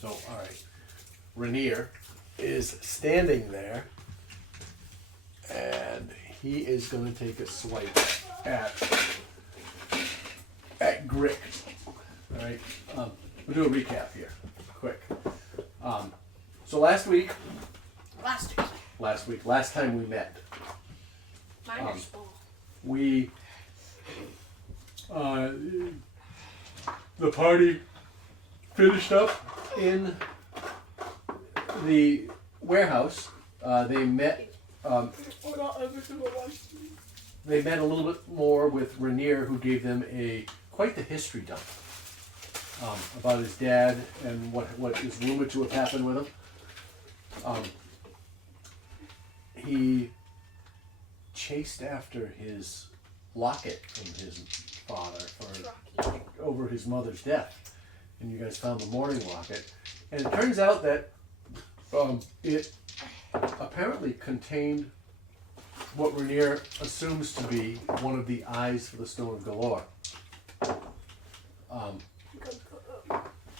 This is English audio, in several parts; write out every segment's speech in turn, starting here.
So, all right. Rainier is standing there, and he is going to take a swipe at Grick. All right. We'll do a recap here, quick. So last time we met, the party finished up in the warehouse. They met. They met a little bit more with Rainier, who gave them quite the history dump about his dad and what is rumored to have happened with him. He chased after his locket from his father over his mother's death, and you guys found the mourning locket. And it turns out that it apparently contained what Rainier assumes to be one of the eyes for the Stone of Galore.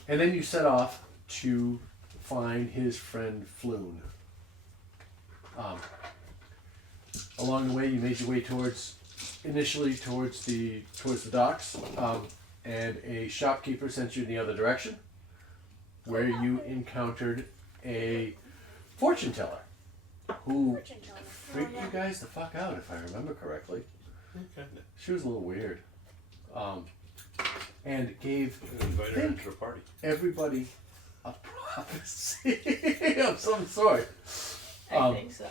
And then you set off to find his friend Floon. Along the way, you made your way initially towards the docks, and a shopkeeper sent you in the other direction, where you encountered a fortune teller who freaked you guys the fuck out, if I remember correctly. Okay. She was a little weird, and gave everybody a prophecy of some sort. I think so.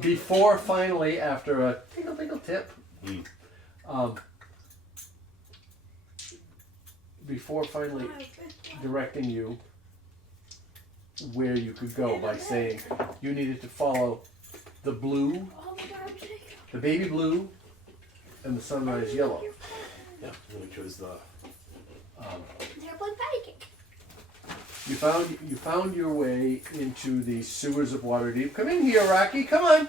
Before finally, after a tinkle tip, before finally directing you where you could go by saying you needed to follow the blue, the baby blue, and the sunrise yellow. Yeah, which was the. You found your way into the sewers of Waterdeep. Come in here, Rocky. Come on.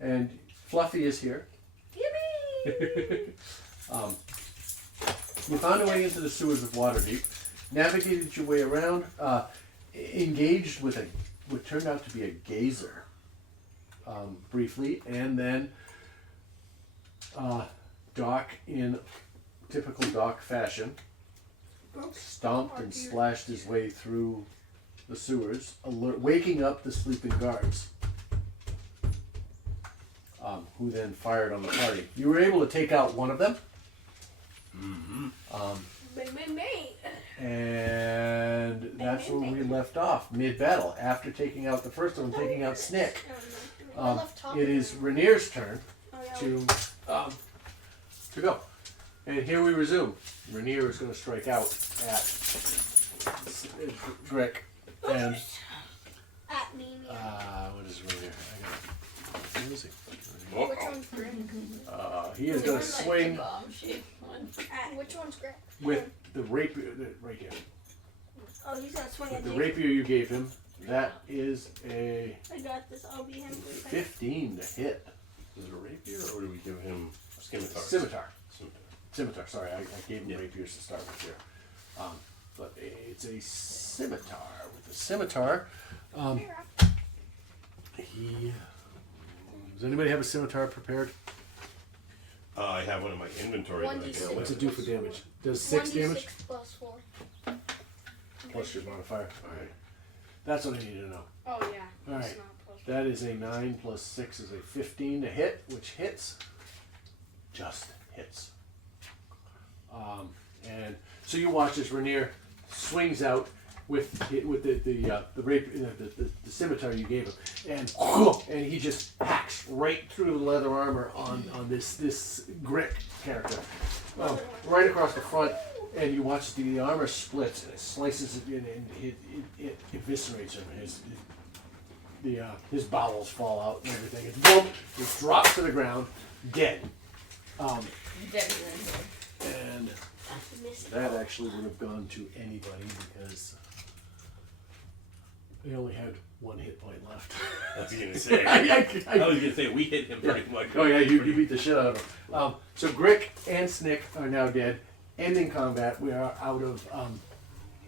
And Fluffy is here. Yippee! You found your way into the sewers of Waterdeep, navigated your way around, engaged with what turned out to be a gazer briefly, and then Doc, in typical Doc fashion, stomped and splashed his way through the sewers, waking up the sleeping guards, who then fired on the party. You were able to take out one of them. And that's where we left off, mid-battle. After taking out the first one, taking out Snick, it is Rainier's turn to go. And here we resume. Rainier is going to strike out at Grick. And at me. what is Rainier? Where is he? Which one's Grick? He is going to swing. Which one's Grick? With the rapier, right here. Oh, he's going to swing at the me. rapier you gave him. That is I got this. I'll be him. 15 to hit. Is it a rapier, or do we give him scimitar? Scimitar, sorry, I gave him rapiers to start with here. But it's a scimitar. With the scimitar, does anybody have a scimitar prepared? I have one in my inventory. What's it do for damage? Does 6 damage? 1d6 plus 4. Plus your modifier? Alright. That's what I need to know. Oh, yeah. Alright. That is a 9 plus 6 is a 15 to hit, which hits. Just hits. And so you watch as Rainier swings out with the scimitar you gave him, and he just hacks right through the leather armor on this Grick character, right across the front, and you watch the armor splits and it slices it in, and it eviscerates him. His bowels fall out and everything. It's boom, it drops to the ground, dead. And that actually would have gone to anybody because they only had 1 hit point left. I was going to say. I was going to say we hit him pretty much. Oh yeah, you beat the shit out of him. So Grick and Snick are now dead. Ending combat. We are out of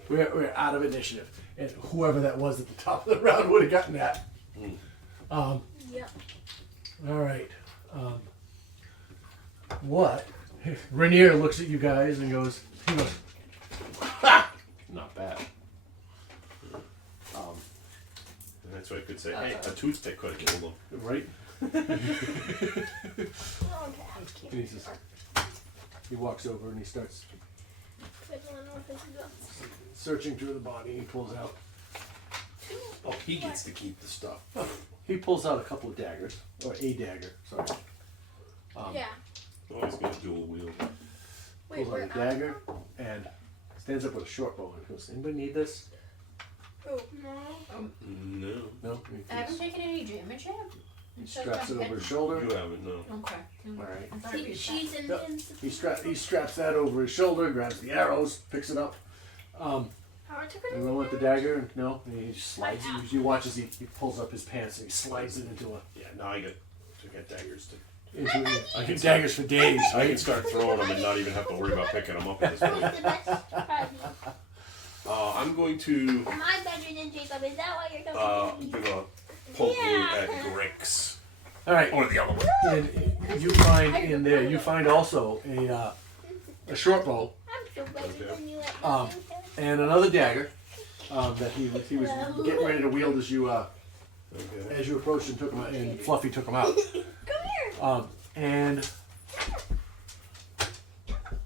We're out of initiative, and whoever that was at the top of the round would have gotten that. Yep. All right. What? Rainier looks at you guys and goes, ha! Not bad. That's what I could say. Hey, a toothpick could have killed him. Right? Okay. And he says, he walks over and he starts Fiddling with his guts. searching through the body. He pulls out. Oh, he gets to keep the stuff. He pulls out a couple of daggers, or a dagger. Sorry. Yeah. Oh, he's got a dual wield. Wait, Pulls we're out a dagger and stands up with a short bow and goes, "Anybody need this?" Oh, no. No. No. I haven't taken any damage yet. He straps it over his shoulder. You haven't, no. Okay. All right. I thought it'd be She's fast. invincible. He straps that over his shoulder, grabs the arrows, picks it up. Howard took it. Anyone want the dagger? No. And he just slides it. You watch as he pulls up his pants and he slides it into a. Yeah, now I get daggers to. I get daggers for days. I can start throwing them and not even have to worry about picking them up at this point. Who's the best party? I'm going to Am I better than Jacob? Is that why you're talking to me? give a poke at Grix. All right. Or the other one. And you find in there. You find also a short bow I'm so glad you Okay. didn't you let me Um, do that. and another dagger that he was getting ready to wield as you Okay. approached and took him out, and Fluffy took him out. Come here. And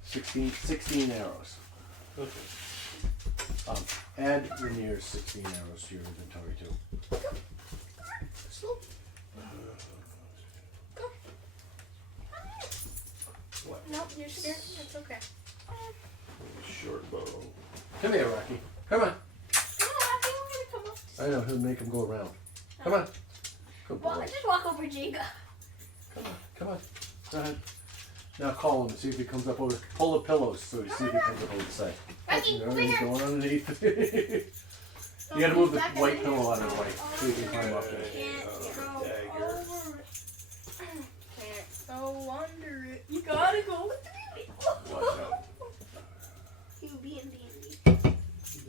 16 arrows. Okay. Add Rainier's 16 arrows to your inventory too. Slow. What? Nope, you're scared. That's okay. Short bow. Come here, Rocky. Come on. No, I think we're gonna come up. I know he'll make him go around. Come on. Good boy. Well, just walk over Jacob. Come on. Come on. Go ahead. Now call him and see if he comes up over. Pull the pillows so you see if he comes up over the side. Rocky, You know, come he's here. going underneath. You gotta move the white pillow out of the way so you can climb up there. Can't go Dagger. over it. Can't go under it. You gotta go with the baby. Watch out. You be in D&D.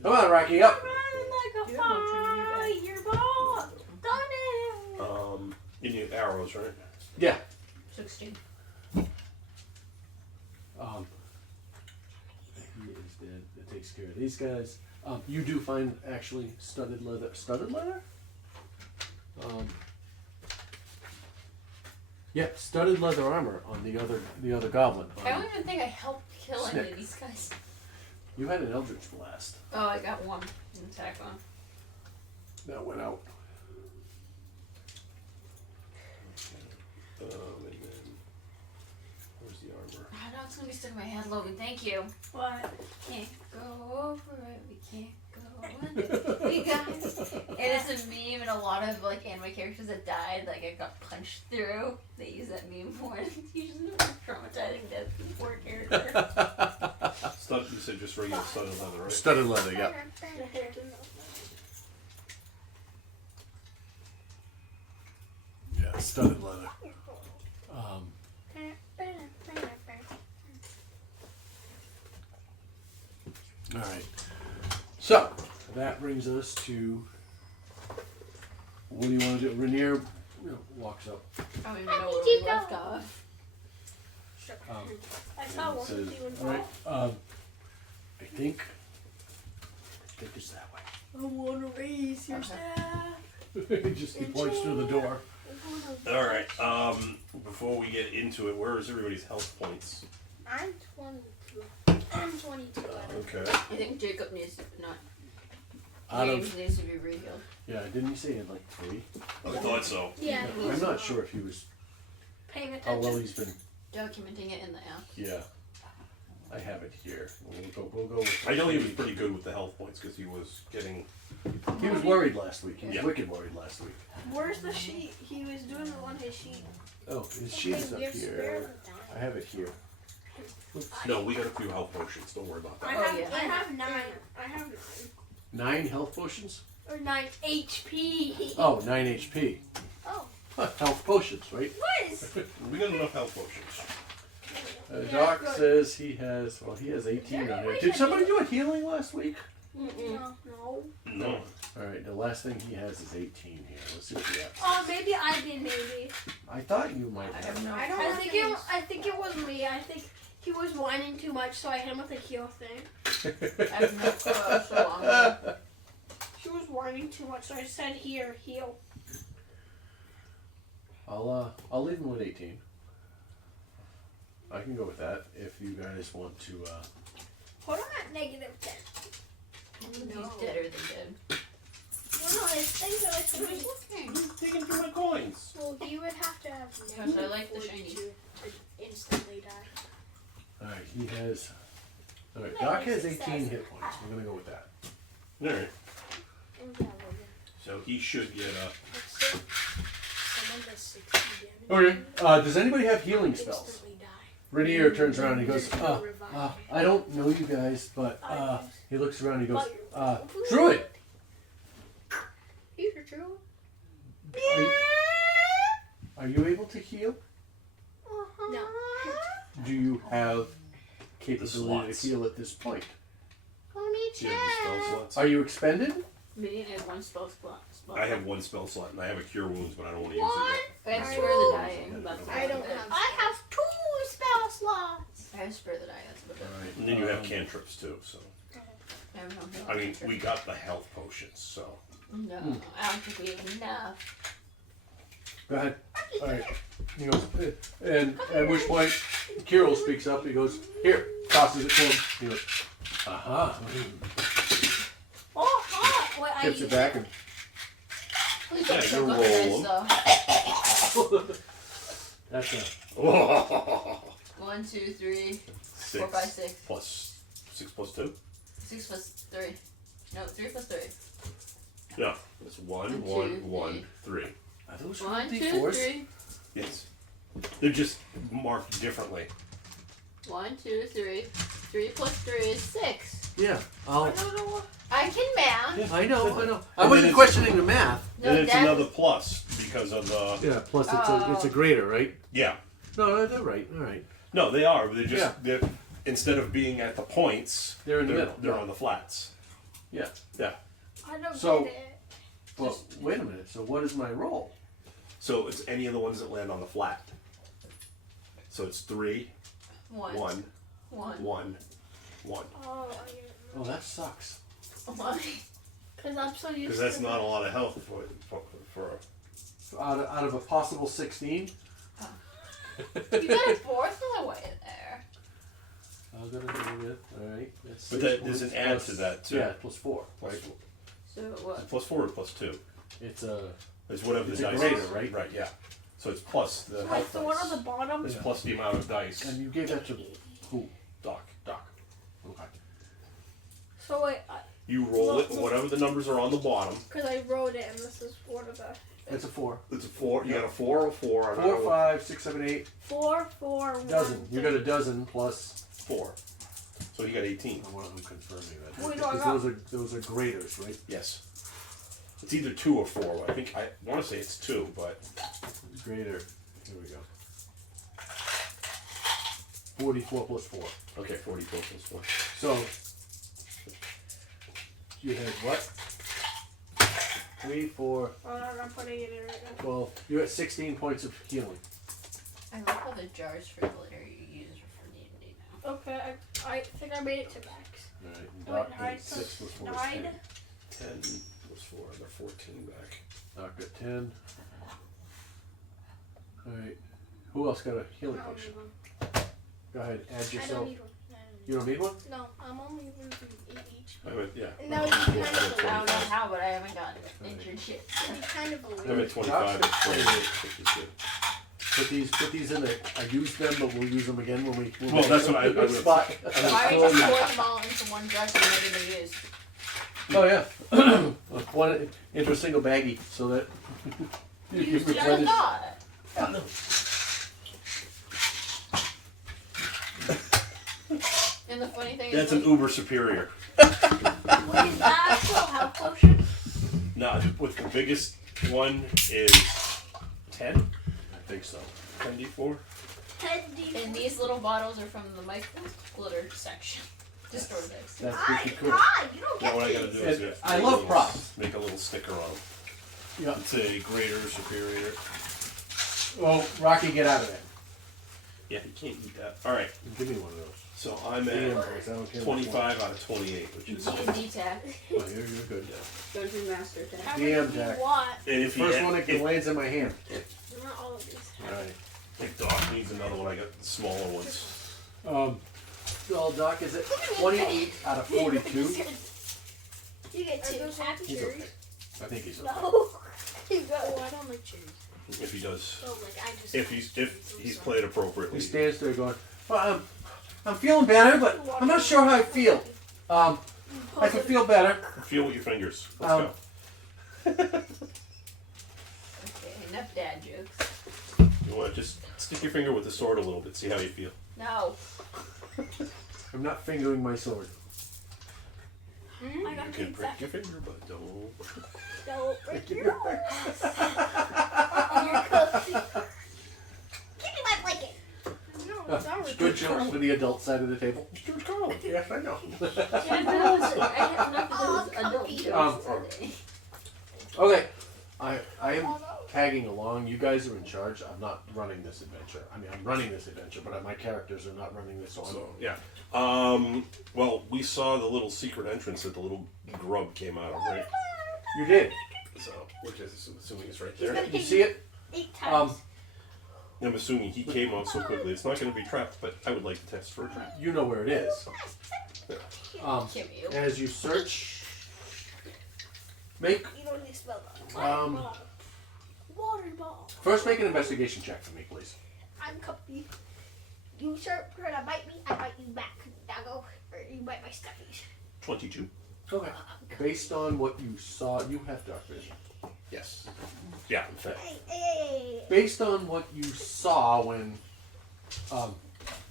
Come on, Rocky, up. Run like a You have no training, fireball. Done it. You need arrows, right? Yeah. 16. He is dead. That takes care of these guys. You do find actually studded leather. Studded leather? Yeah, studded leather armor on the other goblin. I don't even think I helped kill any Snick. of these guys. You had an eldritch blast Oh, I got one attack on. that went out. And then where's the armor? I know it's gonna be stuck in my head, Logan. Thank you. What? Can't go over it. We can't go under it. We guys. And it's a meme, and a lot of like anime characters that died, like I got punched through. They use that meme more. It's usually a traumatizing death for a character. You said just regular studded leather, right? Studded leather, yeah. Yeah, studded leather. All right. So that brings us to what do you want to do? Rainier walks up. I don't even know where we left off. I saw and one says, of you "All right, involved. I think it's that way." I want to raise your staff. He points through the door. All right. Before we get into it, where is everybody's health points? I'm 22. I'm 22. Okay. I think Jacob needs to not. Out James of needs to be rehealed. yeah, didn't you say he had like 3? I thought so. Yeah. I'm not sure if he was Paying how well attention. he's been. Documenting it in the app. Yeah, I have it here. We'll go with I know he was pretty good with the health points because he was getting. He was worried last week. He was Yeah. wicked worried last week. Where's the sheet? He was doing it on his sheet. Oh, his sheet is up We have here. spare I have it here. No, we got a few health potions. Don't worry about I that. have, yeah. I have 9. I have 9. 9 health potions? Or 9 HP. Oh, 9 HP. Oh. Huh, health potions, right? What is? We got enough health potions. Doc says he has 18 on here. Did somebody do a healing last week? No. No. Alright, the last thing he has is 18 here. Let's see what he has. Oh, maybe I did. Maybe. I thought you might I have. have no I think it was me. I think he was whining too much, so I hit him with a heal thing. I have no clue. So long ago. He was whining too much, so I said, "Here, heal." I'll leave him with 18. I can go with that if you guys want to. Put him at -10. He's deader than dead. Well, no, it's things that I can do. He's digging through my coins. Well, he would have to have Because I like the shiny. to instantly die. Alright, he has. Alright, Doc has 18 hit points. We're gonna go with that. Alright. And yeah, Logan. So he should get a. Someone does 60 damage. Okay. Does anybody have healing spells? Instantly die. Rainier turns around and he goes, Revive. I don't know you guys, but he looks around and he goes, Druid! He's a true. Are you able to heal? No. Do you have capability slots. to heal at this point? Do you have the spell slots? Are you expended? Me has one spell slot. I have one spell slot and I have a cure wounds, but I don't want to use it I have spare the dying. That's I don't about it. have. I have 2 spell slots. I have spare the dying. That's about it. Alright. And then you have cantrips too, so. I have no healing I mean, cantrip. we got the health potions, so. No, I don't think we have enough. Go ahead. Alright. He goes, and at which point, Kirill speaks up. He goes, here, tosses it to him. He goes, aha. Oh, wait, I Tips it back and Please Yeah, don't choke you on roll the them. dice though. that's a 1, 2, 3, 6 4, 5, 6. plus 6 plus 2? 6 plus 3. No, 3 plus 3. Yeah. It's 1, 1, 1, 2, 1, 3. Are those 1, 2, D4s? 3. Yes. They're just marked differently. 1, 2, 3. 3 plus 3 is 6. Yeah. I'll, I can math. yeah, I know. I And wasn't then questioning the math. No, Then it's that- another plus because of the. Yeah. Plus, it's a Oh. grader, right? Yeah. No, they're right. All right. No, they are. They're just. Yeah. They're, instead of being at the points, They're in the middle. They're Yeah. on the flats. Yeah. Yeah. I don't So- get it. Well, wait a minute. So what is my roll? So it's any of the ones that land on the flat. So it's 3, 1. 1, 1. 1, 1. Oh, I get it. Oh, that sucks. Why? Because I'm so used Because to that's not a lot of health for Out of a possible 16, You got a fourth of the way there. I'm gonna go with. All right. That's But 6 that- there's an add to that, too. Yeah, plus 4. plus, Right. So what? plus 4 or plus 2. It's a. It's whatever It's the a dice grader, is. right? Right, yeah. So it's plus the Wait, health the one on dice. the bottom? It's Yeah. plus the amount of dice. And you gave that to who? Doc. Okay. So wait, You roll it, whatever the numbers are on the bottom. because I wrote it, and this is one of the It's a 4. It's a 4. You got a 4 or 4. 4, 5, 6, 7, 8. 4, 4, 1. Dozen. You got a dozen plus. 4. So you got 18. I want to confirming that. Wait, no, I Because got- those are graders, right? Yes. It's either 2 or 4. I think I want to say it's 2, but Grader. Here we go. 44 plus 4. okay, 44 plus 4. So you had what? 3, 4, Oh, no, I'm putting it in right now. 12. You're at 16 points of healing. I like all the jars for glitter you use for D&D now. Okay, I think I made it to max. Alright, and Wait, Doc nine had 6 plus 4 is 9. 10. 10 plus 4. I got 14 back. Doc got 10. Alright. Who else got a I healing don't potion? need one. Go ahead, add I don't yourself. need one. You don't need one? No, I'm only using 8 each. I'm at, yeah. And now you kind I don't know of how, but I haven't gotten injured shit. you kind of I'm believe. at 25. Doc's got 28. Which is good. Put these in there. I used them, but we'll use them again when we. Well, that's what I would- spot. Why don't you pour them all into one jar so they're going to use? Oh yeah, one into a single baggie so that you can Use just a replenish. thought. And the funny thing That's is, an Uber superior. Wait, is that actual health potion? No, with the biggest one is 10? I think so. 10d4? 10d. and these little bottles are from the Michael's glitter section. Just store this. That's what you could. You don't Now what I gotta do is I love props. Make a little sticker on them. Yeah. It's a greater, superior. Oh, Rocky, get out of there. Yeah, you can't eat that. All right. Give me one of those. So I'm DM at dice, I don't care 25 out of 28, which is. D&D tag. Oh, you're good. Dungeon Master tag. How DM many do you deck. want? And if First you one that lands in my hand. Not all of these. Alright. if Doc needs another one, I got the smaller ones. Well, Doc is at 28 out of 42. You get Are two. those Happy He's cherries? okay. I think he's okay. No. You go. Oh, I don't like cherries. If he does, Oh, like I just. if he's played appropriately. He stands there going, well, I'm feeling better, but I'm not sure how I feel. I can feel better. Feel with your fingers. Let's Um, go. Okay, enough dad jokes. You want to just stick your finger with the sword a little bit, see how you feel. No. I'm not fingering my sword. I You got can pizza. break your finger, but don't. Don't break your Your cookie. Give me my blanket. No, it's not Good jokes for the adult side of the table. Stuart Carlin. Yes, I know. Yeah, no, I have enough of those adult jokes today. Okay, I am tagging along. You guys are in charge. I'm not running this adventure. I mean, I'm running this adventure, but my characters are not running this. So I'm, So yeah. Well, we saw the little secret entrance that the little grub came out of, right? you did. So, which is assuming is right there. You see it? 8 times. I'm assuming he came out so quickly. It's not going to be trapped, but I would like to test for a trap. You know where it is. Kim, you. As you search, make You don't need to spell that. Water ball. first make an investigation check for me, please. I'm comfy. You sharp try to bite me, I bite you back. Doggo. Or you bite my stuffies. 22. Okay. Based on what you saw, you have dark vision. Yes. Yeah. In fact. Hey. Based on what you saw when, oh,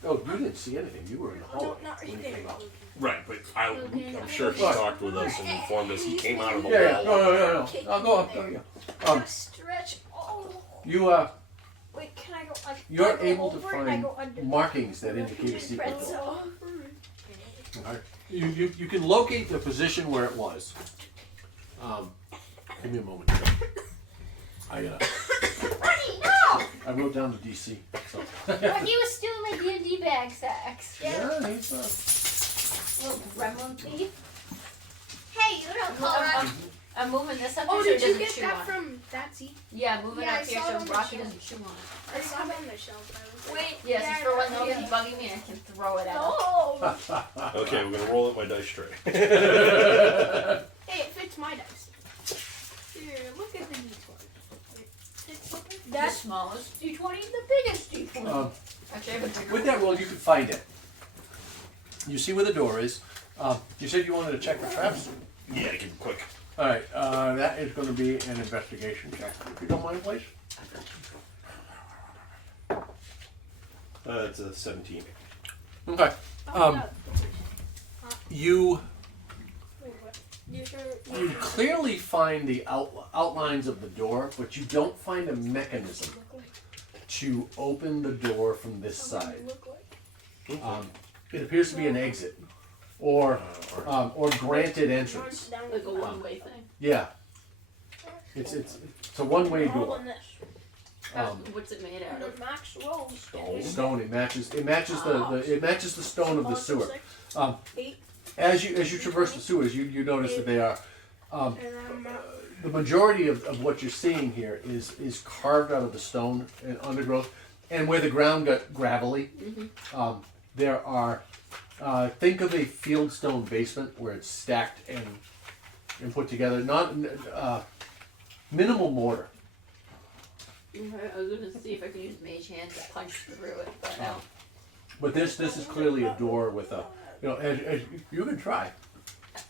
you didn't see anything. You were in the hallway not right when he there. came out. Right, but I'm sure he talked with us and informed us he came out of the Yeah, wall. no. I'll go up. Stretch. Oh. You Wait, can I go? Like, You're I go able to over and I find go under. markings that indicate a secret Pretzel. door. Alright. You can locate the position where it was. Give me a moment. I wrote down the DC. So. But he was stealing my D&D bag sacks. Yeah, he's Little gremlin thief. Hey, you don't call that. I'm moving this up Oh, here so did it you doesn't get chew that on it. from Datsy? Yeah, moving Yeah, I up here saw it so on the Rocky shelf. doesn't chew on it. I saw it on the shelf. I was like, Wait, yes, yeah, it's for when yeah. they'll keep bugging me and I can throw it at him. Oh. Okay, we're going to roll up my dice tray. Hey, it fits my dice. Here, look at the D20. The That's smallest D20, the biggest D20. Actually, I have a bigger with that roll, you can find it. You see where the door is. You said you wanted to check for traps. Yeah, keep it quick. All right, that is going to be an investigation check, if you don't mind, please. It's a 17. Okay. yeah. You Wait, what? You sure? you clearly find the outlines of the door, but you don't find a mechanism to open the door from this side. It appears to be an exit, or granted entrance. Like a one-way thing. Yeah. It's a one-way door. Rolling this. What's it made out of? Max rolls. Stone. It matches the stone of the sewer. Eight. As you traverse the sewers, you notice that they are. And The majority of what you're seeing here is carved out of the stone and undergrowth, and where the ground got gravelly, there are. Think of a fieldstone basement where it's stacked and put together. Not minimal mortar. Okay, I was gonna see if I could use Mage Hand to punch through it, but I don't. But this is clearly a door with a. As you can try,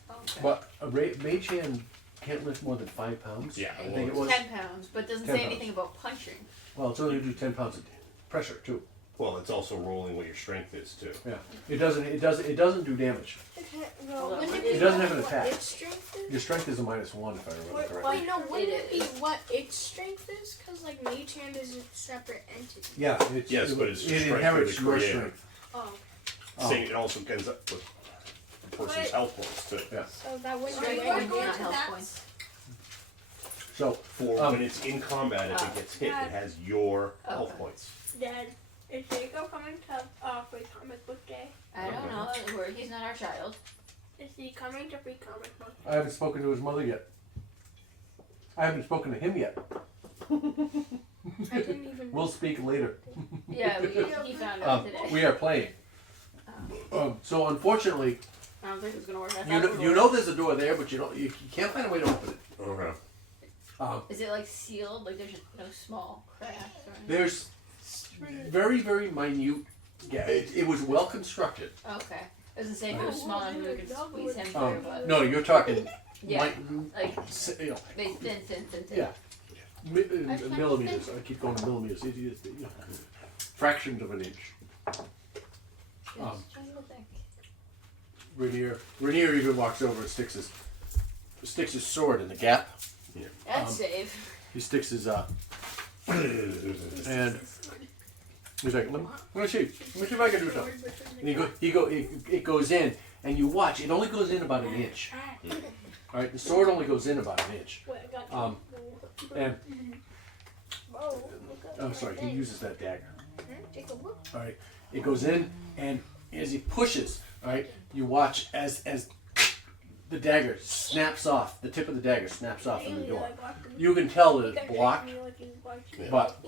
Okay. but a mage hand can't lift more than 5 pounds. Yeah, I think it well, was. 10 pounds, but doesn't 10 say anything about punching. Well, it's only to do 10 pounds of pressure too. Well, it's also rolling what your strength is, too. Yeah, it doesn't do damage. It doesn't have an attack. Its strength is? Your strength is a -1 if I remember correctly. Wait, no, wouldn't It it be is. what its strength is? Because, like, Mage Hand is a separate entity. Yeah, Yes, but it's it strength inherits of the your creator. strength. Oh. Saying it also ends up with person's health points too. Yeah. So that wouldn't Straight be would right. be not health points. So For when it's in combat, if it gets hit, it has your health points. Dad, is Jacob coming to Free Comic Book Day? I don't know. He's not our child. Is he coming to Free Comic Book Day? I haven't spoken to his mother yet. I haven't spoken to him yet. I didn't even. We'll speak later. Yeah, he found out today. We are playing. So unfortunately, I don't think it's gonna work. you know there's a door there, but you can't find a way to open it. Okay. Is it like sealed? Like there's just no small cracks or anything? There's very, very minute. Yeah, it was well constructed. Okay. I was gonna say if it was small enough we could squeeze him through, but No, you're talking yeah, like you know, thin. yeah, millimeters. I keep going to millimeters. It is, you know, fractions of an inch. Just trying to think. Rainier even walks over and sticks his sword in the gap. That's safe. He sticks his and he's like, let me see if I can do something. And it goes in, and you watch. It only goes in about an inch. All right, the sword only goes in about an inch. And oh, sorry, he uses that dagger. All right, it goes in, and as he pushes, all right, you watch as the dagger snaps off. The tip of the dagger snaps off from the door. You can tell that it's blocked, but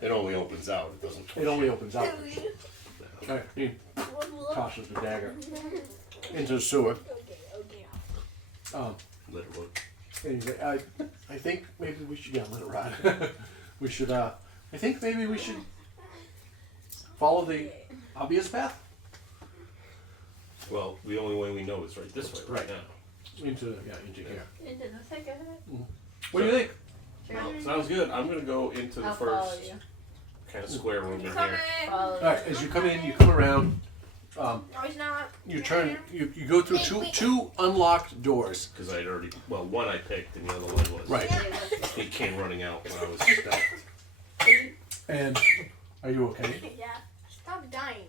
It only opens out. It doesn't. it only opens out. All right, he tosses the dagger into the sewer. Let it look. And he's like, I think maybe we should let it ride. We should. I think maybe we should follow the obvious path Well, the only way we know is right this way, right now. into here. Into the thick of it. What do you think? Well, sounds good. I'm gonna go into the I'll follow first you. kind of square room in here. Follow All right, as you come in, you come around. No, he's not. You turn. You go through two unlocked doors. Because I'd already, well, one I picked and the other one was. Right. He came running out when I was stuck. And are you okay? Yeah. Stop dying.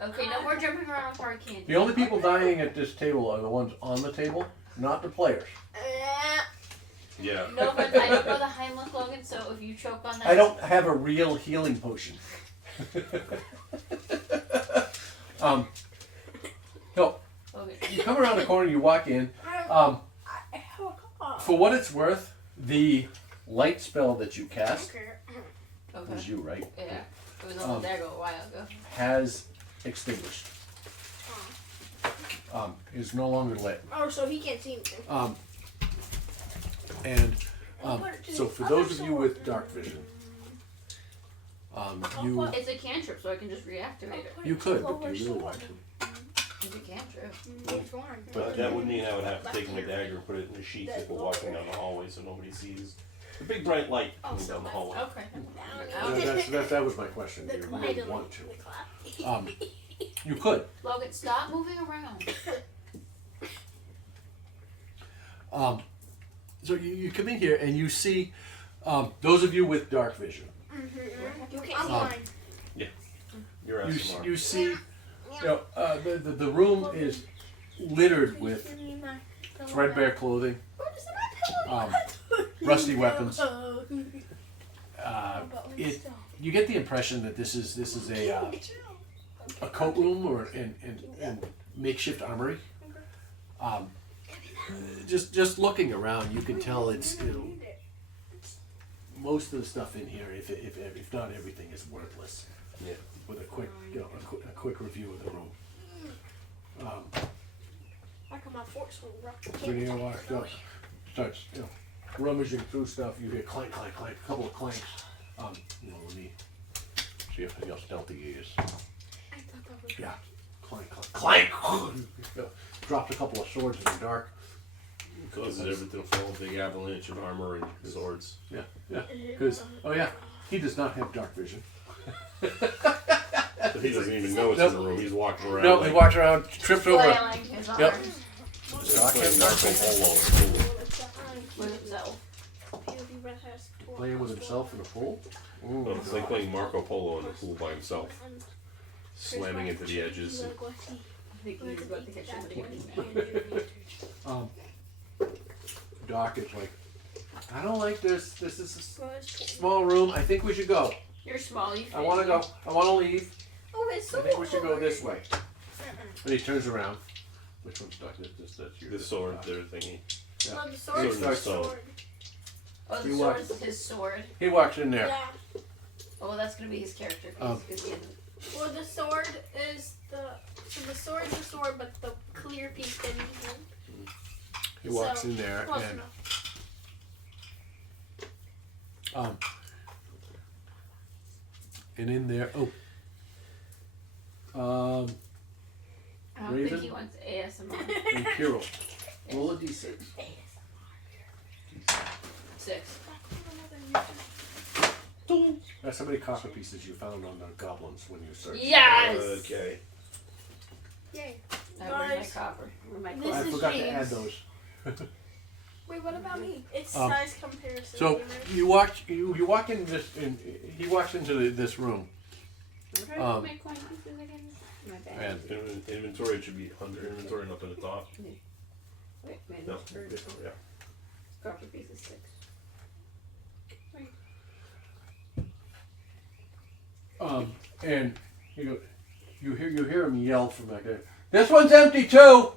Okay, no more jumping around with hard candy. The only people dying at this table are the ones on the table, not the players. Yeah. No, but I don't know the Heimlich, Logan, so if you choke on that... I don't have a real healing potion. No, Okay. you come around the corner, you walk in. For what it's worth, the light spell that you cast, Okay. was you, right? Yeah. It was on the dagger a while ago. Has extinguished. Is no longer lit. Oh, so he can't see anything. And so for those of you with dark vision, you It's a cantrip, so I can just reactivate it. you could, but do you really want to? It's a cantrip. Which one? But that would mean I would have to take my dagger and put it in the sheath if we're walking down the hallway so nobody sees the big bright light coming down the hallway. Okay. That was my question. Do you really want to? You could. Logan, stop moving around. So you come in here and you see those of you with dark vision. You can't see mine. You're asking You see, the room is littered with threadbare clothing, rusty weapons. You get the impression that this is a coat room or in makeshift armory. Just looking around, you can tell it's most of the stuff in here, if not everything, is worthless. Yeah. With a quick quick review of the room. I come out force will rock the When you walk up, starts rummaging through stuff, you hear clank, clank, clank, a couple of clanks. Let me see how stealthy he is. Yeah, clank, clank, clank. Dropped a couple of swords in the dark. Causes everything to fall, big avalanche of armor and swords. Yeah, because he does not have dark vision. He doesn't even know it's in the room. He's walking around. No, he walks around, trips over. Flailing his arms. Yep. Just playing Marco Polo in the pool. With himself. Playing with himself in a pool. No, it's like playing Marco Polo in the pool by himself. Slamming into the edges. think he's about to catch somebody on his Doc is like, I don't like this. This is a small room. I think we should go. You're small, you I want to go. I want to leave. Oh, it's so I think we should go hard. this way. And he turns around. Which one's Doc? That's you. The sword, their thingy. Yeah. No, the sword's Sword the and stone. sword. Oh, the He sword walks- is his sword. He walks in there. Yeah. Oh, well, that's gonna be his character. Um, Because he Well, the sword is the. So the sword's the sword, but the clear piece didn't even. He walks So, in there Close and enough. and in there. I don't Raven? think he wants ASMR. And Kirill. Roll a d6. 6. That's how many copper pieces you found on the goblins when you searched. Yes! Okay. Yay. Where's my Guys, copper? Where's my this I cloth? is forgot to James. add those. Wait, what about me? It's Um, size comparison. So gamers. you walk in this. He walks into this room. Where's um, my coin pieces again? My bad. And Inventory should be under inventory and up at the top. Wait, man, No, yeah. copper piece is 6. and you hear him yell from back there. This one's empty too.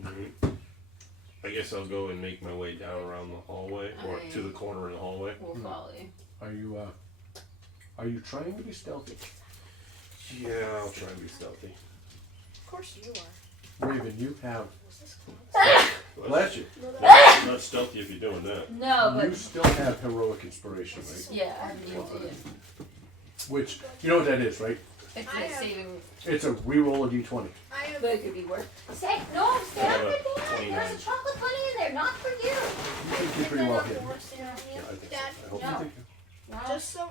Mm-hmm. I guess I'll go and make my way down around the hallway or to the corner in the hallway. We'll follow you. Are you trying to be stealthy? Yeah, I'll try and be stealthy. Of course you are. Raven, you have. What's this called? Bless you. Not stealthy if you're doing that. No, but You still have heroic inspiration, right? yeah, I haven't used it yet. Which you know what that is, right? It's I like have- saving, It's a reroll of d20. I have. but it could be worse. Stay, no, stay I have under a there. 29. There's a chocolate bunny in there, not for you. You think you're pretty well hidden. Yeah, I think Dad, so. I hope No. so. No, just so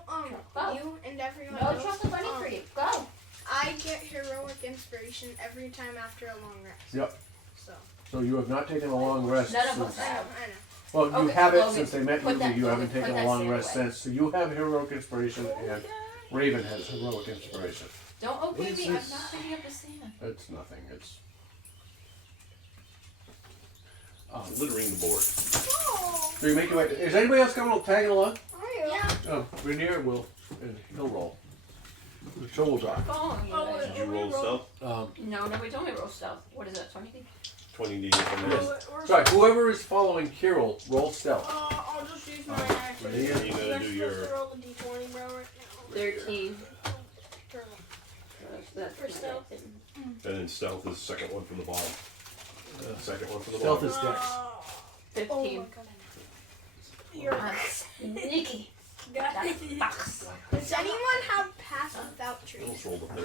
Go. you and everyone No knows, chocolate bunny for you. Go. I get heroic inspiration every time after a long rest. Yep. So. So you have not taken a long rest None of since. us have. I know. Well, you Okay, have it Logan, since they met put you, that- but you haven't Logan, taken put a that long sand rest away. since. So you have heroic inspiration, and Raven has heroic inspiration. Don't okay What is me. I'm this? not picking up the sand. It's nothing. It's. Littering the board. Oh. So you make your way. Is anybody else coming tagging along? Yeah. Rainier will, and he'll roll. So will Doc. Following you Oh, guys. Did you roll stealth? No, nobody told me to roll stealth. What is that, 20? 20 D from this. Sorry, whoever is following Kirill, roll stealth. I'll just use my action. Rainier, you gotta You're do supposed your. to roll a d20, bro, right now. 13. That's For stealth. And then stealth is the second one from the bottom. Second one from the Stealth bottom. is dex. 15. Oh my god. You're Sneaky. Guys, Box. does anyone have pass without I trees? almost rolled a 30. I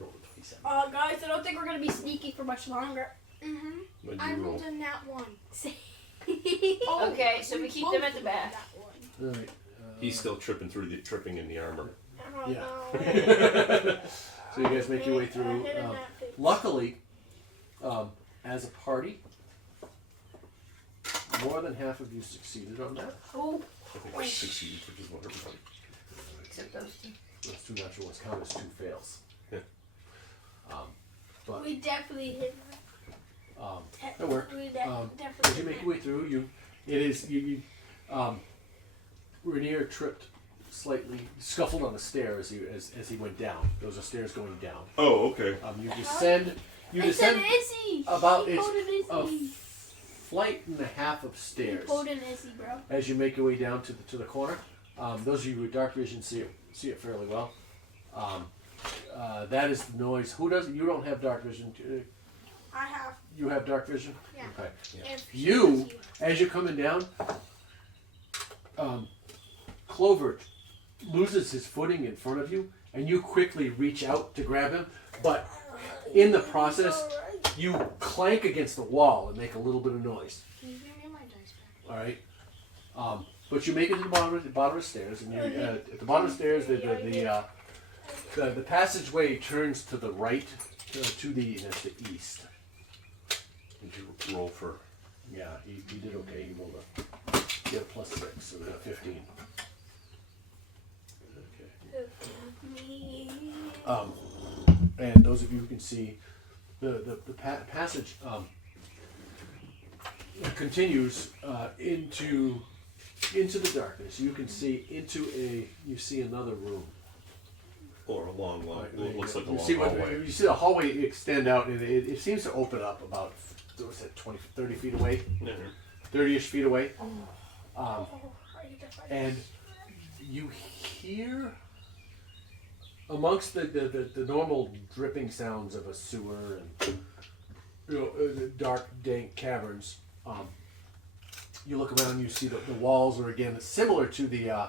rolled a 27. Guys, I don't think we're gonna be sneaky for much longer. Mm-hmm. What I did you roll? rolled a nat 1. Okay, so we keep them at the back. Right. He's still tripping in the armor. Oh, Yeah. no. So you guys make your way I through. hit a nat 50. Luckily, as a party, more than half of you succeeded on that. Oh, I think I succeeded, which is wonderful. except those two. Those two natural ones count as 2 fails. Yeah. But We definitely hit that worked. We As definitely you make your way through, Rainier tripped slightly, scuffled on the stair as he went down. There was a stairs going down. Oh, okay. You descend. You It's an descend Izzy. about He it's pulled an a Izzy. flight and a half of He stairs pulled an Izzy, bro. as you make your way down to the corner. Those of you with dark vision see it fairly well. That is the noise. Who doesn't? You don't have dark vision. I have. You have dark vision. Yeah. Okay. If You, as you're coming down, Clover loses his footing in front of you, and you quickly reach out to grab him, but in the process, you clank against the wall and make a little bit of noise. Can you give me my dice back? All right. But you make it to the bottom of the stairs, and you, at the bottom of the stairs, the passageway turns to the right, to the east. Did you roll for? Yeah, he did okay. He rolled he had a +6, so then a 15. Okay. And and those of you who can see, the passage continues into the darkness. You can see you see another room. Or a long line. It looks like a You long see hallway. you see the hallway extend out, and it seems to open up about, what was it, 20, 30 feet away, Mhm. 30-ish feet away, and you hear amongst the normal dripping sounds of a sewer and dark, dank caverns. You look around, you see the walls are again similar to the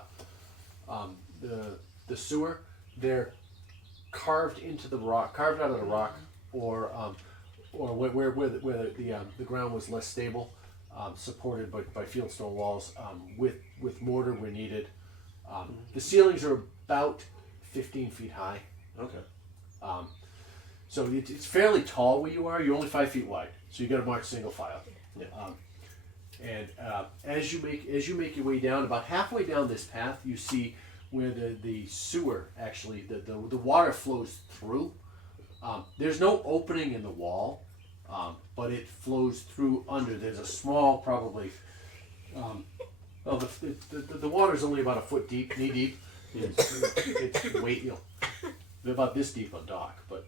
sewer. They're carved into the rock, carved out of the rock, or where the ground was less stable, supported by fieldstone walls with mortar where needed. The ceilings are about 15 feet high. Okay. So it's fairly tall where you are. You're only 5 feet wide, so you got to march single file. Yeah. And as you make your way down, about halfway down this path, you see where the sewer actually the water flows through. There's no opening in the wall, but it flows through under. There's a small, probably. The water's only about a foot deep, knee deep. It's weight, they're about this deep on dock, but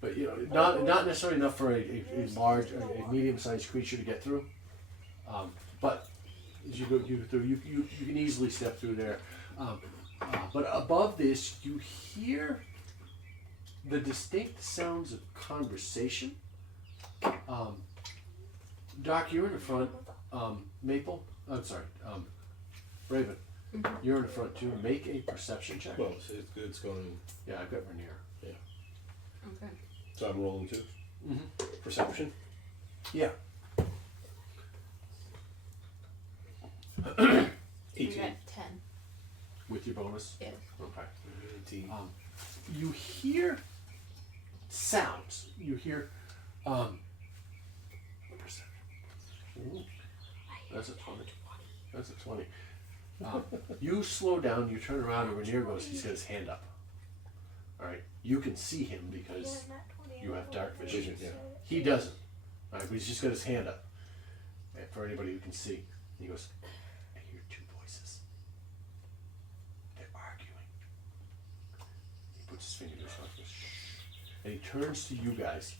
but not necessarily enough for a large, a medium-sized creature to get through. But as you go through, you can easily step through there. But above this, you hear the distinct sounds of conversation. Doc, you're in the front. Maple, I'm sorry, Raven, you're in the front too. Make a perception check. Well, it's going. Yeah, I've got Rainier. Okay. So I'm rolling too. Mm-hmm. Perception. Yeah. 18. You got 10. With your bonus? Yeah. Okay. 18. You hear sounds. You hear perception. Ooh, that's a 20. That's a 20. You slow down, you turn around, and Rainier goes, he's got his hand up. Alright. You can see him because you have dark vision. Yeah. He doesn't. Alright, but he's just got his hand up. And for anybody who can see. He goes, I hear two voices. They're arguing. He puts his finger to his mouth and goes, shh. And he turns to you guys.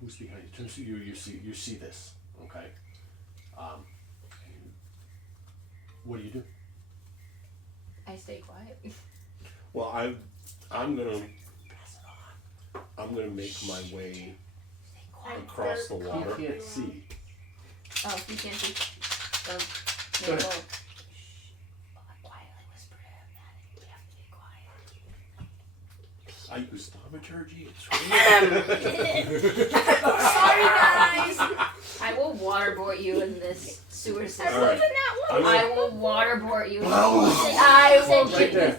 Who's behind you? Turns to you, you see this. Okay? What do you do? I stay quiet. Well, I'm gonna make my way across the water. He can't see. Oh, you can't see. Go ahead. I quietly whisper to him that we have to be quiet. I use thaumaturgy. Sorry, guys. I will waterboard you in this sewer system. Alright. I will waterboard you. Oh. I will Right there.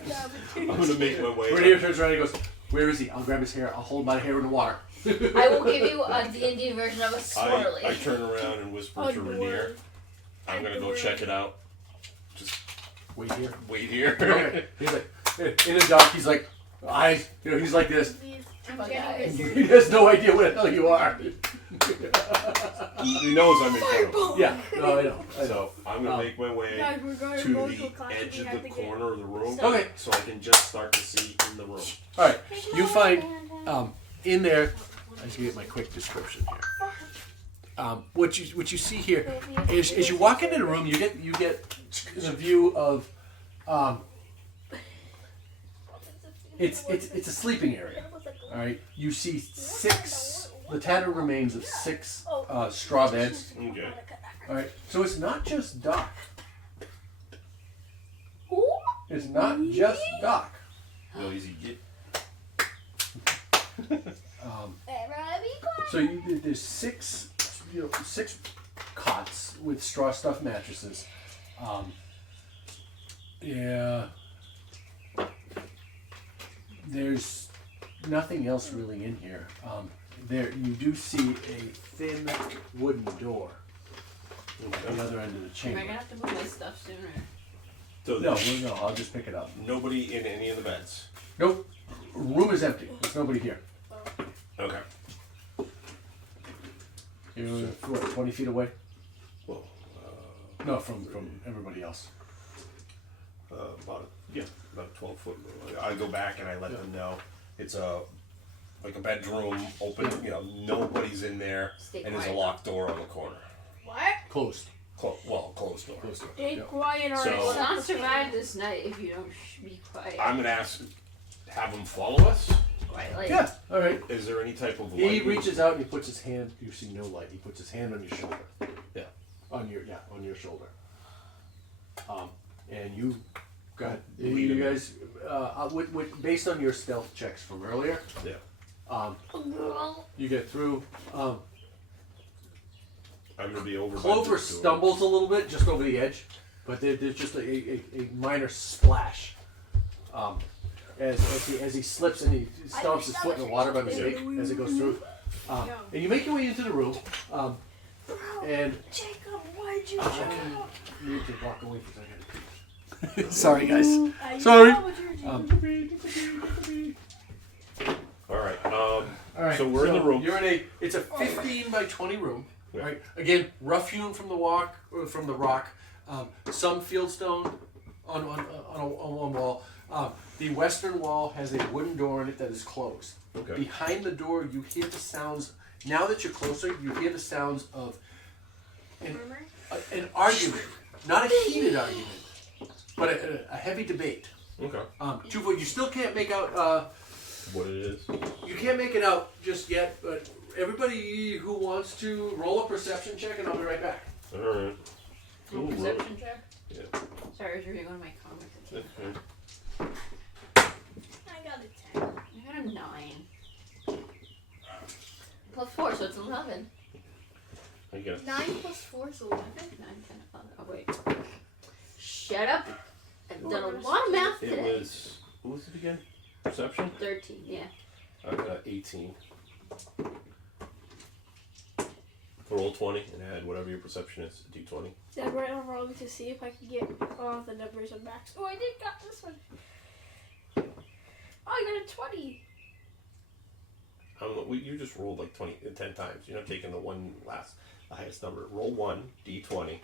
I'm gonna make my way. Rainier turns around and he goes, where is he? I'll grab his hair. I'll hold my hair in the water. I will give you a D&D version of a swirly. I turn around and whisper to Rainier, I'm gonna go check it out. Just Wait here. wait here. Okay. He's like, in the dark, he's like, eyes, he's like this. He has no idea where the hell you are. He knows I'm in front of him. Yeah, no, I know. So I'm gonna make my way Guys, we're going to go the to a class edge we of have the to get. corner of the room, Okay. so I can just start to see in the room. All right, you find in there. I just get my quick description here. What you see here is as you walk into the room, you get the view of it's a sleeping area. All right, you see the tattered remains of 6 straw beds. Okay. All right, so it's not just Doc. It's not just Doc. No easy get. So there's 6 cots with straw stuffed mattresses. Yeah. There's nothing else really in here. There you do see a thin wooden door at the other end of the Am I chamber. gonna have to move my stuff sooner? So No, there's no, I'll just pick it up. nobody in any of the beds. Nope. Room is empty. There's nobody here. Okay. You're what, 20 feet away? Well, No, from everybody else. about 12 foot. I go back and I let them know it's like a bedroom open. You know, nobody's in there, Stay and there's a quiet. locked door on the corner. What? Closed. Closed door. Closed door. Stay Yeah. quiet So- or We'll not survive this night if you don't be quiet. I'm gonna have them follow us. Quiet, like, Yeah, all right. Is there any type of He light? reaches out and he puts his hand. You see no light. He puts his hand on your shoulder. Yeah. On your shoulder. And you got Lead you him. guys with based on your stealth checks from earlier. Yeah. You get through. I'm gonna be over. by Clover this door. stumbles a little bit just over the edge, but there's just a minor splash. As he slips and he stomps his foot in the water by mistake as it goes through. And you make your way into the room. And Jacob, why'd you jump? you need to walk away for a second. Sorry, guys. Sorry. All right. All right. So we're in the room. You're in it's a 15 by 20 room. Yeah. Right. Again, rough hewn from the rock. Some fieldstone on one wall. The western wall has a wooden door in it that is closed. Okay. Behind the door, you hear the sounds. Now that you're closer, you hear the sounds of an argument, not a heated argument, but a heavy debate. Okay. You still can't make out. What it is? You can't make it out just yet, but everybody who wants to roll a perception check, and I'll be right back. All right. roll perception check. Yeah. Sorry, I was reading one of my comics. I can't- Okay. I got a 10. I got a 9. Plus 4, so it's 11. I guess. 9 plus 4 is 11. 9, 10, 11. Oh, wait. Shut up. I've done a lot of math It today. was. What was it again? Perception. 13, yeah. I got 18. Roll 20 and add whatever your perception is. D20. Then right I'm rolling to see if I can get all the numbers on max. Oh, I did got this one. Oh, I got a 20. I don't know. You just rolled like 10 times. You're not taking the highest number. Roll 1 D20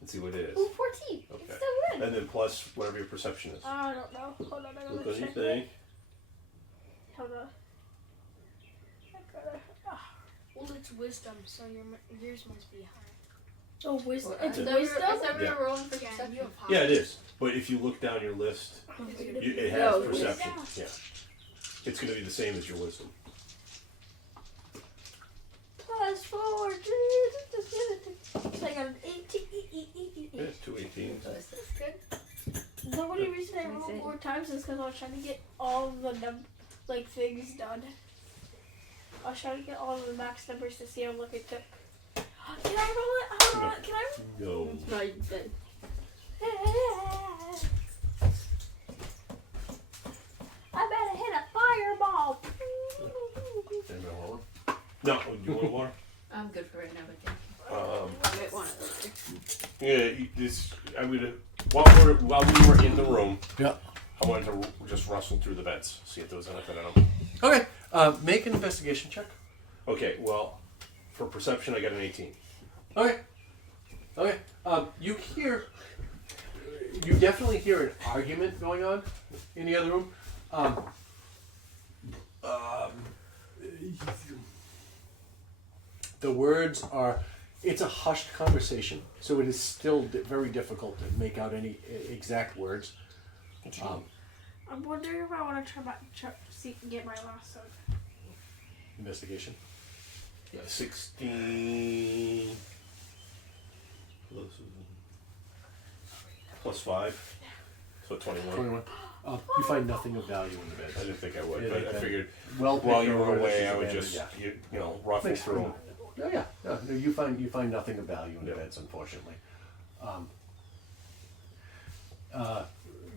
and see what it is. Ooh, 14. Okay. It's still good. And then plus whatever your perception is. I don't know. Hold on, I What gotta does he check. say? Hold on. I gotta. Well, it's wisdom, so yours must be high. Oh, wisdom. I It's thought we wisdom. were rolling for Yeah, perception. you have high. Yeah, it is. But if you look down your list, it has No, perception. Yeah. It's going to be the same as your wisdom. Plus 4. So I got an 18. Yeah, 2 18s. That's good. The only reason I rolled 4 times is because I was trying to get all the things done. I was trying to get all of the max numbers to see how long it took. Can I roll it? Hold on. Can I No. It's probably dead. I better hit a fireball. Anybody want one? No, you want more? I'm good for right now, but yeah. Um, I might want it later. While we were in the room, Yeah. I wanted to just rustle through the beds, see if there was anything in them. Okay. Make an investigation check. Okay, well, for perception, I got an 18. Okay. Okay. You definitely hear an argument going on in the other room. The words are, it's a hushed conversation, so it is still very difficult to make out any exact words. I'm wondering if I want to get my last one. Investigation. 16 plus 5, so 21. 21. You find nothing of value in the I beds. didn't think I would, Yeah, but I they- figured Well, while you picked were or away, I this would is just abandoned, ruffle Makes through them. Oh yeah, no, you find nothing of value in the Yeah. beds, unfortunately.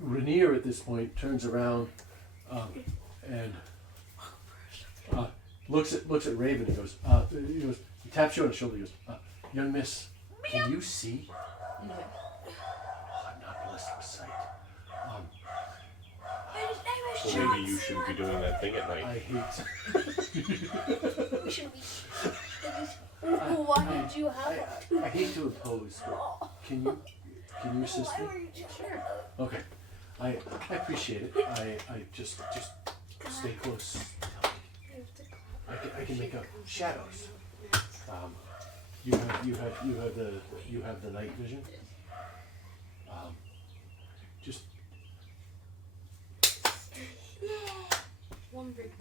Rainier at this point turns around and looks at Raven. He goes, he taps you on the shoulder. He goes, young miss, can you see? Anyway. Oh, I'm not blessed with sight. Well, maybe you shouldn't be doing that thing at night. I hate. We should be. Why did you have it? I hate to impose, but can you assist Why me? were you just Sure. Okay, I appreciate it. I just stay close. I can make out shadows. You have the night vision. Just One break.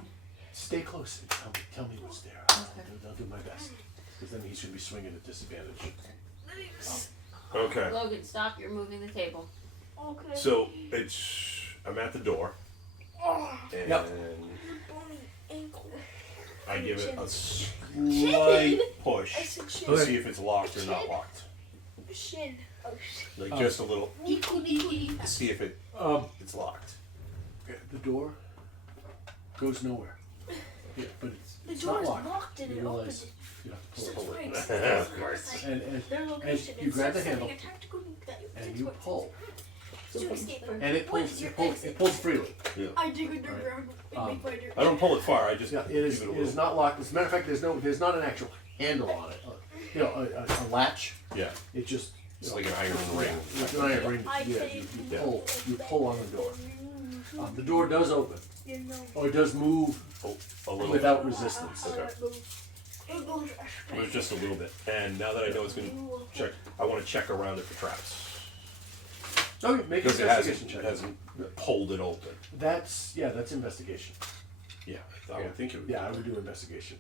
stay close and tell me what's there. I'll do my best. Because then he's gonna be swinging at disadvantage. Okay. Logan, stop! You're moving the table. Okay. So I'm at the door, Oh, and Yep. bony ankle. I give it a slight push I said shin. to see if it's locked or not locked. Shin. Oh, shit. Like just a little Nico. to see if it's locked. The door goes nowhere. Yeah, but The it's door not is locked. locked and You it realize opens. you have to So pull it's it. right. Of course. And Their location. you grab the It's handle like a tactical nuke that and you pull. to escape. And it pulls freely. I dig underground. Um, I don't pull it far. I just Yeah, it is. give It it a is little. not locked. As a matter of fact, there's not an actual handle on it. A latch. Yeah, It just. it's like an iron ring. It's an iron ring. I Yeah, can- you pull on the door. The door does open, You know. or it does move A little without bit. resistance. Okay. It goes It was just a little bit. And now that I know it's going to check, I want to check around it for traps. Okay, make an Because it investigation hasn't, check. pulled it open. That's investigation. Yeah, I would think it would. Yeah, I would do investigation.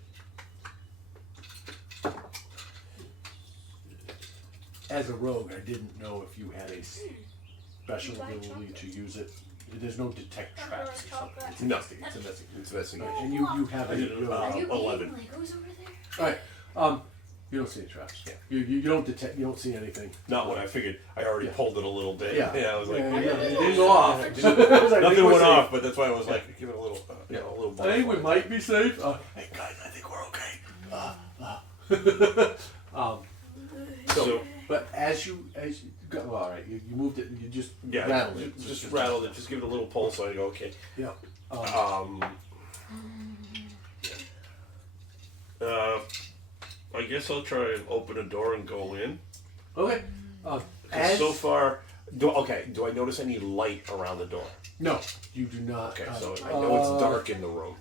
As a rogue, I didn't know if you had a special ability to use it. There's no detect traps or something. It's No. investigation. It's investigation. It's investigation. And you have I a. did it, you have a- Are you 11. eating Legos over there? All right. You don't see any traps. Yeah. You don't detect. You don't see anything. Not what I figured. I already Yeah. pulled it a little bit. Yeah. I was like, Yeah, it didn't go off. Nothing Nothing went off, but that's why I was like, give it a little, a little. I think we butterfly. might be safe. Hey guys, I think we're okay. So But as you go, well, all right, you moved it. You just yeah, rattled it. just rattled it. Just give it a little pulse. So I go, okay. Yeah. I guess I'll try and open a door and go in. Okay. 'Cause As so far, do I notice any light around the door? no, you do not. Okay, so I know it's dark in the room.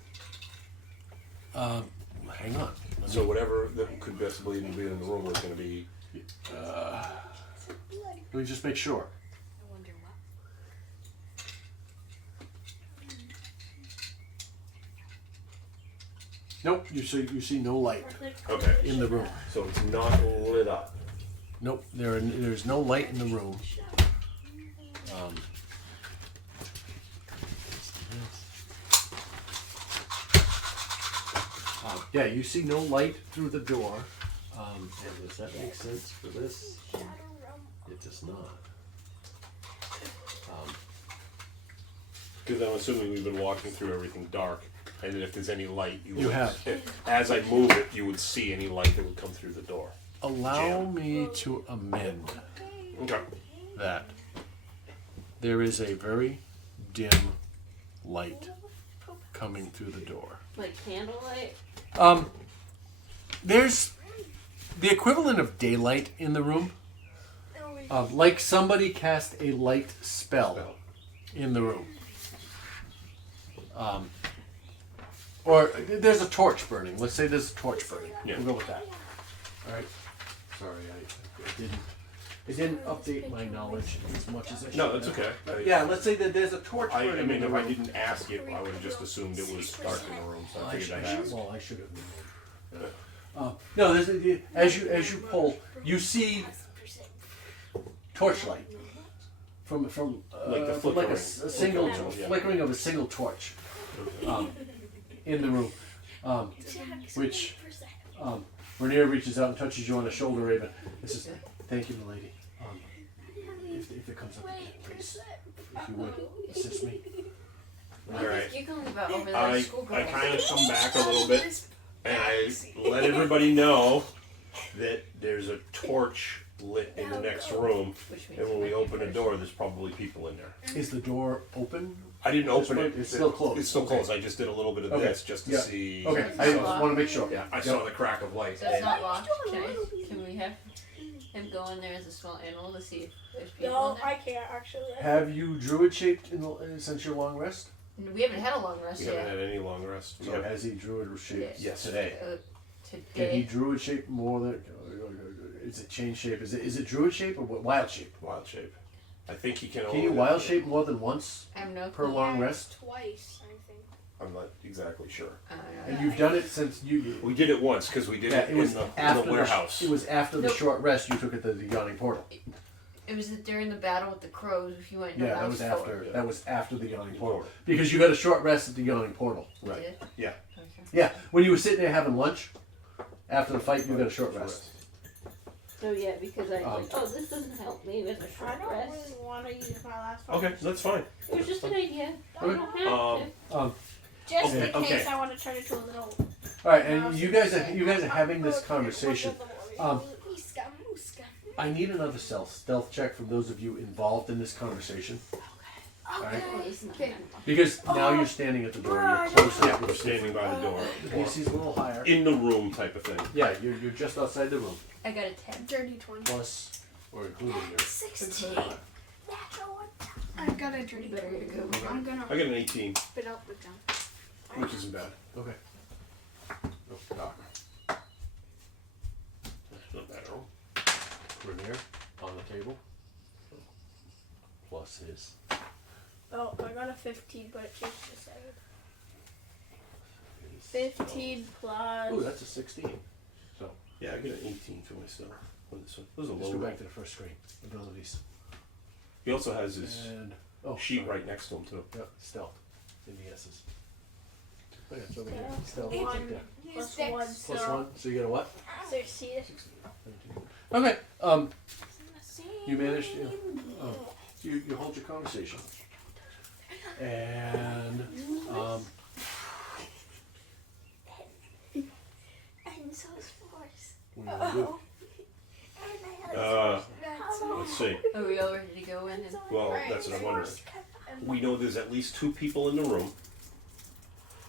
Hang on. So whatever that could possibly be in the room was going to be. Let me just make sure. I wonder what. Nope. You see no light Okay, in the room. so it's not lit up. Nope. There's no light in the room. Yeah, you see no light through the door. And does that make sense for this? It does not. Because I'm assuming we've been walking through everything dark, and then if there's any light, You would, have. As I move it, you would see any light that would come through the door. Allow me to amend Okay. that. There is a very dim light coming through the door. Like candlelight? There's the equivalent of daylight in the room. Like somebody cast a light spell in the room. Or there's a torch burning. Let's say there's a torch burning. Yeah. We'll go with that. All right. Sorry, I didn't update my knowledge as much as I should. No, that's have. okay. But yeah, let's say that there's a torch I burning. mean, in the if I room. didn't ask it, I would have just assumed it was dark in the room. So I figured I'd ask. Well, I should have. No, as you pull, you see torchlight from Like the from like flickering. a single Yeah. flickering of a single torch in the room, which Rainier reaches out and touches you on the shoulder, Raven. This says, "Thank you, milady. If it comes up again, please, if you would assist me." All right. You can leave out over there, I schoolgirl. kind of come back a little bit, and I let everybody know that there's a torch lit in the next room, Which means and when we open a door, there's probably people in there. Is the door open? I didn't open one- it. it's still closed. It's still Okay. closed. I just did a little bit of Okay. this just to Yeah. see. Okay, I just want to make sure. Yeah, I saw the crack of light. So it's and- not locked. Can we have him go in there as a small animal to see if there's people No, in there? I can't actually. Have you druid shaped since your long rest? We haven't had a long rest We haven't yet. had any long rest. We So have- has he druid shaped Yes. today? Can he Today. druid shape more than? Is it chain shape? Is it druid shape or what? Wild shape? wild shape. I think he can. Can you wild shape more than once I have no per clue. long rest? Twice, I think. I'm not exactly sure. I don't know. And you've done it since you. We did it once because we did Yeah, it, it was in after the warehouse. It was after the Nope. short rest you took it to the yawning portal. It was during the battle with the crows. If you went in Yeah, the that was mouse after. fort. Yeah. That was after the yawning portal Portal. because you got a short rest at the yawning portal. You Right. did? Yeah. Okay. Yeah, when you were sitting there having lunch after the fight, you got a short rest. So yeah, because I was like, oh, this doesn't help me with a I short don't rest. really want to use my last Okay, that's fine. It was just an idea. I Okay. don't have to. Just Okay, in case okay. I want to turn into a little. All right, and you guys are having this conversation. I need another stealth check from those of you involved in this conversation. Alright? Because now you're standing at the door, you're close Yeah, up we're with standing by the door. the DC's a little higher. In the room type of thing. Yeah, you're just outside the room. I got a 10. Dirty 20. Plus, or including your 16. I got a dirty Better 20. to go. I'm gonna I got an 18, spit out the gun. which isn't bad. Okay. Oh, doc. That's not bad at all. Rainier on the table. Plus his. Oh, I got a 15, but it changed to 7. his 15 plus. Oh, that's a 16. So, Yeah, I get an 18 for myself. On this one. Those are let's low go roll. back to the first screen. Abilities. He also has his And, oh, sheet sorry. right next to him too. Yep, stealth. In the S's. Oh, yeah, it's over here. Stealth. Stealth is right there. Plus 1, so. Plus 1, so you get a what? 16. Okay, you managed to, you hold your conversation. And, I'm so forced. what do you wanna do? Let's see. Are we all ready to go in? And Well, that's what I'm wondering. We know there's at least 2 people in the room.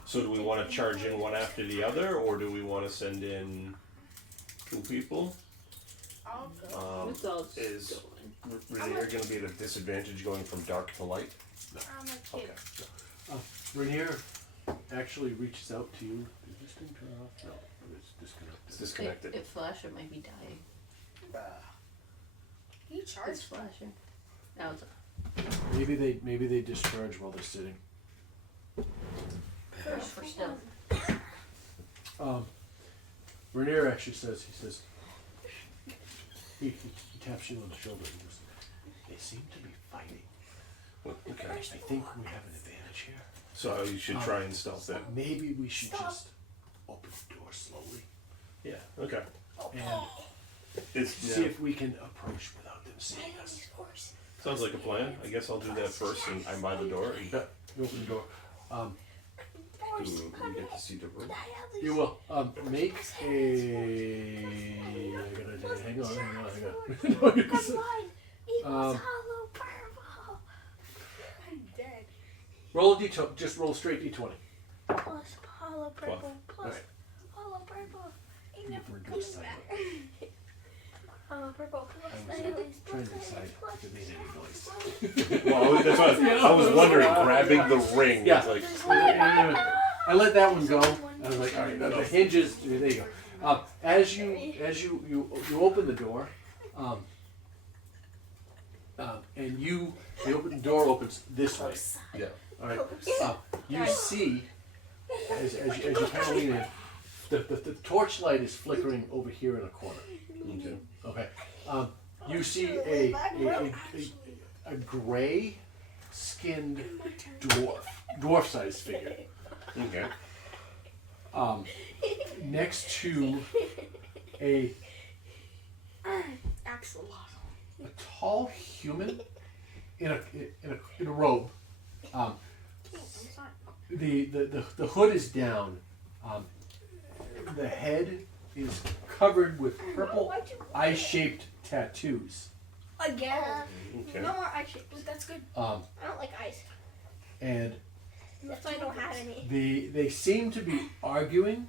So do we want to charge in one after the other, or do we want to send in 2 people? I'll go. what's all Is going? Rainier going to be at a disadvantage going from dark to light? I'm a Okay. kid. Rainier actually reaches out to you. Did this thing turn off? No, it's disconnected. It's disconnected. It flashed. It might be dying. He It's charged. flashing. Now it's Maybe they discharge while they're sitting. for stealth. Rainier actually says, he taps you on the shoulder and goes, they seem to be fighting. Okay. I think we have an advantage here. So you should try and stealth it. Maybe we should just open the door slowly Yeah. Okay. and It's see if we can approach without them seeing us. sounds like a plan. I guess I'll do that first, and I'm by the door. And Yeah, you open the door. do we get to see the room? You will make a. I gotta hang on. No, you can say- Equals hollow purple. I'm dead. roll a d20. Just roll straight d20. Plus hollow purple. Plus Alright. hollow purple. It never We're comes good back. Hollow purple plus I was nice. trying to decide if it made any noise. Well, that's what I was wondering. Grabbing the ring. Yeah. It's like, I let that one go. I was like, all right, the hinges. There you go. As you open the door, and the door opens this way. yeah. All right. You see, as you kind of lean in, the torchlight is flickering over here in a corner. Okay. Okay. You see a gray-skinned dwarf-sized figure. Okay. Next to a Axolotl. tall human in a robe. The hood is down. The head is covered with purple eye-shaped tattoos. Again. Okay. No more eye shapes. That's good. Um, I don't like ice. and That's why I don't have any. they seem to be arguing.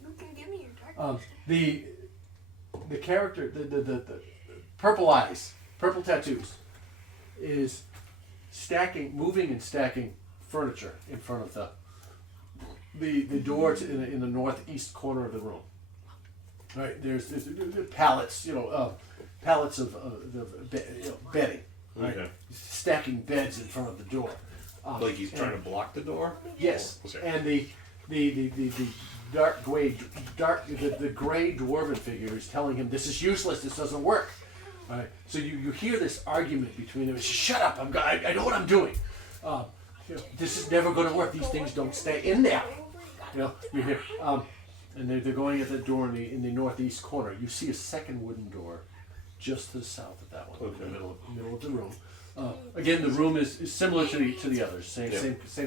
You can give me your dark. The character, the purple eyes, purple tattoos, is moving and stacking furniture in front of the door in the northeast corner of the room. All right, there's pallets, pallets of bedding. Right? Okay. Stacking beds in front of the door. Like he's trying to block the door? Yes, Okay. and the dark gray the gray dwarven figure is telling him this is useless. This doesn't work. All right. So you hear this argument between them. It's, shut up! I know what I'm doing. This is never going to work. These things don't stay in there. You hear, and they're going at the door in the northeast corner. You see a second wooden door just to the south of that one, in the middle of the room. Again, the room is similar to the others. Same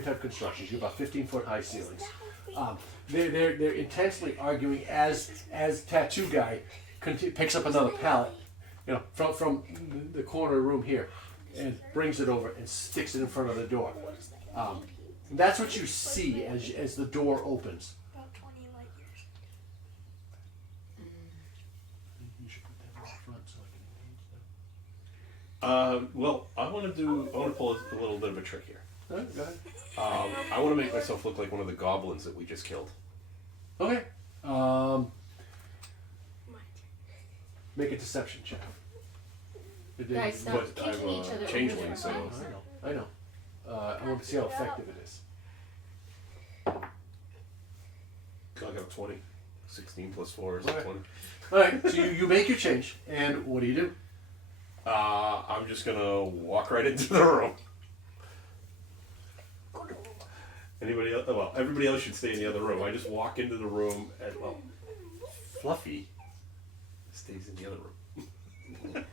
type of construction. You have about 15-foot high ceilings. They're intensely arguing as Tattoo Guy picks up another pallet, from the corner room here, and brings it over and sticks it in front of the door. That's what you see as the door opens. About 20 light years. You should put that in front so I can engage them. Well, I want to pull a little bit of a trick here. All right, go ahead. I want to make myself look like one of the goblins that we just killed. Okay. Make a deception check. Guys, stop But kicking I'm each other. changeling, over so I know. I want to see how effective it is. I got 20. 16 plus 4 is Okay. 20. All right. So you make your change, and what do? I'm just gonna walk right into the room. Anybody else? Well, everybody else should stay in the other room. I just walk into the room, and Fluffy stays in the other room,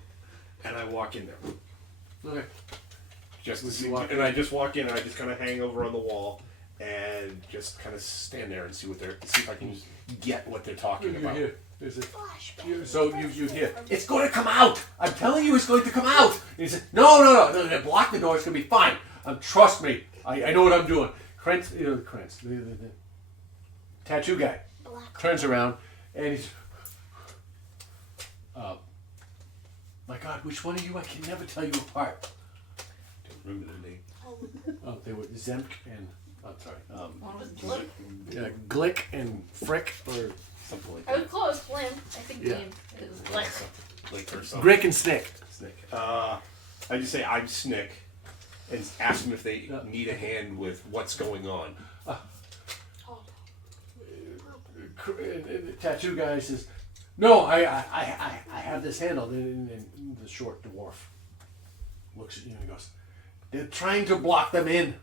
and I walk in there. Okay. Just to Would you see, walk and I just walk in, and I just kind of hang over on the wall, and just kind of stand there and see if I can get what they're talking You about. hear? So you hear, it's going to come out. I'm telling you, it's going to come out. And he said, no, block the door. It's going to be fine. Trust me. I know what I'm doing. Krantz, the Tattoo Guy, turns around and he's, my God, which one of you? I can never tell you apart. Don't remember the name. They were Zemk and, One was Glick. Glick and Frick, or Something like I that. was close. Blim. I think Yeah. Blim. It was Glick. Like or something. Grick and Snick. Snick. I just say I'm Snick, and ask them if they need a hand with what's going on. The Tattoo Guy says, no, I have this handled. And the short dwarf looks at you and he goes, they're trying to block them in.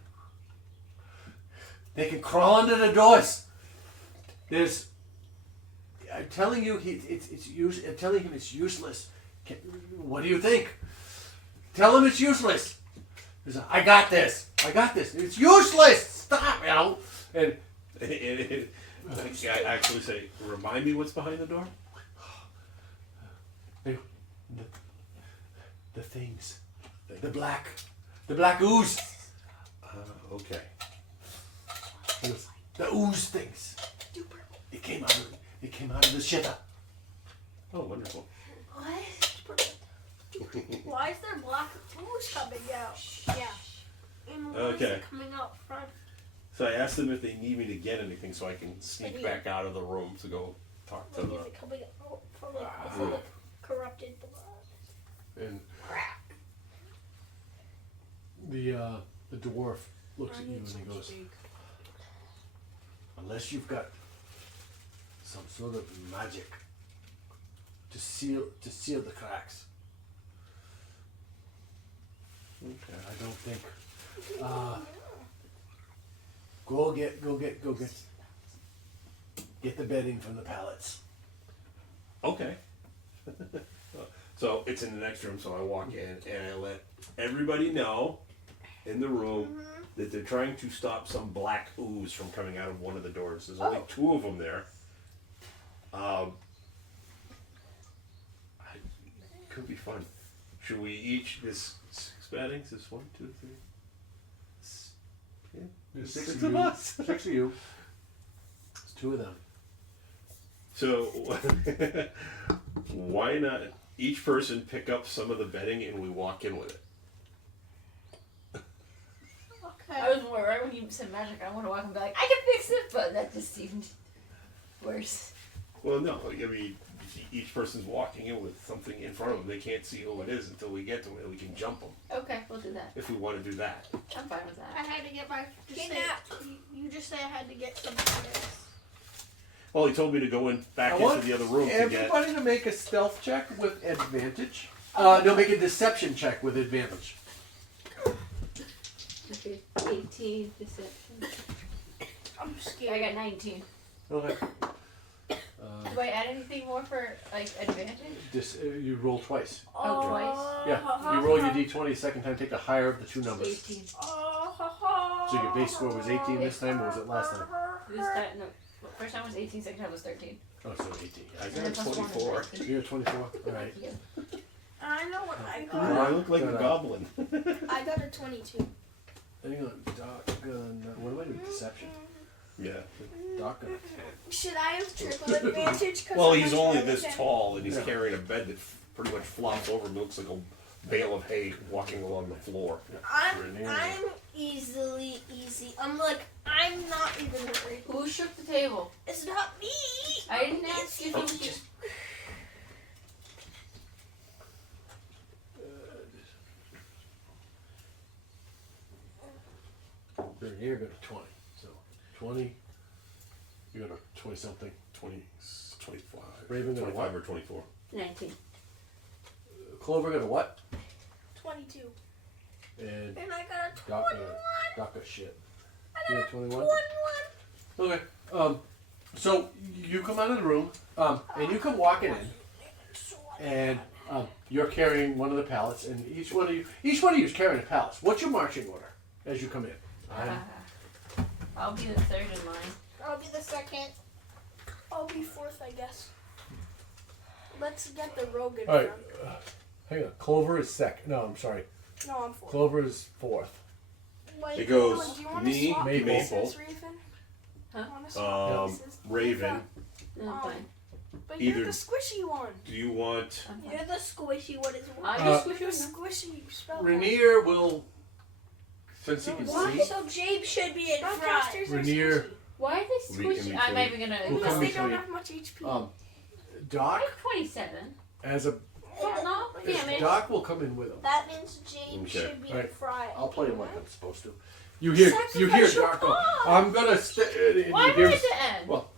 They can crawl under the doors. I'm telling you, I'm telling him it's useless. What do you think? Tell him it's useless. He says, I got this. It's useless. Stop, And I actually say, remind me what's behind the door? the things, the black ooze. Okay. He goes, the ooze things. It came out of the shitter. Oh, wonderful. What? Why is there black ooze coming out? Yeah. And why Okay. is it coming out front? So I asked them if they need me to get anything so I can sneak back out of the room to go talk to Like, the... is it coming out from like corrupted blood? And the dwarf looks at you and he goes, unless you've got some sort of magic to seal the cracks, I don't think. Go get the bedding from the pallets. Okay. So it's in the next room, so I walk in and I let everybody know in the room that they're trying to stop some black ooze from coming out of one of the doors. There's only two of them there. Could be fun. Should we each, this 6 beddings, this 1, 2, 3, There's Six six of you. us. 6 of you. It's 2 of them. So, why not each person pick up some of the bedding and we walk in with it? Okay. I was more right when you said magic. I want to walk and be like, I can fix it, but that just seemed worse. Well, no, I mean, each person's walking in with something in front of them. They can't see who it is until we get to it. We can jump them Okay, we'll do that. if we want to do that. I'm fine with I that. had to get my. You just say I had to get some. Well, he told me to go in back I into want the other room to get. everybody to make a stealth check with advantage. No, make a deception check with advantage. Okay, 18 deception. I'm I scared. got 19. Okay. Do I add anything more for like advantage? You roll twice. Oh, twice? Yeah, you roll your d20 second time, take the higher of the 2 numbers. 18. So your base score was 18 this time, or was it last time? This time, no. First time was 18, second time was 13. Oh, so 18. I And then got plus 1 is 24. 19. You're 24? Alright. Yeah. I know what I Oh, got. I look like a Got a- goblin. I got a 22. Hang on, Doc gun. What am I doing? Deception. Yeah. Doc gun. Should I have triple advantage? 'Cause Well, I'm he's much only better this than- tall, and he's Yeah. carrying a bed that pretty much flops over and looks like a bale of hay walking along the floor. I'm easy. I'm like, I'm not even worried. Who shook the table? It's not me. I didn't ask you. Oh, Just Here got a 20. So 20. You got a 20 something. 20, 25. Raven got a 25 what? or 24. 19. Clover got a what? 22. And And I got a Doc 21. got a shit. I You got got a 21? 21. Okay. So you come out of the room, and you come walking in, and you're carrying one of the pallets, and each one of you is carrying a pallet. What's your marching order as you come in? I'll be the third in line. I'll be the second. I'll be fourth, I guess. Let's get the rogue in All right. front. Hang on. Clover is second. No, I'm sorry. No, I'm fourth. Clover is fourth. Wait, It goes do you wanna me, swap Maple. places, Raven? Huh? Wanna swap places? Raven, No, I'm fine. But Either- you're the squishy one. do you want... I'm fine. You're the squishy one as well. I Uh, just wish You're you the would know. squishy spell. Rainier will, since he can Why? see, So Jabe should be in front. Rainier, Why are they We- squishy? we- I'm not even gonna. We'll Because come they between. don't have much HP. I Doc, have 27. as a, No damage. Doc will come in with him. That means Jabe Okay. should be in Right. front. I'll play him like I'm supposed to. You hear Sacrifice your Doc go, paw. I'm gonna Why am I at the end? Well,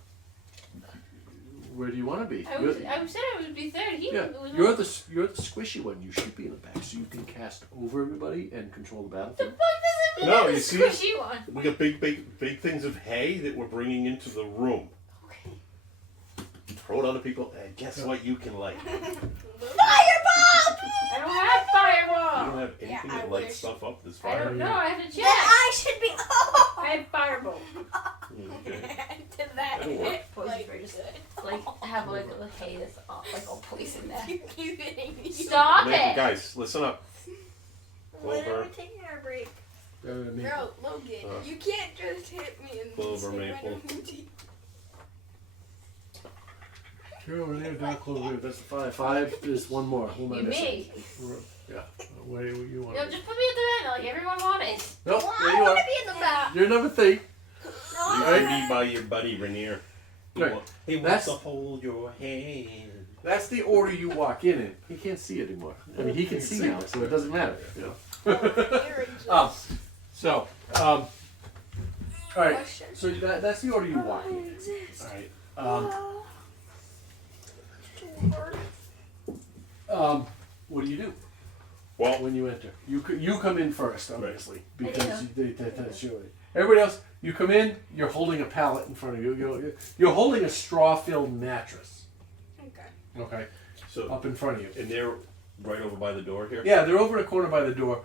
where do you want to be? I said I would be third. He Yeah, was you're the squishy one. You should be in the back, so you can cast over everybody and control the The battlefield. fuck does it mean? No, I'm you the see? squishy one. We got big things of hay that we're bringing into the room. Okay. Throw it on the people, and guess what you can light? You Fireball! I don't have fireball. don't have anything Yeah, I that lights wish. stuff up this I fire. don't know. I have to Then check. I should be. Oh! I have fireball. Okay. Did that That'll work. Poison like spray, just good? like have like a hay that's all, like all poison there. You keep hitting me. Stop Nathan, it. guys, listen up. When are Clover. we taking our break? Me. Bro, Logan, you can't just hit me and Clover, say Maple. my name. Sure, over there, Doc, Clover. That's the 5. 5 is one more. Who am I You missing? me. Yeah. Where do you want? Yo, just put me at the end like everyone wanted. Nope. Well, There I you want are. to be in the back. You're number 3. No, You I can want be by your buddy Rainier. Right. He wants That's- to hold your hand. That's the order you walk in. He can't see anymore. I mean, he can see now, so it doesn't matter. You know. to. So, all right. So that's the order you walk in. All right. What do you do Well, when you enter? You come in first, obviously, because do. that's your. Everybody else, you come in. You're holding a pallet in front of you. You're holding a straw-filled mattress. Okay. Okay, so up in front of you. and they're right over by the door here. Yeah, they're over in the corner by the door.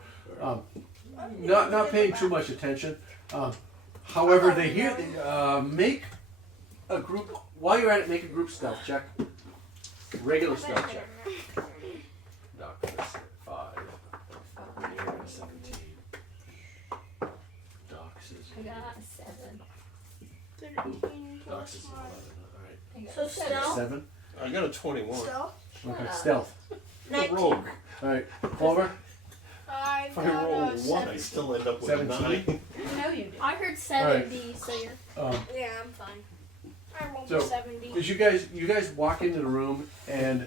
Not paying too much attention. However, they hear. Make a group. While you're at it, make a group stealth check. Regular stealth check. Doctor 5. Rainier 17. Doc says 13 Dox plus is 11. All right. So stealth. 7. I got a 21. Stealth. Okay. Stealth. I'm a 19. rogue. All right. Clover. I If I got roll a 1, I 17. still end up with 17. 9. No, you do. I heard 70, so you're. Yeah, I'm fine. I rolled So, a 70. As you guys walk into the room and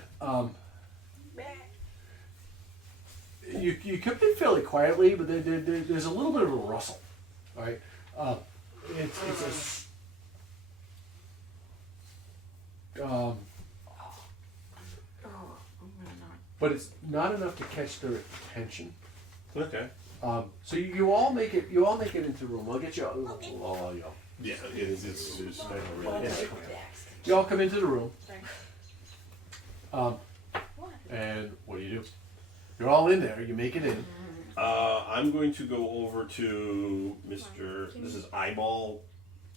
you come in fairly quietly, but there's a little bit of a rustle. All right. It's Oh, I'm gonna not. but it's not enough to catch their attention. Okay. So you all make it. You all make it into the room. I'll get you. All y'all. Yeah, it's not really. Yeah. You all come into the room. What? And what do? You're all in there. You make it in. I'm going to go over to Mr. This is Eyeball.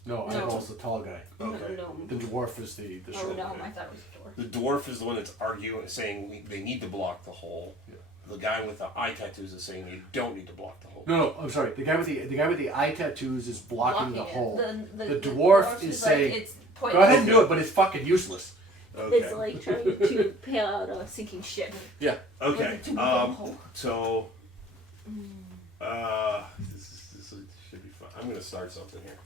No, No. Eyeball's the tall guy. Okay. No. The dwarf is the Oh short no, guy. I thought it was a door. The dwarf is the one that's arguing, saying they need to block the hole. Yeah. The guy with the eye tattoos is saying they don't need to block the hole. No, I'm sorry. The guy with the eye tattoos is blocking the it. hole. The dwarf is saying, like, it's Go pointless. ahead and do it, but it's fucking useless. Okay. It's like trying to bail out a sinking ship. Okay. Too big of a hole. So. This should be fun. I'm gonna start something here.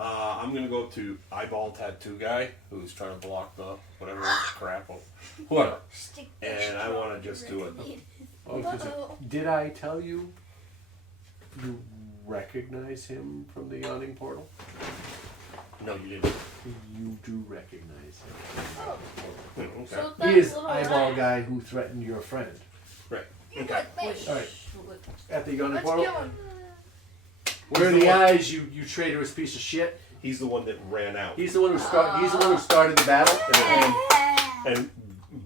I'm gonna go up to Eyeball Tattoo Guy who's trying to block the whatever crap. Whatever. Stick And I want to just do it. Did I tell you you recognize him from the yawning portal? No, you didn't. You do recognize him. Okay. So He that is little Eyeball rat. Guy who threatened your friend Right. You Okay. got fish. All right. at the yawning Let's portal. kill him. Where are the eyes, you traitorous piece of shit? He's the one that ran out He's the one who started the battle and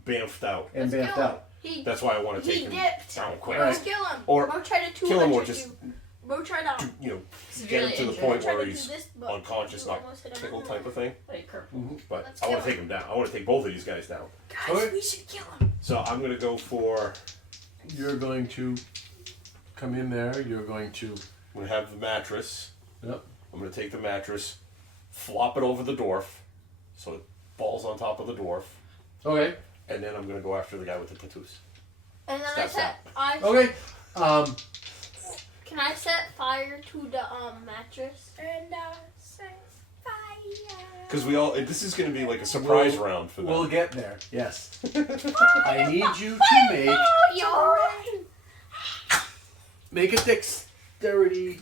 bamfed out. and Let's vamped kill him. out. That's why I want to He take him dipped. down quick. All right. Let's kill him. Or Mo tried to kill him, or 200 just you. Mo tried to. get him to the injured. point Tried where to he's do this, but unconscious, you not almost hit him. tickle type of thing. Like Kirk. But Let's I want kill to take him down. I want to take both of these guys down. Guys, Okay. we should kill him. So I'm gonna go for. You're going to come in there. You're going to. I'm gonna have the mattress. Yep. I'm gonna take the mattress, flop it over the dwarf, so it falls on top of the dwarf, Okay. and then I'm gonna go after the guy with the tattoos. And then Step, step. Okay. Can I set fire to the mattress? And set fire. Because this is gonna be like a surprise round for them. We'll get there. Yes. I need you to make a dexterity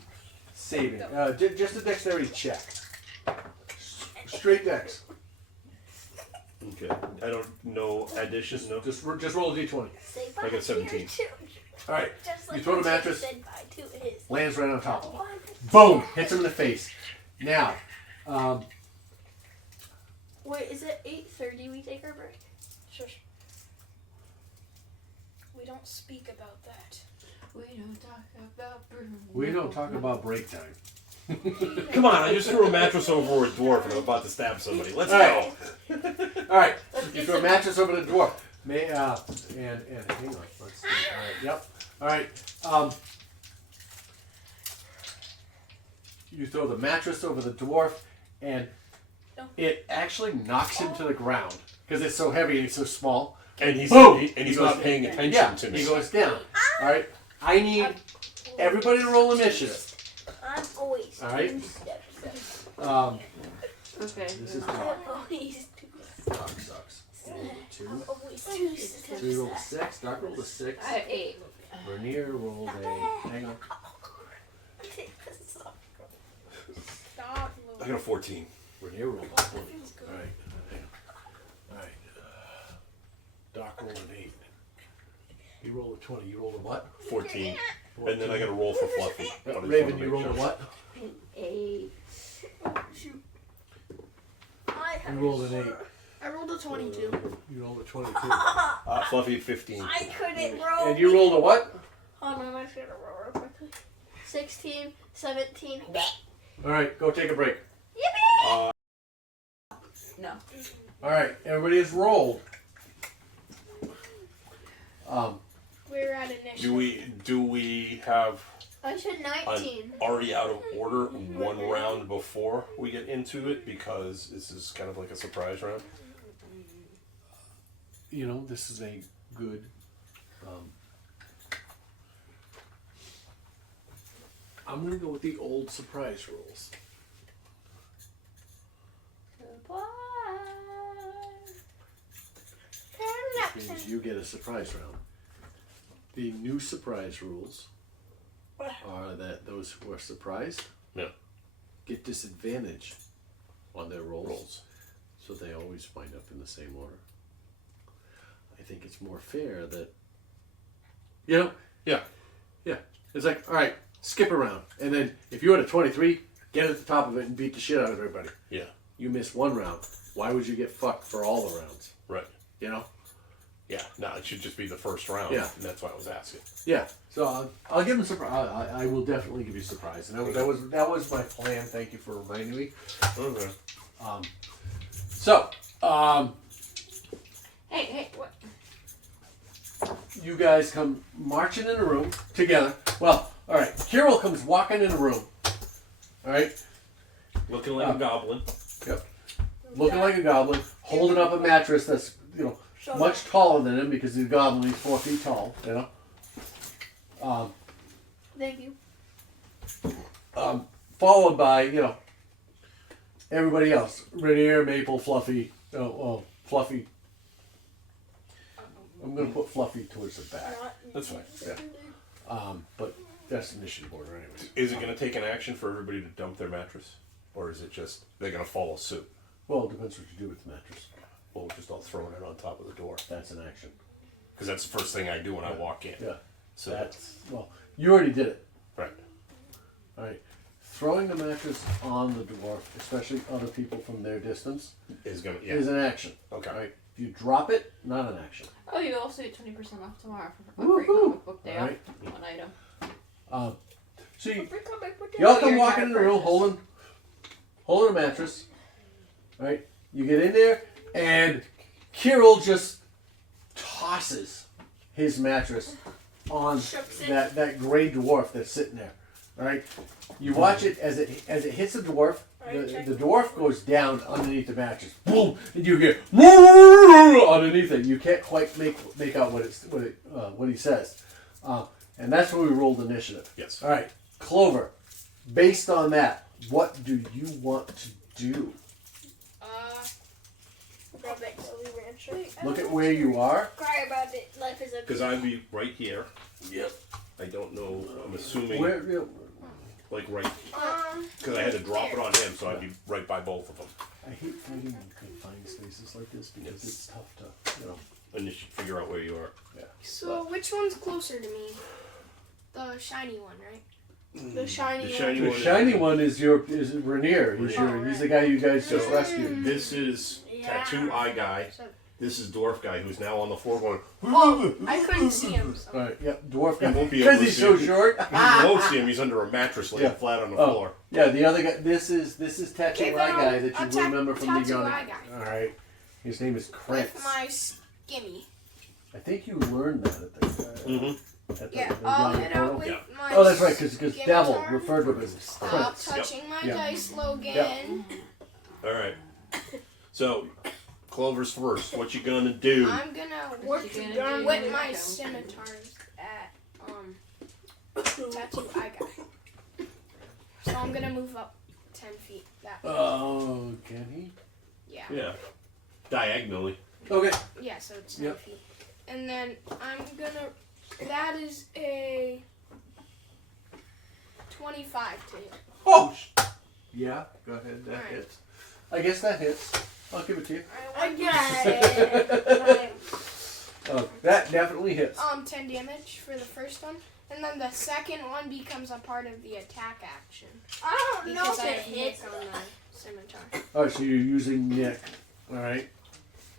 saving. Just a dexterity check. Straight dex. Okay. I don't know addition. No. Just roll a d20. I got 17. All right. Just You throw the Jake mattress. said bye to his Lands right on top of him. one. Boom! Hits him in the face. Now, Wait, is it 8:30 we take our break? Shush. We don't speak about that. We don't talk about broom. we don't talk about break time. Come on! I just threw a mattress over a dwarf and I'm about to stab somebody. Let's All go. right. All right. Let's You get throw a some- mattress over the dwarf. And hang on. Let's see. All right. Yep. All right. You throw the mattress over the dwarf, and it actually knocks him to the ground because it's so heavy and he's so small. And he's Boom! he's He not goes- paying attention Yeah. to me. He goes down. All right. I need everybody to roll initiative. I'm always All right. 2 steps. Okay. This is I'm Doc. always 2 Doc sucks. Roll a 2. I'm always 2 steps. So you rolled a 6. Doc rolled a 6. I have 8. Vernier rolled a. Hang on. Stop I got a 14. Vernier rolled a 20. All right. All right. Doc rolled an 8. He rolled a 20. You rolled a what? 14. And then I got to roll for Fluffy. I just Raven, wanna you make rolled a sure. what? 8. You rolled an 8. I rolled a 22. You rolled a 22. Fluffy 15. I couldn't roll. And you rolled a what? Hold on, I gotta roll real quickly. 16, 17. All right, go take a break. No. All right, everybody has rolled. We're at initiative. Do we have I said I'm 19. already out of order one round before we get into it because this is kind of like a surprise round. You know, this is a good. I'm gonna go with the old surprise rules. Which means you get a surprise round. The new surprise rules are that those who are surprised get disadvantage on their rolls. So they always wind up in the same order. I think it's more fair that, you know, yeah. It's like, all right, skip around. And then if you're at a 23, get at the top of it and beat the shit out of everybody. Yeah. You miss one round. Why would you get fucked for all the rounds? Right. You know? Yeah. No, it should just be the first round. Yeah. And that's why I was asking. Yeah. So I'll give him surprise. I will definitely give you a surprise. And that was my plan. Thank you for reminding me. Okay. Hey, what? You guys come marching in a room together. Well, all right. Kirill comes walking in a room. All right. Looking like a goblin. Yep. Looking like a goblin, holding up a mattress that's, much taller than him because he's a goblin. He's 4 feet tall. You know. Thank you. Followed by everybody else. Rainier, Maple, Fluffy. Fluffy. I'm gonna put Fluffy towards the back. That's fine. Yeah. But that's initiative order anyway. Is it going to take an action for everybody to dump their mattress? Or is it just they're going to follow suit? Well, it depends what you do with the mattress. Well, just all throwing it on top of the door. That's an action. Because that's the first thing I do when I walk in. Yeah. So You already did it. right. All right. Throwing the mattress on the dwarf, especially other people from their distance, Is going to is an action. Okay. All right. If you drop it, not an action. Oh, you also get 20% off tomorrow for Woohoo! free comic book day. Alright. One item. So you, Free comic book day. y'all Your come walking in the room purchase. holding a mattress. Right? You get in there, and Kirill just tosses his mattress on that gray dwarf that's sitting there. All right? You watch it as it hits the dwarf. The dwarf goes down underneath the mattress. Boom! And you hear underneath it. You can't quite make out what he says. And that's where we rolled initiative. Yes. All right, Clover. Based on that, what do you want to do? Grab that Kelly Rancher. Look at where you are. Cry about it. Life is a. Because I'd be right here. Yep. I don't know. I'm assuming Where? like right. Because I had to drop it on him, so I'd be right by both of them. I hate finding confined spaces like this because it's tough to, And you should figure out where you are. Yeah. So which one's closer to me? The shiny one, right? The shiny The one. shiny The one. shiny one is Rainier. He's the guy you guys just rescued. This is Tattoo Eye Guy. So, This is Dwarf Guy, who's now on the floor going. oh, I couldn't see him. So. All right. Yep. Dwarf You guy. won't be able Because to he's see so him. short. You won't see him. He's under a mattress laying Yeah. flat on the Oh. floor. Yeah. The other guy. This is Tattoo Okay, Eye then Guy I'll that you remember from the Tattoo gun. Eye Guy. All right. His name is With Krantz. my skimmy. I think you learned that at the. Mm-hmm. At the, Yeah, the I'll young head out portal. with Yeah. my. Oh, that's right. Because skimmy Devil tar. referred to him as Stop Krantz. touching my Yeah. dice, Logan. Yeah. All right. So, Clover's first. What you gonna do? I'm gonna What you gonna do? with my scimitars at Tattoo Eye Guy. So I'm gonna move up 10 feet that way. Oh, can he? Yeah. Yeah. Diagonally. Okay. Yeah, so it's 10 Yep. feet. And then I'm gonna. That is a 25 to hit. Oh. Yeah. Go ahead. That Alright. hits. I guess that hits. I'll give it to you. That definitely hits. 10 damage for the first one. And then the second one becomes a part of the attack action. I don't know Because if I it have hits. Nick on the scimitar. All right. So you're using Nick. All right.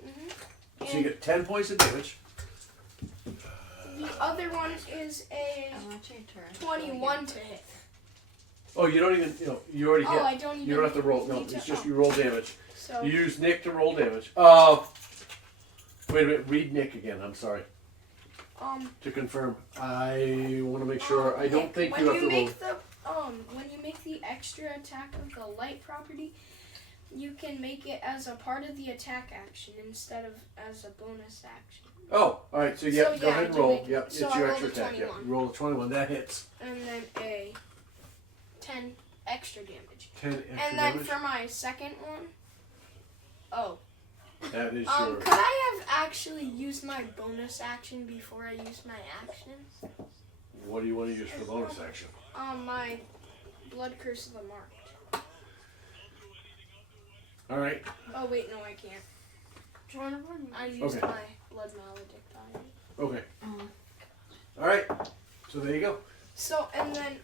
Mm-hmm. So you get 10 points of damage. The other one is a I'm not your turn. 21 to hit. Oh, you don't even. You already hit. I don't even. You don't have to roll. No, need it's to- just you roll damage. So You use Nick to roll damage. Wait a minute. Read Nick again. I'm sorry. To confirm, I want to make sure. I don't think when you have to roll. make the when you make the extra attack of the light property, you can make it as a part of the attack action instead of as a bonus action. Oh, all right. So yeah, So, go yeah, ahead and I do roll. make- Yep, so it's I your roll extra the attack. Yep, 21. roll a 21. That hits. And then a 10 extra damage. 10 extra And then damage. for my second one, oh, That is your. could I have actually used my bonus action before I used my action? What do you want to use for bonus action? My Blood Curse of the Marked. All right. Oh wait, no, I can't. I used Okay. my Blood Maledict already. Okay. All right. So there you go. So and then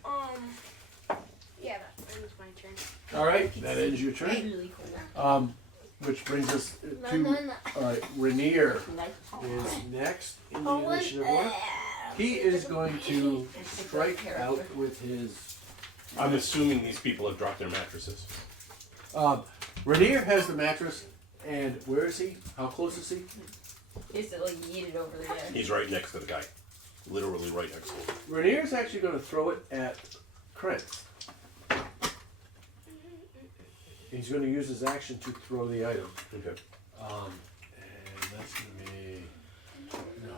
yeah, that ends my turn. All right. That ends your turn. Really cool. Which brings us to. All right. Rainier is next in the initiative order. He is going to strike out with his. I'm assuming these people have dropped their mattresses. Rainier has the mattress, and where is he? How close is he? He's like yeeted over there. He's right next to the guy. Literally right next to him. Rainier's actually going to throw it at Krentz. He's going to use his action to throw the item. Okay. And that's going to be no.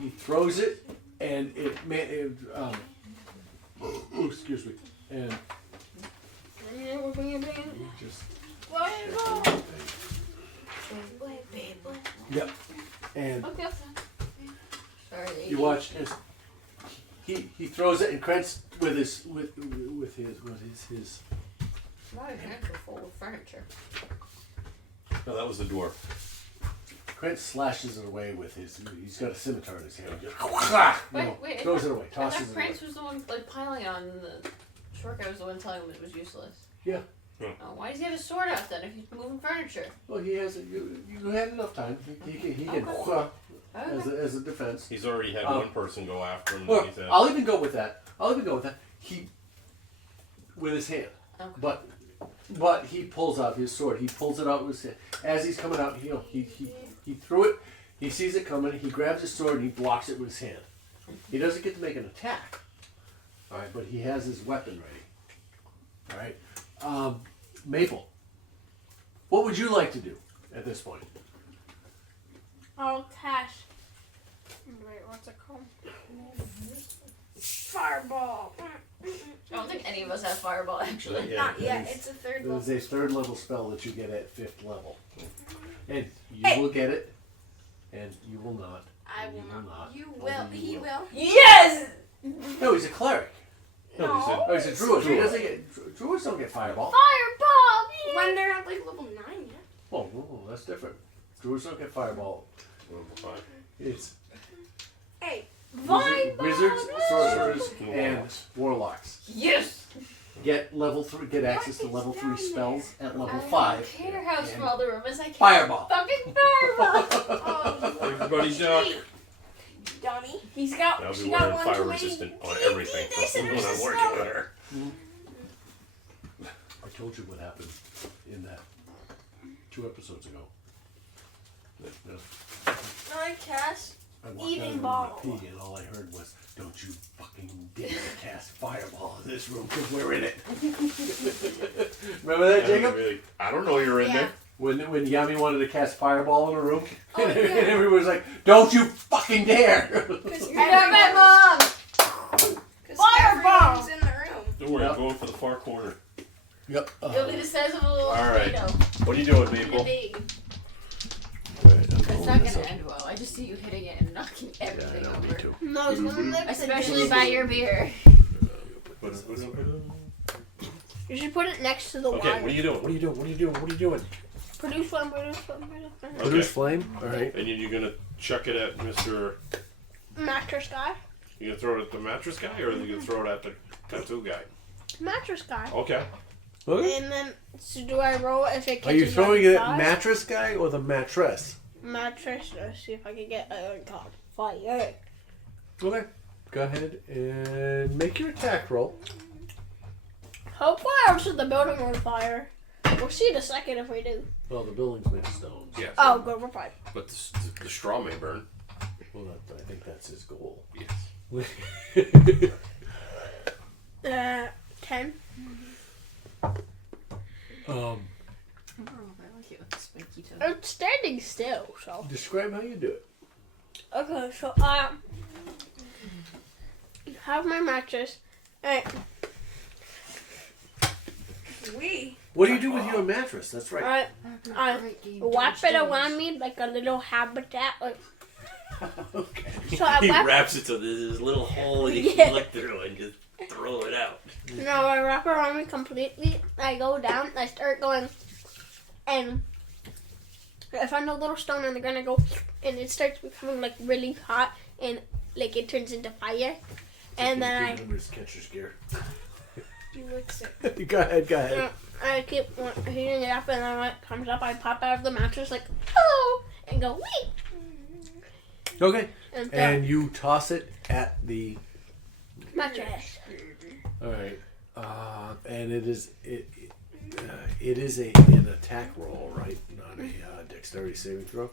He throws it, and ooh, excuse me, and just. Yep. And Sorry. you watch as he throws it, and Krentz with his. My hands are full of furniture. No, that was the dwarf. Krentz slashes it away with his. He's got a scimitar in his hand. Just, Wait, throws it away, I thought tosses it away. Prince was the one like piling on the short guy was the one telling him it was useless. Yeah. Oh, why does he have a sword out then if he's moving furniture? Well, he has. You had enough time. He can Okay. as a defense. He's already had one person go after him. Well, He said, I'll even go with that. He with his hand, Okay. but he pulls out his sword. He pulls it out with his hand. As he's coming out, he threw it. He sees it coming. He grabs his sword and he blocks it with his hand. He doesn't get to make an attack. All right, but he has his weapon ready. All right, Maple. What would you like to do at this point? I'll cast. Wait, what's it called? Fireball. I don't think any of us have fireball actually. Yeah. Not yet. It's a third It level. is a third level spell that you get at 5th level. And you will get it, and you will not. I will not. You will. Only He you will. Yes! No, he's a cleric. No. Oh, he's a druid. He doesn't get. Druids don't get fireball. Fireball! When they're at like level 9 yet. Oh, that's different. Druids don't get fireball. Fine. It's Hey. wizards, sorcerers, and warlocks Yes! get level 3. Get access to level 3 spells at level I 5. don't care how small the room is. I can't Fireball. fucking fireball. Everybody duck. Dummy. He's got. I'll be She got wearing one fire too many. resistant on everything from when I'm working there. I told you what happened in that 2 episodes ago. No, I cast. I walked Eating out of the room bottle. to pee, and all I heard was, "Don't you fucking dare cast fireball in this room, because we're in it." Remember that, Jacob? I don't know you're in there. When Yami wanted to cast fireball in a room, Oh, and yeah. everyone was like, "Don't you fucking dare!" Because You're not my mom! Fireball! everyone's in the room. Don't worry, Yep. I'm going for the far corner. Yep. It'll be the size of a little Alright. tomato. What are you doing, And a Maple? big. Alright, I'm It's pulling not this gonna up. end well. I just see you hitting it and knocking Yeah, I everything know, me over. too. No, it's gonna live. Especially by your beer. You should put it next to the Okay, wire. what are you doing? What are you doing? What are you doing? What are you doing? Produce one, produce one, produce one. Okay. Produce flame. All right. And you're gonna chuck it at Mr. Mattress guy. You gonna throw it at the mattress guy, or are you gonna throw it at the tattoo guy? Mattress guy. Okay. And then, so do I roll if it Are you catches throwing on it at fire? mattress guy or the mattress? Mattress. Let's see if I can get it on top. Fire. Okay. Go ahead and make your attack roll. Hopefully I don't set the building on fire. We'll see in a second if we do. Well, the building's made of stone. Yeah. Oh, good, we're fine. But the straw may burn. Well, I think that's his goal. Yes. 10. Overall, I like it with the spiky toe. I'm standing still, so. Describe how you do it. Okay, so have my mattress. And What do you do with your mattress? That's right. I wrap it around me like a little habitat. Like, Okay. so I He wrap. wraps it so there's this little hole that you Yeah. can look through and just throw it out. No, I wrap it around me completely. I go down. I start going, and I find a little stone on the ground. I go, and it starts becoming like really hot, and like it turns into fire. And then His catcher's gear. You look sick. Go ahead. I keep heating it up, and then when it comes up, I pop out of the mattress like, hello, and go, wait. Okay. And, And you toss it at the. mattress. All right. And it is an attack roll, right? Not a dexterity saving throw.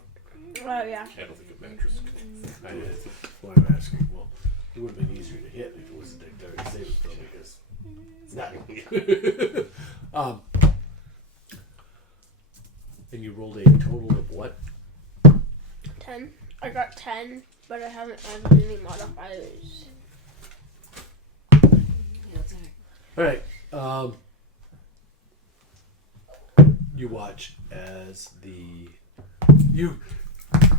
Oh, yeah. I don't think a mattress I did. That's why I'm asking. Well, it would have been easier to hit if it was a dexterity saving throw because it's not. And you rolled a total of what? 10. I got 10, but I haven't added any modifiers. All right. You watch as you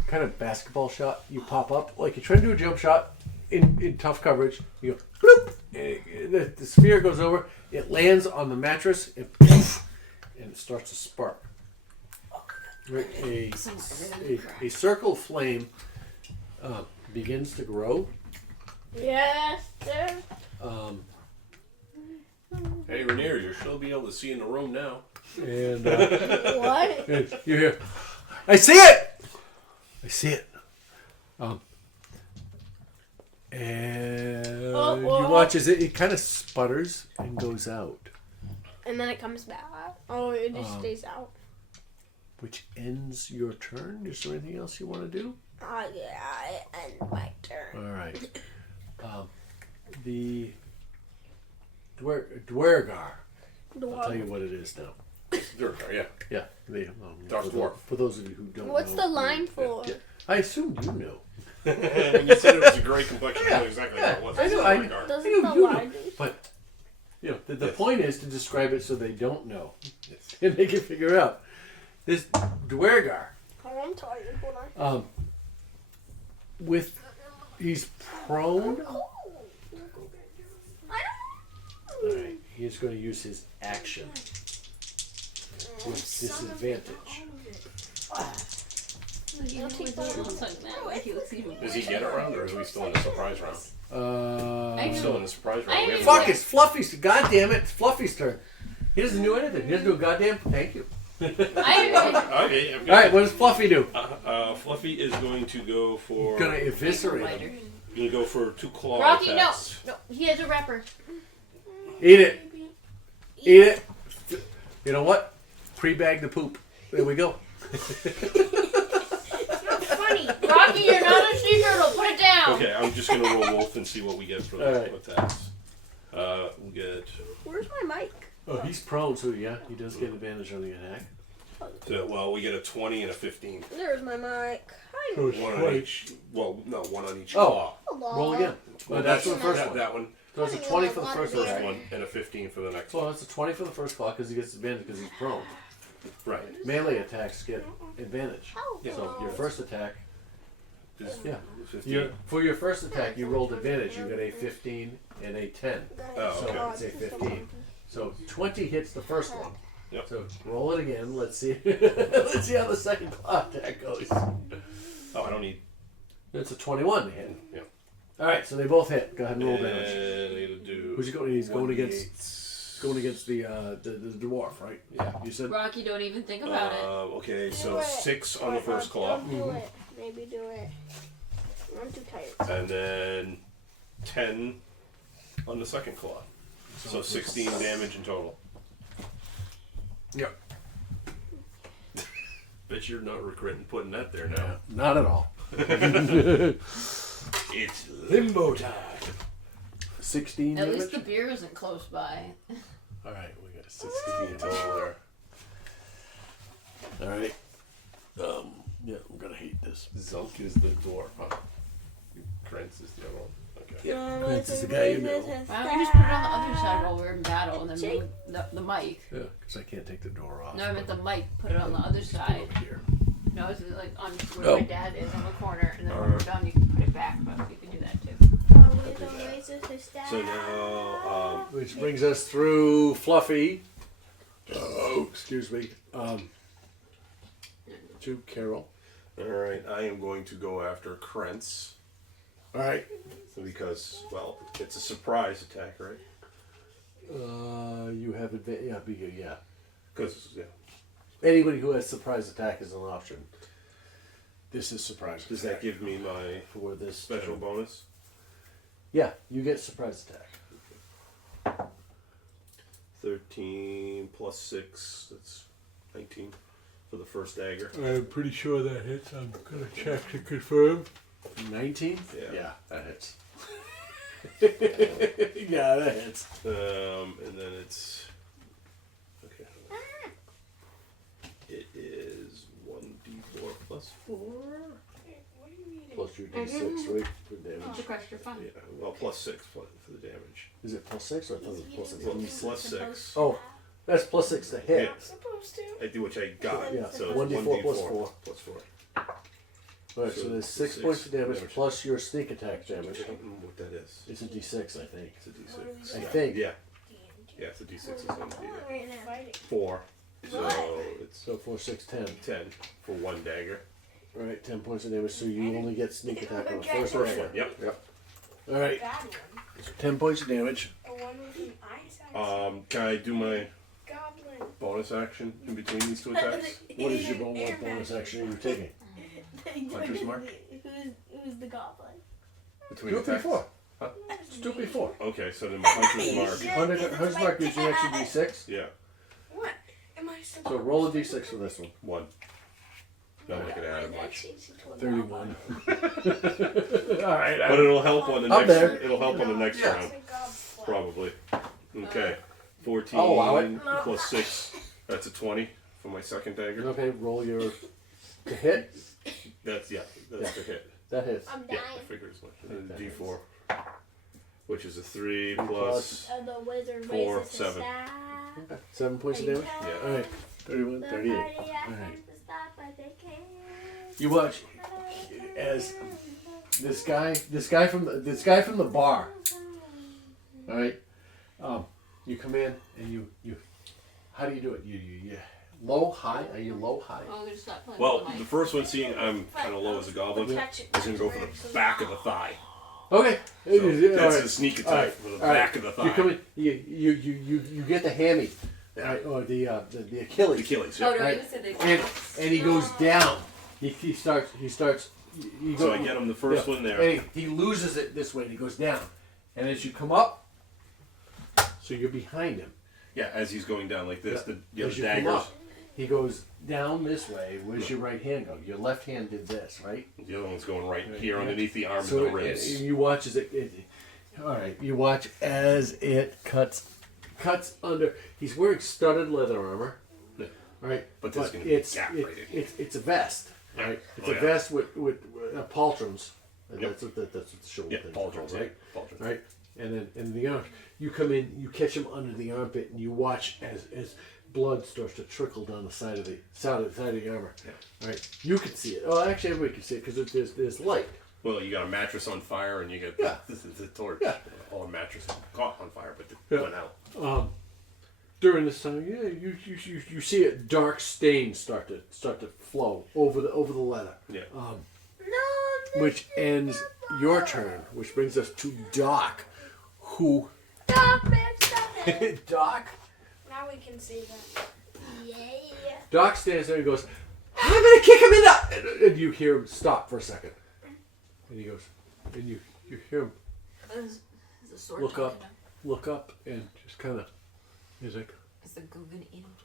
kind of basketball shot. You pop up like you're trying to do a jump shot in tough coverage. You go bloop, and the sphere goes over. It lands on the mattress and poof, and it starts to spark. Right, a circle of flame begins to grow. Yes, sir. Hey, Rainier, you'll still be able to see in the room now. And What? you hear, I see it! I see it. And you watch as it kind of sputters and goes out, And then it comes back. Oh, it just stays out. which ends your turn. Is there anything else you want to do? Yeah, it ends my turn. All right. The Dwergar. I'll tell you what it is now. Yeah. Yeah. Dark dwarf. For those of you who don't know. What's the line for? Yeah. I assumed you knew. When you said it was a gray complexion, I knew exactly what it was. I know, It's I- dark. Doesn't You the know. line? But, the point is to describe it so they don't know. And they can figure it out. This Dwergar, Oh, I'm tired. Hold on. he's prone. Alright, he is going to use his action with disadvantage. Does he get it round, or is we still in the surprise round? I'm Still in the surprise round. We haven't Fuck, got- it's Fluffy's. God damn it, it's Fluffy's turn. He doesn't do anything. He doesn't do a goddamn thank you. Okay, I've got Alright, what does Fluffy do? Fluffy is going to go for. Gonna eviscerate him. Gonna go for 2 claw Rocky, no, attacks. no, he has a wrapper. Eat it. Eat it. You know what? Pre-bag the poop. There we go. Funny, Rocky, you're not a sea turtle. Put it down. Okay, I'm just gonna roll wolf and see what we get for the Alright. attacks. We get. Where's my mic? Oh, he's prone, so yeah, he does get advantage on the attack. We get a 20 and a 15. There's my mic. Hi. So it's One on 20. each. Well, no, one on each Oh. claw. Roll again. Well, that's for the first that, one. That one. So it's a 20 for the first First one. one, and a 15 for the next Well, one. it's a 20 for the first claw because he gets advantage because he's prone. Right. Melee attacks get advantage. Yeah. So your first attack, Is yeah. 15. For your first attack, you rolled advantage. You got a 15 and a 10. Oh, So okay. it's a 15. So 20 hits the first one. Yep. So roll it again. Let's see. Let's see how the second claw attack goes. Oh, I don't need. It's a 21 to hit. Yeah. All right, so they both hit. Go ahead and roll And damage. I gotta do. Who's he going? He's going against. 1d8. Going against the dwarf, right? Yeah. You said. Rocky, don't even think about it. Okay, Do so it. 6 on the first claw, Don't do it. Maybe do it. I'm too tired. and then 10 on the second claw. So 16 damage in total. Yep. Bet you're not regretting putting that there now. Not at all. It's limbo time. 16 At damage. least the beer isn't close by. All right, we got a 16 total there. All right. Yeah, I'm gonna hate this. Zulk is the dwarf, huh? Krantz is the other one. Okay. Yeah, Krantz is the guy you know. Why don't we just put it on the other side while we're in battle and then move the mic? Yeah, because I can't take the door off. No, I meant the mic. Put it on the other side. Over here. No, it's like on where Oh. my dad is on the corner, and then when we're done, you can put it back. But you can do that too. So now, Which brings us through Fluffy. Oh, excuse me. To Carol. alright, I am going to go after Krantz. All right. Because, well, it's a surprise attack, right? You have advantage. Yeah. Because, yeah. Anybody who has surprise attack is an option. This is surprise Does attack. that give me my for this special turn. bonus? Yeah, you get surprise attack. 13 plus 6, that's 19 for the first dagger. I'm pretty sure that hits. I'm gonna check to confirm. 19? Yeah. That hits. Yeah, that hits. And then it's... Okay. It is 1d4 plus 4? Plus your d6, right? For damage. The crushed your fun. Yeah, well, plus 6 for the damage. Is it plus 6 or I thought it was plus 6? Well, plus 6. Oh, that's plus 6 to hit. Yeah. Supposed to. I do which I got. Yeah, So 1d4 it's plus 4. Plus 4. Alright, so So there's 6 6 points of damage damage. plus your sneak attack damage. I don't know what that is. It's a d6, I think. It's a d6. I think. Yeah. Yeah, it's a d6 is on the 4. So it's So 4, 6, 10. 10 for one dagger. Alright, 10 points of damage, so you only get sneak attack on the first First one. one, yep. Alright, Bad one. 10 points of damage. A one with an ice axe. Can I do my Goblin. bonus action in between these two attacks? What is your bonus action you're taking? Hunter's mark? Who's the goblin? Between Do it attacks? before. Huh? Just do it before. Okay, so then my hunter's mark. Hunter's mark gives you an extra d6. Yeah, What? Am I supposed So roll a d6 for this one. 1. Not gonna add much. 31. Alright, But it'll help on the I'm next. there. It'll help on the next Yeah. round, probably. Okay, 14 I'll allow it. plus 6. That's a 20 for my second dagger. Okay, roll your to hit. That's the hit. That hits. I'm Yeah, dying. I figured as much. And then D4, which is a 3 plus- plus. The wizard 4, raises his 7. staff. Okay. 7 points of damage. Yeah. Alright, 31, The 38. party asks Alright. them to stop, but they can't. You watch as this guy from the bar. All right, you come in and you. How do you do it? You low high? Are you low high? Oh, they just not playing Well, with the the mic. first one, seeing I'm kind of low as a goblin, is going to go for the back of the thigh. Okay, So all that's right. the sneak attack All right. for the All right. back of the thigh. You come in. You get the hammy, right, or the Achilles. Achilles. Oh, Yeah. no, Right. you said they. And he goes down. He starts. You So I get him the first yeah, one there. And he loses it this way. And he goes down. And as you come up, so you're behind him. Yeah, as he's going down like this, Yeah. the As you come daggers. up, he goes down this way. Where's your right hand go? Your left hand did this, right? The other one's going right Right, here yeah. underneath the arm So and the ribs. you watch as it all right. You watch as it cuts under. He's wearing studded leather armor, Yeah. right? But there's gonna be a it's gap right in here. it's a vest, Yeah. right? It's Oh, a yeah. vest with pauldrons. Yep. That's what the shoulder Yeah, things are pauldrons, called, right? yeah. Pauldrons. Right. And then the arm. You come in. You catch him under the armpit, and you watch as blood starts to trickle down the side of the armor. Yeah. Right. You can see it. Oh, actually, everybody can see it because there's light. Well, you got a mattress on fire and you get Yeah. the torch. Yeah. All the mattresses caught on fire, but it Yeah. went out. During this time, yeah, you see a dark stain start to flow over the leather, Yeah. which ends your turn, which brings us to Doc, who Stop it! Doc Now we can see that. Yeah. Doc stands there and goes, "I'm gonna kick him in the," and you hear him stop for a second, and he goes, and you hear him Is the sword look talking up, look up, and just kind of, he's like, now? Is the goo gonna eat him?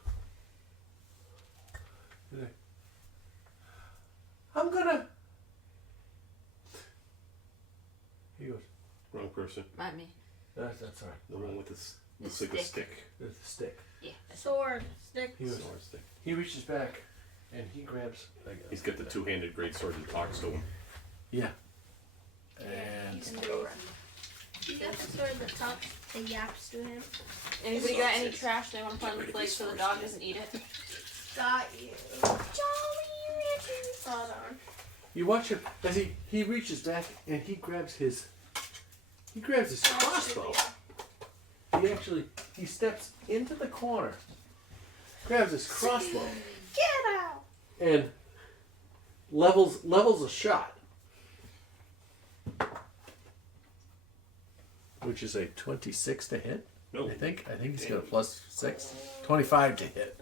I'm gonna person? Not me. That's all right. The one with the The looks like a stick. stick. There's the stick. Yeah. That's Sword, stick. He was. Sword stick. He reaches back, and he grabs. He's got the two-handed great sword and talks to him. Yeah. And He's crazy. He's got the sword that talks, that yaps to him. Anybody got any trash they want to put on the plate so the dog doesn't eat it? Got you. Jolly Ranchers. Hold on. you watch him as he reaches back and he grabs his crossbow. He steps into the corner, grabs his crossbow, Get out! and levels a shot, which is a 26 to hit. No. I think he's got a plus 6, 25 to hit,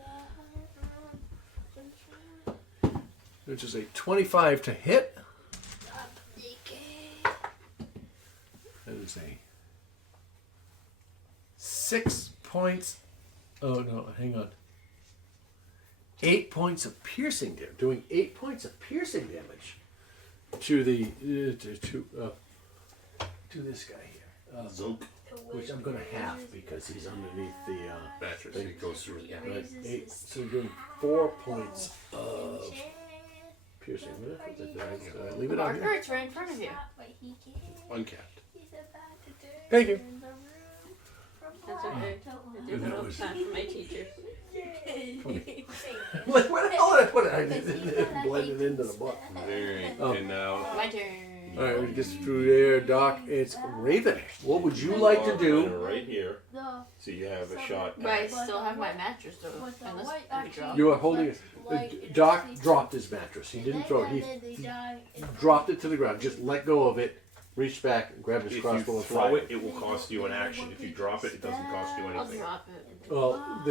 which is a 25 to hit. That is a 6 points. Oh no, hang on. 8 points of piercing damage. Doing 8 points of piercing damage to the to this guy here, Zook. which I'm going to half because he's underneath the Mattress. It goes through it. right, 8. So doing 4 points of piercing. Did I leave it on Marker, here? it's right in front of you. Uncapped. Thank you. That's okay. I do that all the time for my teachers. Like, where the hell did I put it? I didn't blend it into the book. Very. Oh. And now. My turn. All right, we get through there, Doc. It's Raven. What would you like to do? Right here. So you have a shot. But I still have my mattress though. Unless we drop. You are holding it. Doc dropped his mattress. He didn't throw it. He dropped it to the ground. Just let go of it. Reached back, and grabbed his If crossbow you and throw fired. it, it will cost you an action. If you drop it, it doesn't cost you I'll anything. drop it. Well,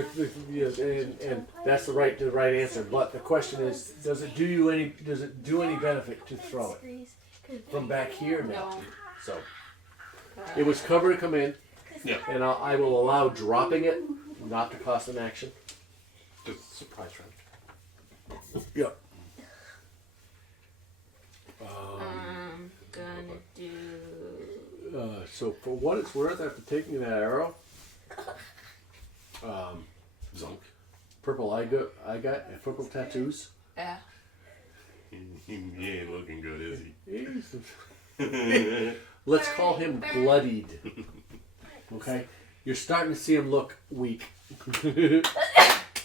yes, and that's the right answer. But the question is, does it do any benefit to throw it from back here? No. No. So it was cover to come in, Yeah. and I will allow dropping it not to cost an action. Just surprise round. Yep. I'm gonna do. So for what it's worth, after taking that arrow, Zunk. purple got and purple tattoos. Yeah. He ain't looking good, is He's- Let's call him bloodied. Okay, you're starting to see him look weak.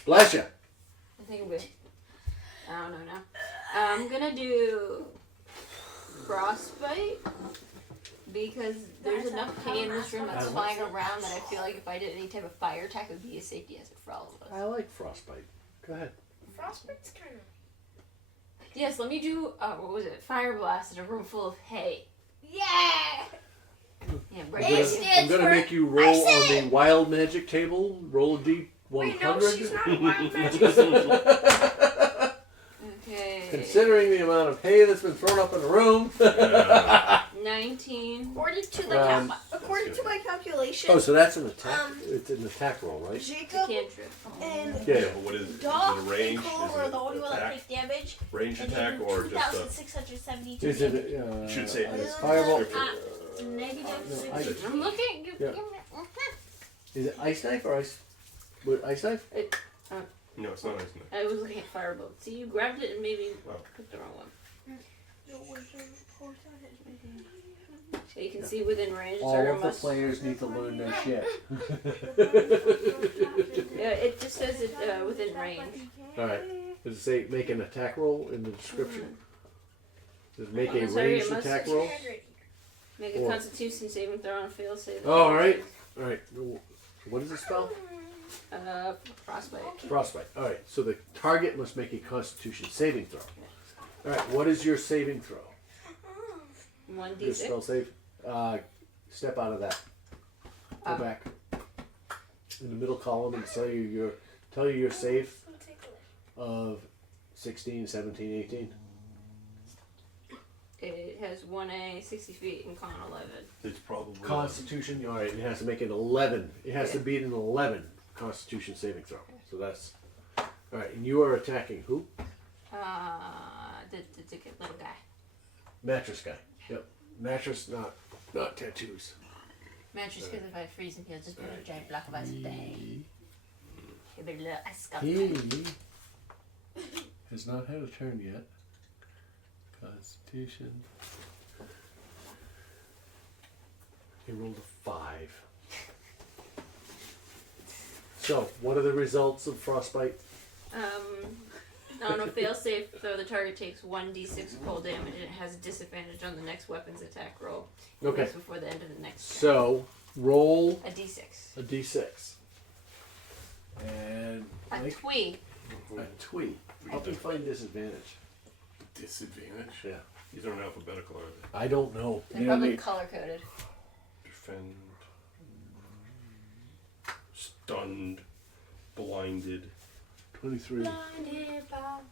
Bless you. I think I'm good. I don't know now. I'm gonna do frostbite because there's enough pain in this room that's flying around that I feel like if I did any type of fire attack, it would be a safety hazard for all of us. I like frostbite. Go ahead. Frostbite's kind of. Yes, let me do. What was it? Fire blast in a room full of hay. Yeah! Yeah, I'm break gonna, it. I'm gonna make you roll on the wild magic table. Roll a d100. Wait, no, she's not a wild magic. Okay. Considering the amount of hay that's been thrown up in the room. 19. According to the Um, according to my calculation, Oh, so that's an attack. It's an attack roll, right? Jacob Cantrip. and Yeah. But what is it? Is it Doc a and range? Cole Is were it the only one that attack? take damage. Range And attack then or just a... 2,672 Is damage. it? You should say it's it's fireball. Negative No, 60. I'm looking. Yeah. Is it ice knife or ice? What, ice knife? No, it's not ice knife. I was looking at firebolt. See, you grabbed it and maybe Oh. picked the wrong one. So you can see within range. All Target of the must- players need to learn their shit. Yeah, it just says it within range. All right. Does it say make an attack roll in the description? Does it make a I'm sorry, ranged it must- attack roll? Make a Or- Constitution saving throw on a fail save. Oh, all right. All right. What is the spell? Frostbite. Frostbite. All right. So the target must make a Constitution saving throw. All right. What is your saving throw? Your spell 1d6. save. Step out of that. Go Oh. back. In the middle column and tell you your save of 16, 17, 18. It has 1A, 60 feet, and con 11. It's probably... Constitution. All right. It has to make an 11. It has to beat an 11 Constitution saving throw. So that's all right. And you are attacking who? The little guy. Mattress guy. Yep. Mattress, not tattoos. Man, just because if I freeze him, he'll just put a giant block of ice in the hay. He'll be a little ice sculpture. He has not had a turn yet. Constitution. He rolled a 5. So, what are the results of frostbite? On a fail-safe, though, the target takes 1d6 cold damage and it has a disadvantage on the next weapon's attack roll. Okay. That's before the end of the next turn. So, roll A d6. a d6. And A make twee. a tweet. Help me find disadvantage. Disadvantage? Yeah. These aren't alphabetical, are they? I don't know. They're probably color-coded. Defend. Stunned. Blinded. 23.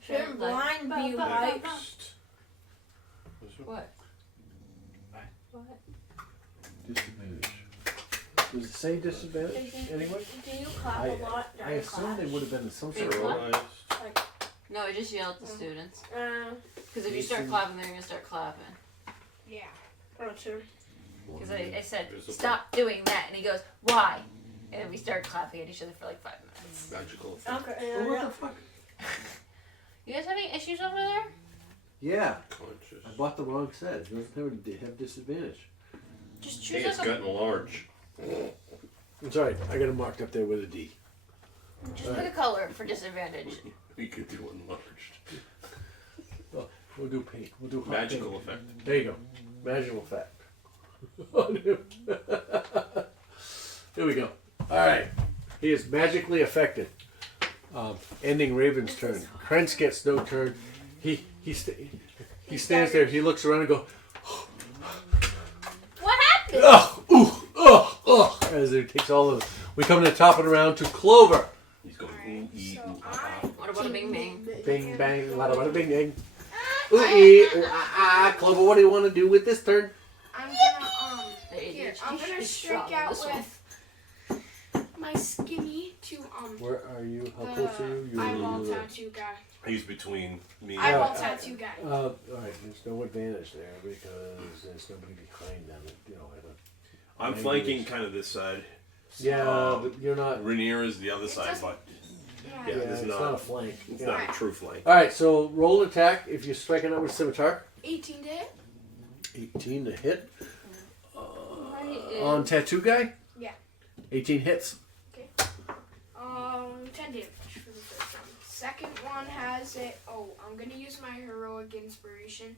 Shouldn't blind be right. Next. What? What? Disadvantage. Does it say disadvantage anyway? Do you clap a lot I during assume class? they would have been some sort of. Paralyzed. No, I just yell at the students. Because if you Jason. start clapping, they're going to start clapping. Yeah. Oh, sure. Because I said, Visible. stop doing that. And he goes, why? And we start clapping at each other for like 5 minutes. Magical effect. Okay. Well, what the fuck? You guys have any issues over there? Yeah, Conscious. I bought the wrong set. It doesn't have disadvantage. Just Hey, choose it's like a... gotten large. It's alright. I got it marked up there with a D. Just pick a color for disadvantage. We could do enlarged. Well, we'll do pink. We'll do hot Magical pink. effect. There you go. Magical effect. Here we go. Alright. He is magically affected. Ending Raven's turn. Krentz gets no turn. He stands there. He looks around and goes, What happened? ugh, as he takes all of it. We come to the top of the round to Clover. He's going Alright, ooh, ee, so ooh, ah, ah. What about a bing bang? Bing bang, bada bada bing bang. Ooh ee, ooh ah ah. Clover, what do you want to do with this turn? I'm gonna here. I'm gonna He's strong strike on out this one. with my skinny to Where are you? How the close are you? eyeball tattoo guy. He's between me and Eyeball tattoo guy. Alright, there's no advantage there because there's nobody behind them. You know, I'm flanking kind of this side. yeah, but you're not. Rainier is the other side, doesn't- but Yeah. Yeah, Yeah, it's it's not- not a flank. it's Yeah. not a true flank. Alright, so roll an attack if you're striking out with scimitar. 18 to hit. 18 to hit. Right, On tattoo guy? Yeah. 18 hits. 10 damage for the first one. Second one has it. Oh, I'm gonna use my heroic inspiration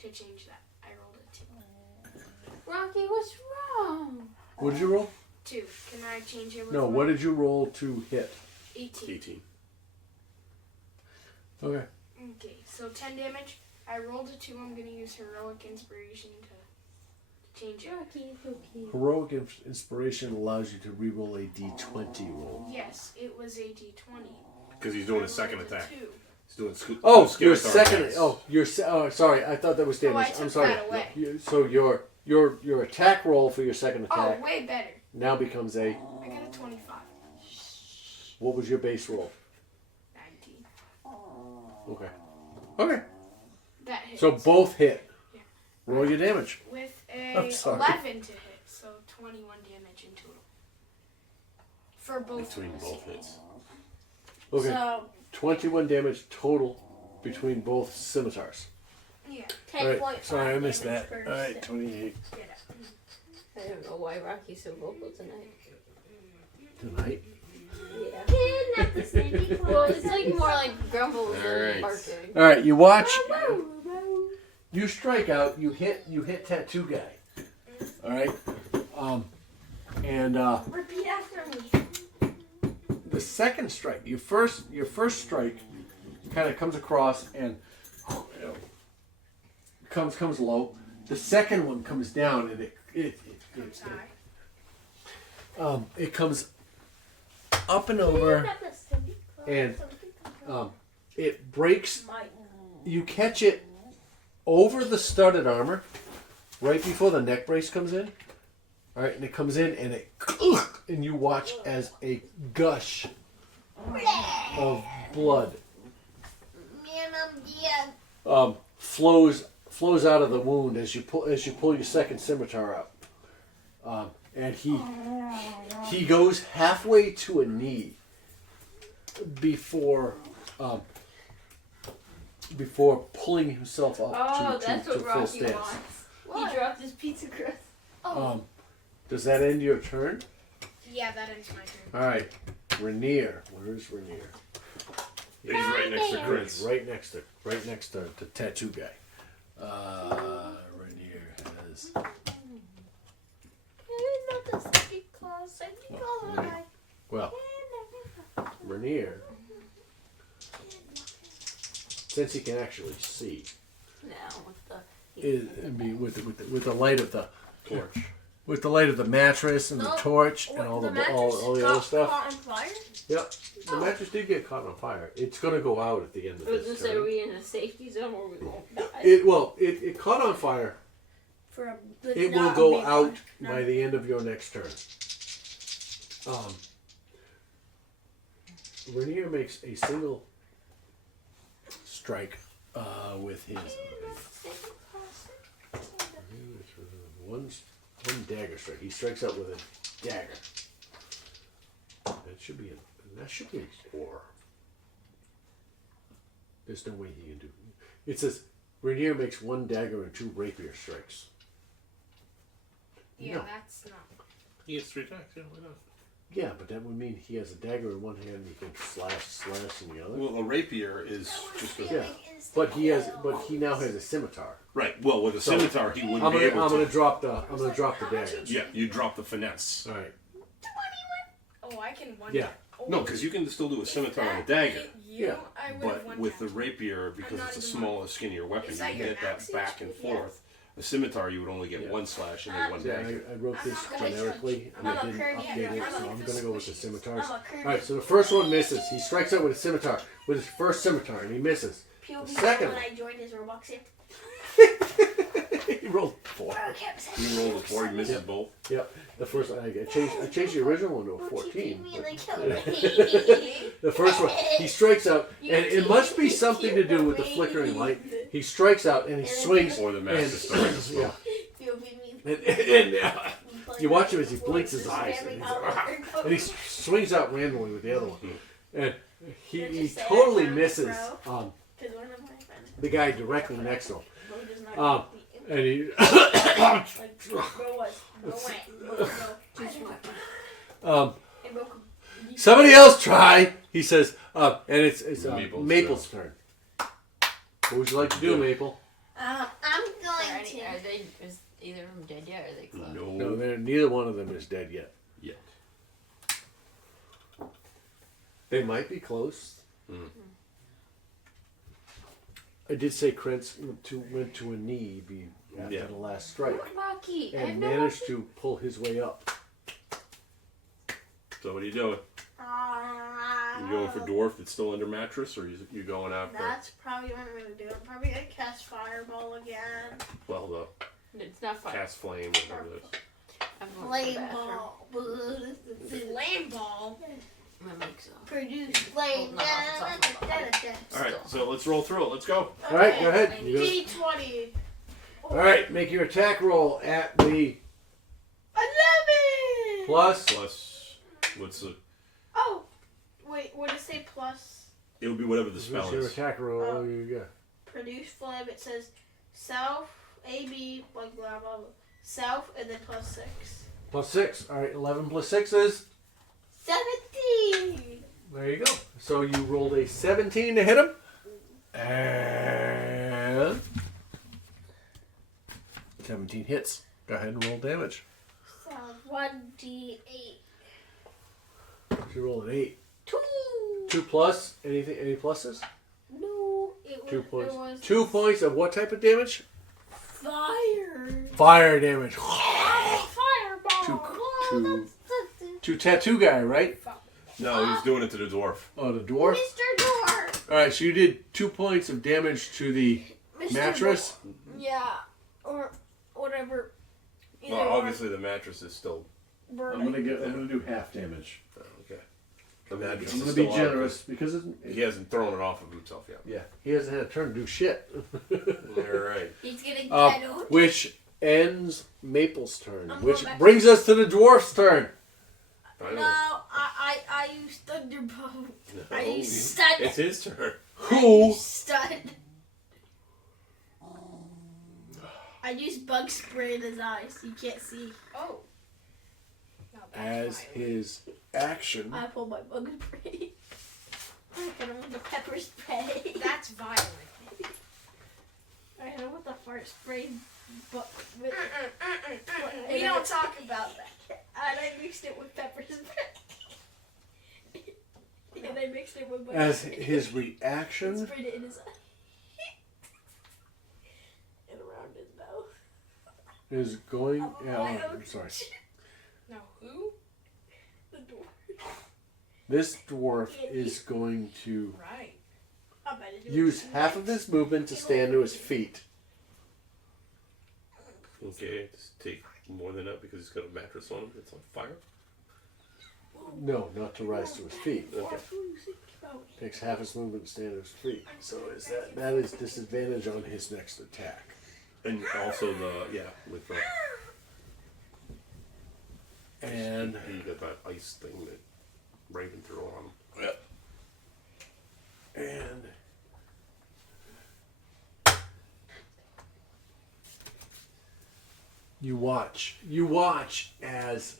to change that. I rolled a 2. Rocky, what's wrong? What did you roll? 2. Can I change it with No, my what did you roll to hit? 18? 18. Okay. Okay, so 10 damage. I rolled a 2. I'm gonna use heroic inspiration to change it. Heroic inspiration allows you to reroll a d20 roll. Yes, it was a d20. Because he's doing a second attack. 2. He's doing Oh, Scimitar your second. attacks. Oh, your. Oh, sorry. I thought that was Oh, I damage. took I'm sorry. that away. So your attack roll for your second Oh, attack way better. now becomes a. I got a 25. What was your base roll? 19. Okay. Okay. That hits. So both hit. Yeah. Roll your damage. With I'm a sorry. 11 to hit, so 21 damage in total. For both Between of us. both hits. Okay. So 21 damage total between both scimitars. Yeah. 10.5 Alright. Sorry, I missed damage that. per Alright, step. 28 I don't know why Rocky's so vocal tonight. tonight. Yeah. Kidnap the Sandy Claus. Well, it's like more like grumbles All than right. barking. Alright, you watch. You strike out. You hit tattoo guy. All right. And Repeat after me. the second strike, your first strike, kind of comes across and comes low. The second one comes down and it comes up and over Kidnap the Sandy Claus. and it breaks. Mike. You catch it over the studded armor, right before the neck brace comes in. All right, and it comes in, and and you watch as a gush of blood flows out of the wound as you pull your second scimitar out, and he goes halfway to a knee before pulling himself up to full stance. He dropped his pizza crust. Does that end your turn? Yeah, that ends my turn. All right, Rainier. Where's Rainier? He's right next to He's Chris. right next to the tattoo guy. Rainier has. Well, Rainier, since he can actually see, Now with the light of the Torch. with the light of the mattress and the torch and all the other stuff. Caught on fire? Yep, the mattress did get caught on fire. It's gonna go out at the end of I was this gonna say, turn. are we in a safety zone where we won't die? It caught on fire. It will not a go big out one. by the end of your next turn. Rainier makes a single strike with his one dagger strike. He strikes out with a dagger. That should be an or. There's no way he can do. It says Rainier makes one dagger and 2 rapier strikes. Yeah, No. that's not. He gets 3 attacks, yeah, why not? Yeah, but that would mean he has a dagger in one hand and he can slash in the other. Well, a rapier is just a... Yeah, but he now has a scimitar. Right, well, with a scimitar, he wouldn't I'm be able gonna to... drop the dagger. Yeah, you drop the finesse. All right. Oh, I can one. Yeah. Oh, No, because you can still do a scimitar on a dagger. Yeah, I would have But one with the tap. rapier, because not it's a even smaller, skinnier weapon, Is you that can your get that axe back and Yeah. forth. A scimitar, you would only get Yeah. 1 slash and then 1 Yeah, dagger. I wrote this generically and I didn't update it, so I'm gonna go with the scimitars. I'm a All Kirby. right, so the first one misses. He strikes out with a scimitar with his first scimitar and he misses. POV Second when one. I joined his Roblox here. He rolled 4. You roll the 4, he misses Yeah. both. Yep, the first one I changed the original one to a 14. Me and they but- killed me. The first one, he strikes out, and it must be something to do with the flickering light. He strikes out and he swings, Or the and master starting to smoke. POV me. and you watch him as he blinks his eyes, and he He's swings out randomly with the other one, and he Just say totally I found misses it, um, Because one of my friends the guy directly next to him, Bo does not get the and he like Bro was Bro went Bro and Bro could somebody else try. He says, and it's Maple's Maple's turn. What would you like to do, Maple? I'm going to Are they? Is either of them dead yet? Or are they close? No, neither one of them is dead yet. Yet. They might be close. Mm. I did say Krentz went to a knee after Yeah. the last strike Rocky, I have and no managed to pull his way up. So what are you doing? You going for dwarf that's still under mattress, or you going after? That's probably what I'm gonna do. I'm probably gonna cast Fireball again. Well, the It's not fun. cast flame, whatever it is. I'm going to the Flame bathroom. ball. Flame ball. I'm gonna make so. Produce flame. No, it's off my body. All right, so let's roll through it. Let's go. All right, go ahead. You go. D20. All right, make your attack roll at the 11. plus. Plus, what's the? Oh, wait. What did it say? Plus It'll be whatever the spell What's your is. attack roll? Oh, you got. produce flame. It says self, AB, blah blah blah. Self, and then +6. +6. All right, 11 plus 6 is. 17. There you go. So you rolled a 17 to hit him. And 17 hits. Go ahead and roll damage. So 1d8. So you roll an 8. 2. 2 plus. Anything? Any pluses? No, it was. 2 points. It was 2 points of what type of damage? fire. Fire damage. Fireball. To tattoo guy, right? No, he's doing it to the dwarf. Oh, the dwarf. Mr. Dwarf. All right, so you did 2 points of damage to the Mr. mattress. Yeah, or whatever. Either Well, one. obviously the mattress is still. Burning. I'm gonna do half damage. Okay. The mattress I'm is gonna still be on, generous because it's, 'cause he hasn't thrown it off of himself yet. yeah, he hasn't had a turn to do shit. All right. He's gonna get Which ends Maple's turn, I'm which going back. brings us to the dwarf's turn. No, I use Thunderbolt. No, I use Stun. it's his turn. Who Stun. I use Bug Spray in his eyes. You can't see. Oh. No, that's as violent. his action I pull my Bug Spray. I hit him with the Pepper Spray. That's violent. I hit him with the Fart Spray. But with, We don't talk about that. and I mixed it with Pepper Spray. And I mixed it with Bug as Spray. his And reaction sprayed it in his eye. And around his mouth. is going. Oh, I'm sorry. No, who? The door. This dwarf is going to Right. I better do use it. half of his movement to stand to his feet. Okay, just take more than that because he's got a mattress on him. It's on fire. No, not to rise to his feet. Okay. That's what you think about. Takes half his movement to stand to his feet. So is that is disadvantage on his next attack. And also with the And he got that ice thing that Raven threw on him. Yep. And you watch as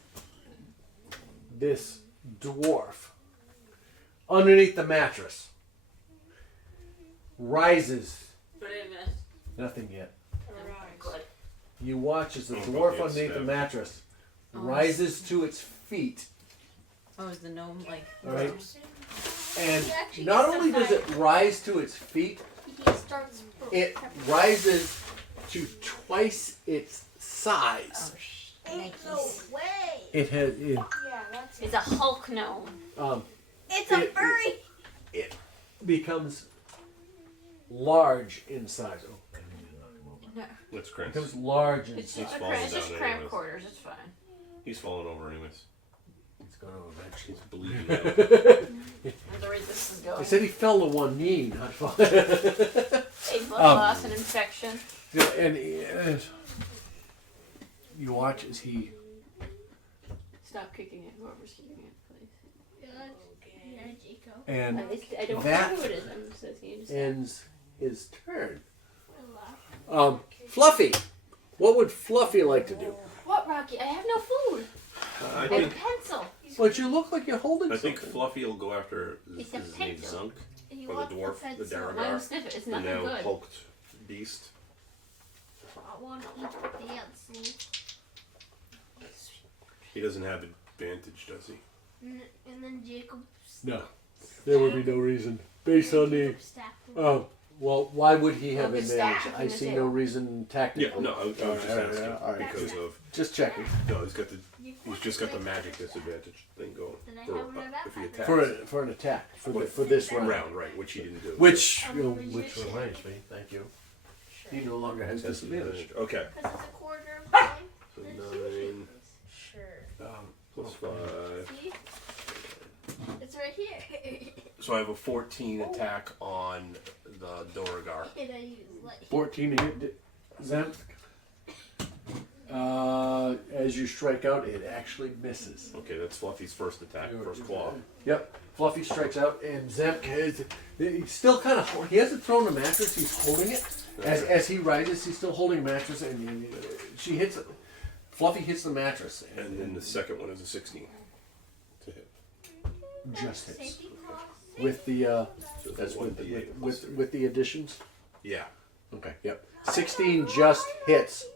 this dwarf underneath the mattress rises. But I missed. Nothing yet. Good. You watch as the Oh, dwarf okay, underneath the snap. mattress Oh. rises to its feet. Oh, is the gnome like? All right. And He actually not gets to only does it fight. rise to its feet, He starts. it rises to twice its size. Oh, Nikes. way. It has Yeah, that's It's a Hulk gnome. It's a It- furry. it becomes large in size. Oh, No, That's it Chris. becomes large in it's He's size. just, falling it's just down cramped anyways. quarters. It's fine. He's falling over anyways. It's going to eventually. He's bleeding out. At the rate this is I going. said he fell to one knee, not fall. A blood loss and infection. and you watch as he Stop kicking it. Whoever's kicking it, please. Yeah, Jacob. and I don't that know who it is. I'm just saying. ends his turn. Fluffy, what would Fluffy like to do? What, Rocky? I have no food. I I have a think pencil. But you look like you're holding I think something. Fluffy will go after It's a his name pencil. Zunk, He or wants the dwarf, the pencil. I will Daragar, sniff it. It's the nothing now good. hulked beast. I want to eat pencil. He doesn't have advantage, does he? And then Jacob. No, there would be no reason based on the. Well, why would he have Well, 'cause advantage? staff I in see the no tail. reason tactically. Yeah, no, I was just asking all right. because of Just checking he's just got the magic disadvantage thing going Then I for, have another if he weapon. attacks for an attack for this round. round, right? Which he didn't do. Which I'm a which magician. reminds me, thank you. He no longer has disadvantage. Okay, Because it's a quarter of mine. so 9 Sure. plus 5. See? It's right here. So I have a 14 attack on the Daragar. And I use light. 14 to hit Zen. As you strike out, it actually misses. Okay, that's Fluffy's first attack, first claw. Yep. Fluffy strikes out, and Zemk is he's still kind of. He hasn't thrown the mattress. He's holding it as he rises. He's still holding the mattress, and she hits it. Fluffy hits the mattress, And then the second one is a 16 to hit. just hits Safety clause. with the. So That's with the, 1d8 plus with the additions. Yeah. Okay. Yep. 16 just hits.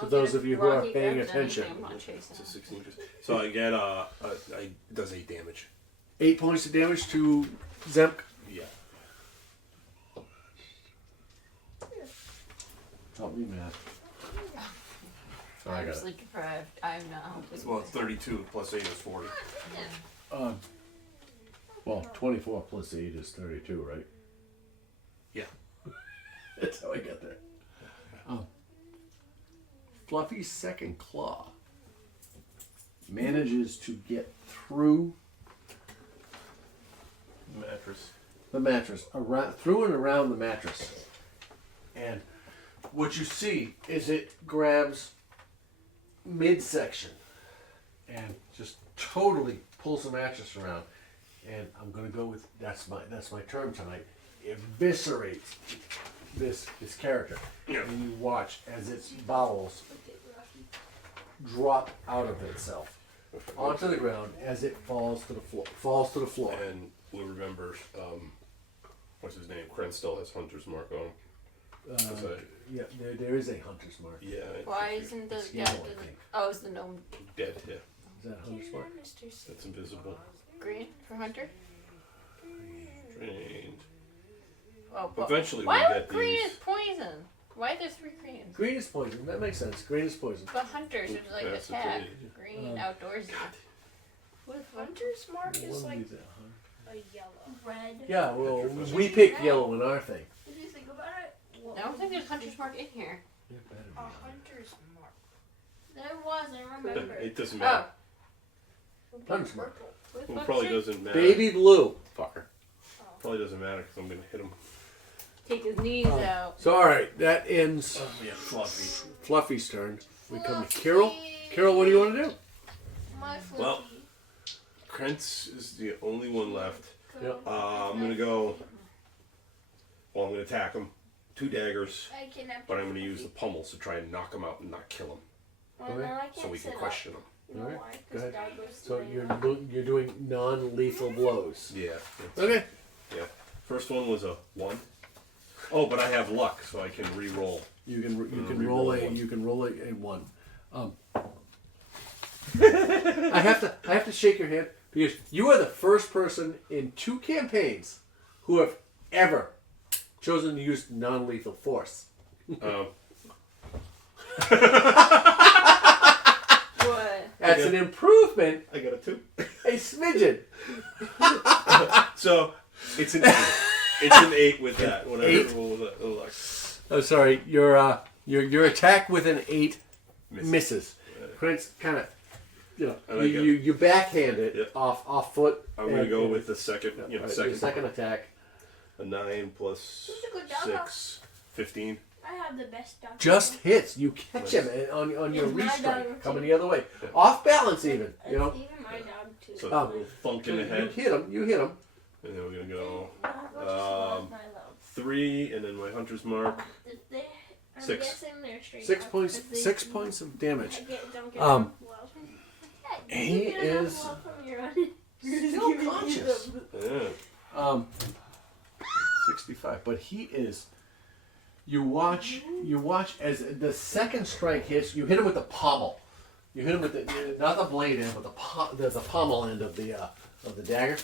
To those of you who are Rocky paying grabs attention. anything, I'm not chasing It's a him. 16 just. So I get it does 8 damage. 8 points of damage to Zemk. Yeah. Help me, man. I I'm got it. sleep deprived. I'm not hopeless. Well, 32 plus 8 is 40. Well, 24 plus 8 is 32, right? Yeah. That's how I get there. Fluffy's second claw manages to get through Mattress. the mattress, through and around the mattress, and what you see is it grabs midsection and just totally pulls the mattress around. And I'm gonna go with that's my term tonight. Eviscerates this character. Yeah. And you watch as its bowels drop out of itself onto the ground as it falls to the floor. And we'll remember, what's his name? Kren still has Hunter's Mark on him. Yeah, there is a hunter's mark. Yeah. Why isn't the It's yellow, I think. Oh, it's the gnome Dead, yeah. Is that a hunter's mark? That's invisible. green for hunter? Drained. Oh, but Eventually why we'll would get green these. is poison? Why are there 3 greens? Green is poison. That makes sense. Green is poison. But hunters are like That's a attack. good- Green outdoorsy. What if Hunter's Mark What is like is that, huh? a yellow? Red. Yeah, well, we picked yellow in our thing. If you think about it, I don't think there's hunter's mark in here. It better be. A Hunter's Mark. there was. I remember. It doesn't Oh, matter. Hunter's mark. what the Well, fuck probably is it? doesn't matter. Baby blue. Fucker. Probably doesn't matter because I'm gonna hit him. Take his knees out. So, alright, that ends Yeah, fluffy. Fluffy's turn. We come to Carol. Carol, what do you want to do? My Well, Krentz is the only one left. Yep. I'm gonna go. Well, I'm gonna attack him. 2 daggers, I kidnapped but I'm gonna use the pummels to try and knock him out and not kill him, Well, Okay. now I can't so we can sit question him. up. You know Alright, why? go 'Cause ahead. dog goes to So lay you're doing non-lethal blows. Yeah. Okay. Yeah. First one was a 1. Oh, but I have luck, so I can re-roll. You can re-roll roll a one. you can roll a 1. I have to shake your hand because you are the first person in 2 campaigns who have ever chosen to use non-lethal force. What? That's an improvement, I got a 2. a smidgen. So it's an 8. It's an 8 with that. Whatever. 8? What was that? Oh, luck. Oh, sorry. Your attack with an 8 misses. Prince kind of, And I you backhand it Yep. off foot. I'm gonna go with the second. your Second. second attack. A 9 plus That's a good job. 6, 15. I have the best dog. Just hits. You catch him on your It's my restrike dog, coming too. the other way, off balance even. It's You know. even my dog too. So Oh. a little thunk in the You head, hit him. You hit him. and then we're gonna go My 3, and then my hunter's mark. I'm 6. guessing they're straight 6 up, points. 'cause they- 6 points of damage. don't get Um, well. He You get is enough well from your still conscious. Yeah. 65, but he is. You watch as the second strike hits. You hit him with the pommel. You hit him with the not the blade end, but the pommel end of the dagger,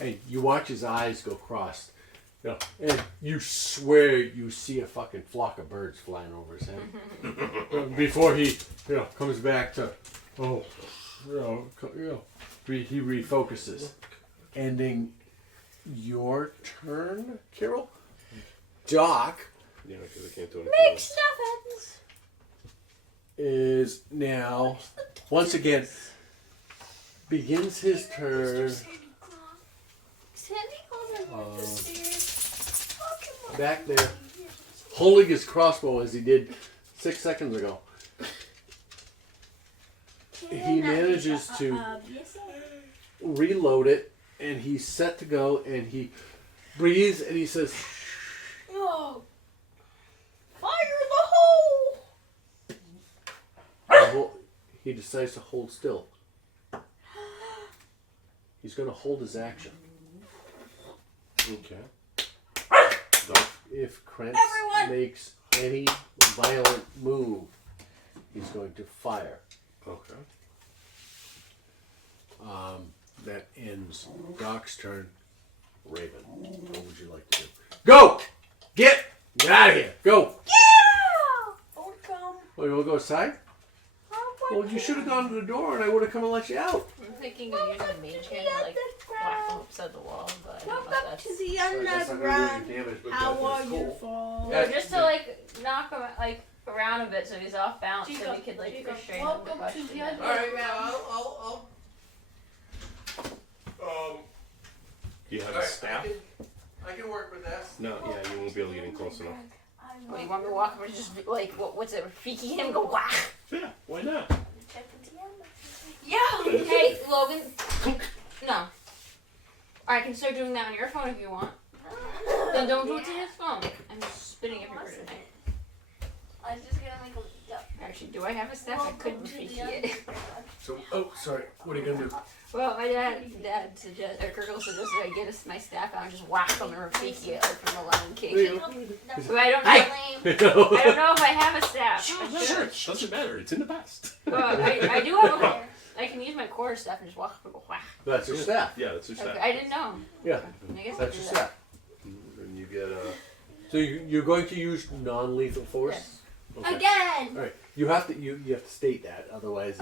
and you watch his eyes go crossed. And you swear you see a fucking flock of birds flying over his head before he comes back to he refocuses, ending your turn, Carol. Doc Yeah, because I can't do anything. Make else. stuff happens. is now once again begins his turn Sandy Claus are up the stairs. Pokemon. back there, holding his crossbow as he did 6 seconds ago. He manages to yes, sir. reload it, and he's set to go, and he breathes, and he says, Oh. Fire the hole! he decides to hold still. He's going to hold his action. Okay. If Krentz Everyone! makes any violent move, he's going to fire. Okay. That ends Doc's turn. Raven, what would you like to do? Go! Get out of here! Go! Yeah! Don't come. Oh, you want to go outside? Well, you should have gone to the door, and I would have come and let you out. I'm thinking of using mage hand to like whack them upside the wall, but I don't know if Welcome that's... to the That's not gonna do underground. any damage, but How it's are you, cool. fall? No, just to like knock him like around a bit so he's off balance, so Chico, we could like Chico, restrain him welcome to to question the him. under- All right, now I'll Do you have a staff? I can work with that. No, yeah, you won't be able to get in close enough. I'm What, you want me to walk over and just like what's it? Rafiki him? Go whack. Yeah, why not? Yeah. Hey, Logan. No. I can start doing that on your phone if you want. Then don't do it to his phone. I'm just spitting everywhere tonight. I was just gonna make a Actually, do I have a staff? I couldn't Rafiki it. So, sorry. What are you gonna do? Well, my dad suggested, or Kirkle suggested I get my staff out and just whack them and Rafiki it like from the Lion King. But I don't know. I don't know if I have a staff. Sure, it doesn't matter. It's in the past. Well, I do have a. I can use my quarter staff and just walk up and go whack. That's your staff. Yeah, that's your staff. Okay, I didn't know. Yeah, I guess that's I'll your do that. staff. And you get So you're going to use non-lethal force? Okay. again. All right. You have to state that, otherwise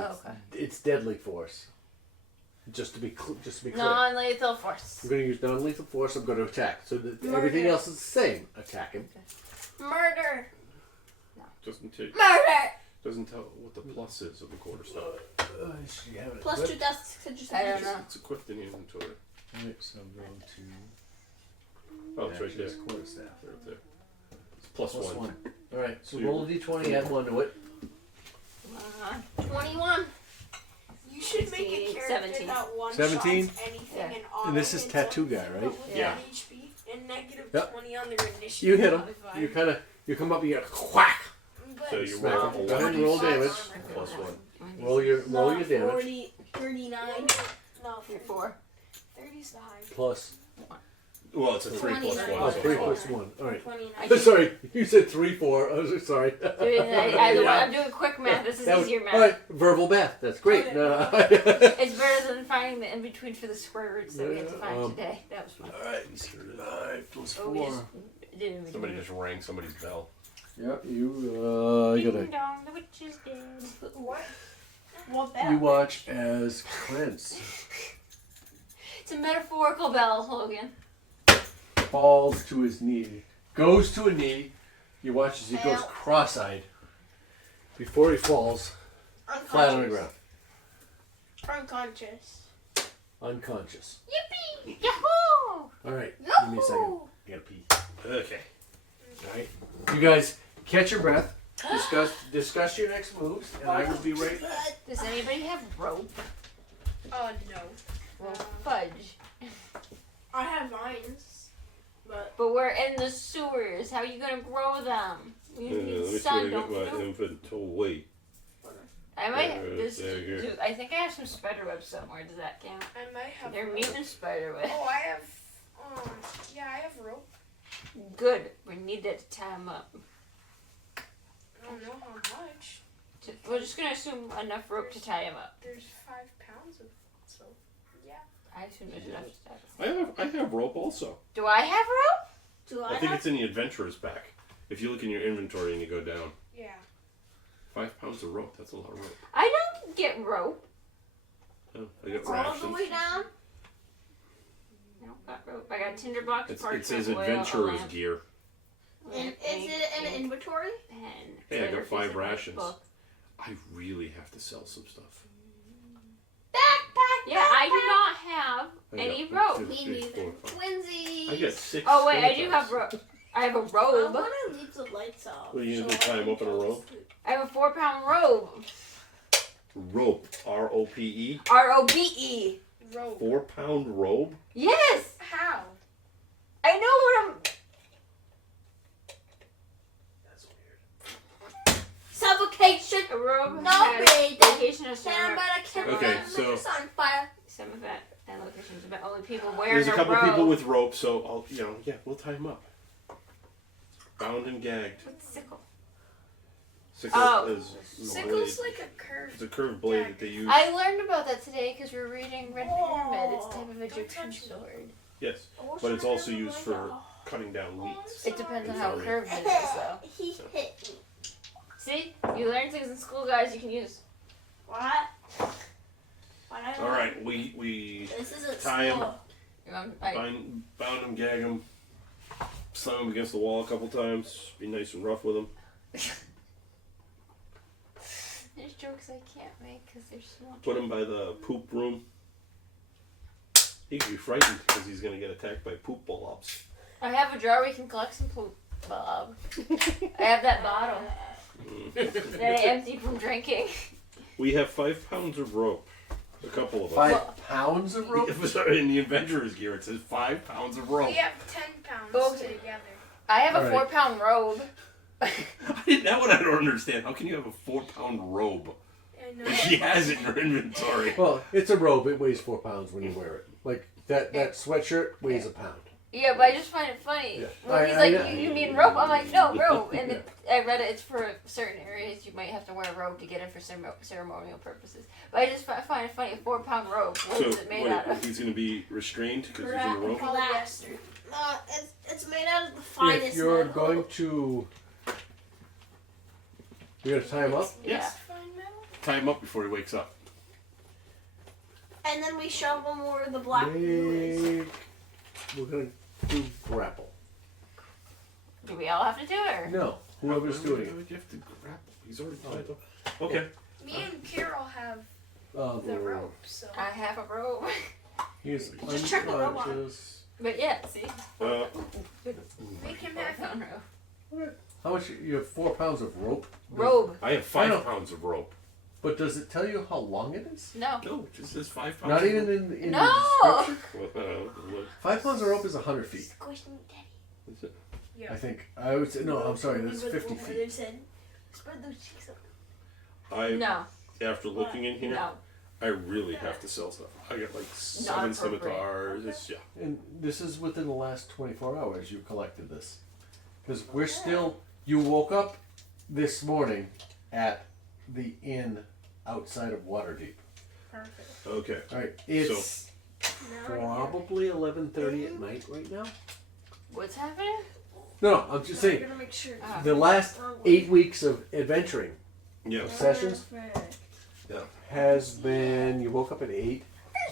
it's deadly force. Just to be clear. Non-lethal force. I'm going to use non-lethal force. I'm going to attack. So that everything else is the same. Attack him. Murder. doesn't tell what the plus is of the quarterstaff. Plus 2 deaths. I don't know. It's equipped in the inventory. Alright, so I'm going to. Oh, it's right there. Quarterstaff. Right there. It's plus one. Alright, so So roll a d20, add 1 to it. 21. You should make a 16, character 17. that one 17? shots anything Yeah. and auto And this is hits tattoo them, guy, right? with Yeah. HP and negative Yep. 20 on their initiative. You hit him. modifier. You come up and you whack! But So you Smack roll him. a Go ahead and roll damage. plus one. Roll your damage. 40, 39. No, 4. 30's the high. Plus. Well, it's a 3 plus 29. one. Oh, so 3 four. plus 1. Alright. 29. Sorry, you said 3, 4. I was sorry. I'm doing quick math. This is easier math. Alright, verbal math. That's great. Okay. No. It's better than finding the in between for the square roots that we had to find today. That was fun. Alright, 5 plus Oh, we 4. just didn't even Somebody do it. just rang somebody's bell. Yep, you Ding gotta. dong, the witch is dead. What? What bell? You watch as Clint's It's a metaphorical bell, Logan. falls to his knee, goes to a knee. You watch as he goes cross-eyed before he falls flat on the ground, Unconscious. unconscious. Yippee! Yahoo! All right, give me a second. I gotta pee. Okay. All right, you guys catch your breath. Discuss your next moves, and I will be right back. Does anybody have rope? Oh, no. Well, fudge. I have vines. But But we're in the sewers. How are you gonna grow them? You Let me need see sun, if I don't got my you? inventory. I might. Here. I think I have some spider webs somewhere. Does that count? I might have They're rope. mutant spider webs. Oh, I have, yeah, I have rope. Good. We need that to tie them up. I don't know how much. We're just gonna assume enough rope to tie them up. There's 5 pounds of it, so, yeah. I assume there's enough to tie them up. I have rope also. Do I have rope? Do I think it's in the adventurer's pack. If you look in your inventory and you go down, Yeah. 5 pounds of rope. That's a lot of rope. I don't get rope. Oh, I got all the way rations. down? I don't got rope. I got tinderbox, It parchment, says oil, a adventurer's lamp, gear. And is it in an inventory? pen. Hey, I got Leather 5 piece of rations. book. I really have to sell some stuff. Backpack! Yeah, I do not have I any got rope. Me 2, 3, neither. 4, 5. Twinsies! I got 6. Oh wait, I do skeletons. have rope. I have a I robe. want to leave the lights off. What are you gonna so do, tie I 'em can up in a go to rope? sleep. I have a 4-pound robe. Rope. R-O-P-E. ROBE. Rope. 4-pound robe? Yes, How? I know what I'm. That's weird. Suffocation! A robe. No, has baby. location of Stand by the camera Okay, and so- make us on fire. some event and locations, but only people wearing There's a couple robe. people with rope, so I'll, we'll tie them up. Bound and gagged. What's sickle? Sickle Oh. is a Sickle's blade. like a curve. It's a curved blade that they use. I learned about that today because we're reading Red Pyramid. It's a type of Don't Egyptian touch me. sword. Yes, I wish but it's I also had used a for light. cutting down weeds. It depends on I'm how sorry. curved it is, though. He hit me. See, you learn things in school, guys. You can use. What? What I All right, we This isn't Tie 'em. school. bound them, gag them, slam them against the wall a couple times. Be nice and rough with them. There's jokes I can't make because they're small. Put him by the poop room. He could be frightened because he's gonna get attacked by poop blobs. I have a jar we can collect some poop. Bob. I have that bottle that I emptied from drinking. We have 5 pounds of rope. A couple of us. 5 pounds of rope? In the adventurer's gear, it says 5 pounds of rope. We have 10 pounds Oh. together. I have a All right. 4-pound robe. That one I don't understand. How can you have a 4-pound robe? I know. And she has it in her inventory. Well, it's a robe. It weighs 4 pounds when you wear it. Like that sweatshirt weighs a pound. Yeah, but I just find it funny. Yeah. When he's I- like, you mean rope? I'm like, no, robe. And then I read it, it's for certain areas you might have to wear a robe to get in for ceremonial purposes. But I just find it funny, a 4-pound robe. What is it made out of? He's going to be restrained because he's in a rope? Polyester. It's made out of the finest If you're metal. going to... You're going to tie him up? Yeah. Fine metal? Tie him up before he wakes up. And then we shove them where the black goo is. We're going to do grapple. Do we all have to do it? Or? No. Whoever's doing it. You have to grapple. He's already tied up. Okay. Me and Carol have Oh, the rope, so. I have a robe. He's Just check the rope on. unconscious. But yeah, see? Make him happy. 4-pound robe. How much? You have 4 pounds of rope? Robe. I have I know. 5 pounds of rope. But does it tell you how long it is? No. No, it just says 5 pounds. Not of even rope. in No! the description? 5 pounds of rope is 100 feet. Squish me, daddy. Is it? I think. I would say, no, I'm sorry, that's 50 feet. Spread those cheeks up. No. After looking in here, No. I really have to sell stuff. I got like 7 appropriate. scimitars. It's, yeah. And this is within the last 24 hours you collected this. Because we're still, you woke up this morning at the inn outside of Waterdeep. Perfect. Okay. Alright, it's probably 11:30 at night right now. What's happening? No, I'm just saying, gotta make sure. Oh. the last 8 weeks of adventuring Yeah. sessions Perfect. has been, you woke up at 8,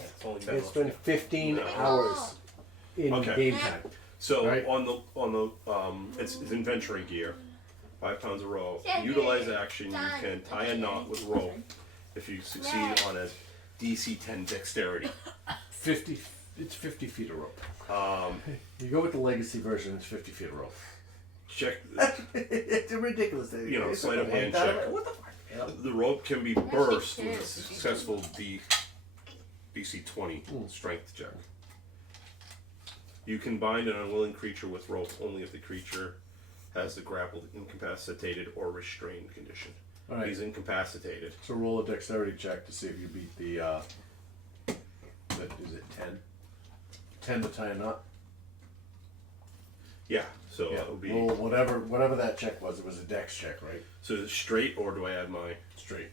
It's only been it's been 15 No. hours in Okay. game time. So Right. on the it's inventory gear, 5 pounds of rope. Yeah, Utilize yeah. action. You can tie a knot with rope if you succeed on a DC 10 dexterity. 50, it's 50 feet of rope. Um, You go with the legacy version, it's 50 feet of rope. check. It's ridiculous. You know, It's sleight of like hand that. check. What the fuck? Yeah. The rope can be actually burst with a curious if you successful DC 20 strength check. You can bind an unwilling creature with rope only if the creature has the grappled, incapacitated, or restrained condition. All right. He's incapacitated. So roll a dexterity check to see if you beat the. Is it 10? 10 to tie a knot. Yeah, so Yeah. it would be. Roll whatever that check was. It was a dex check, right? So is it straight, or do I add my Straight.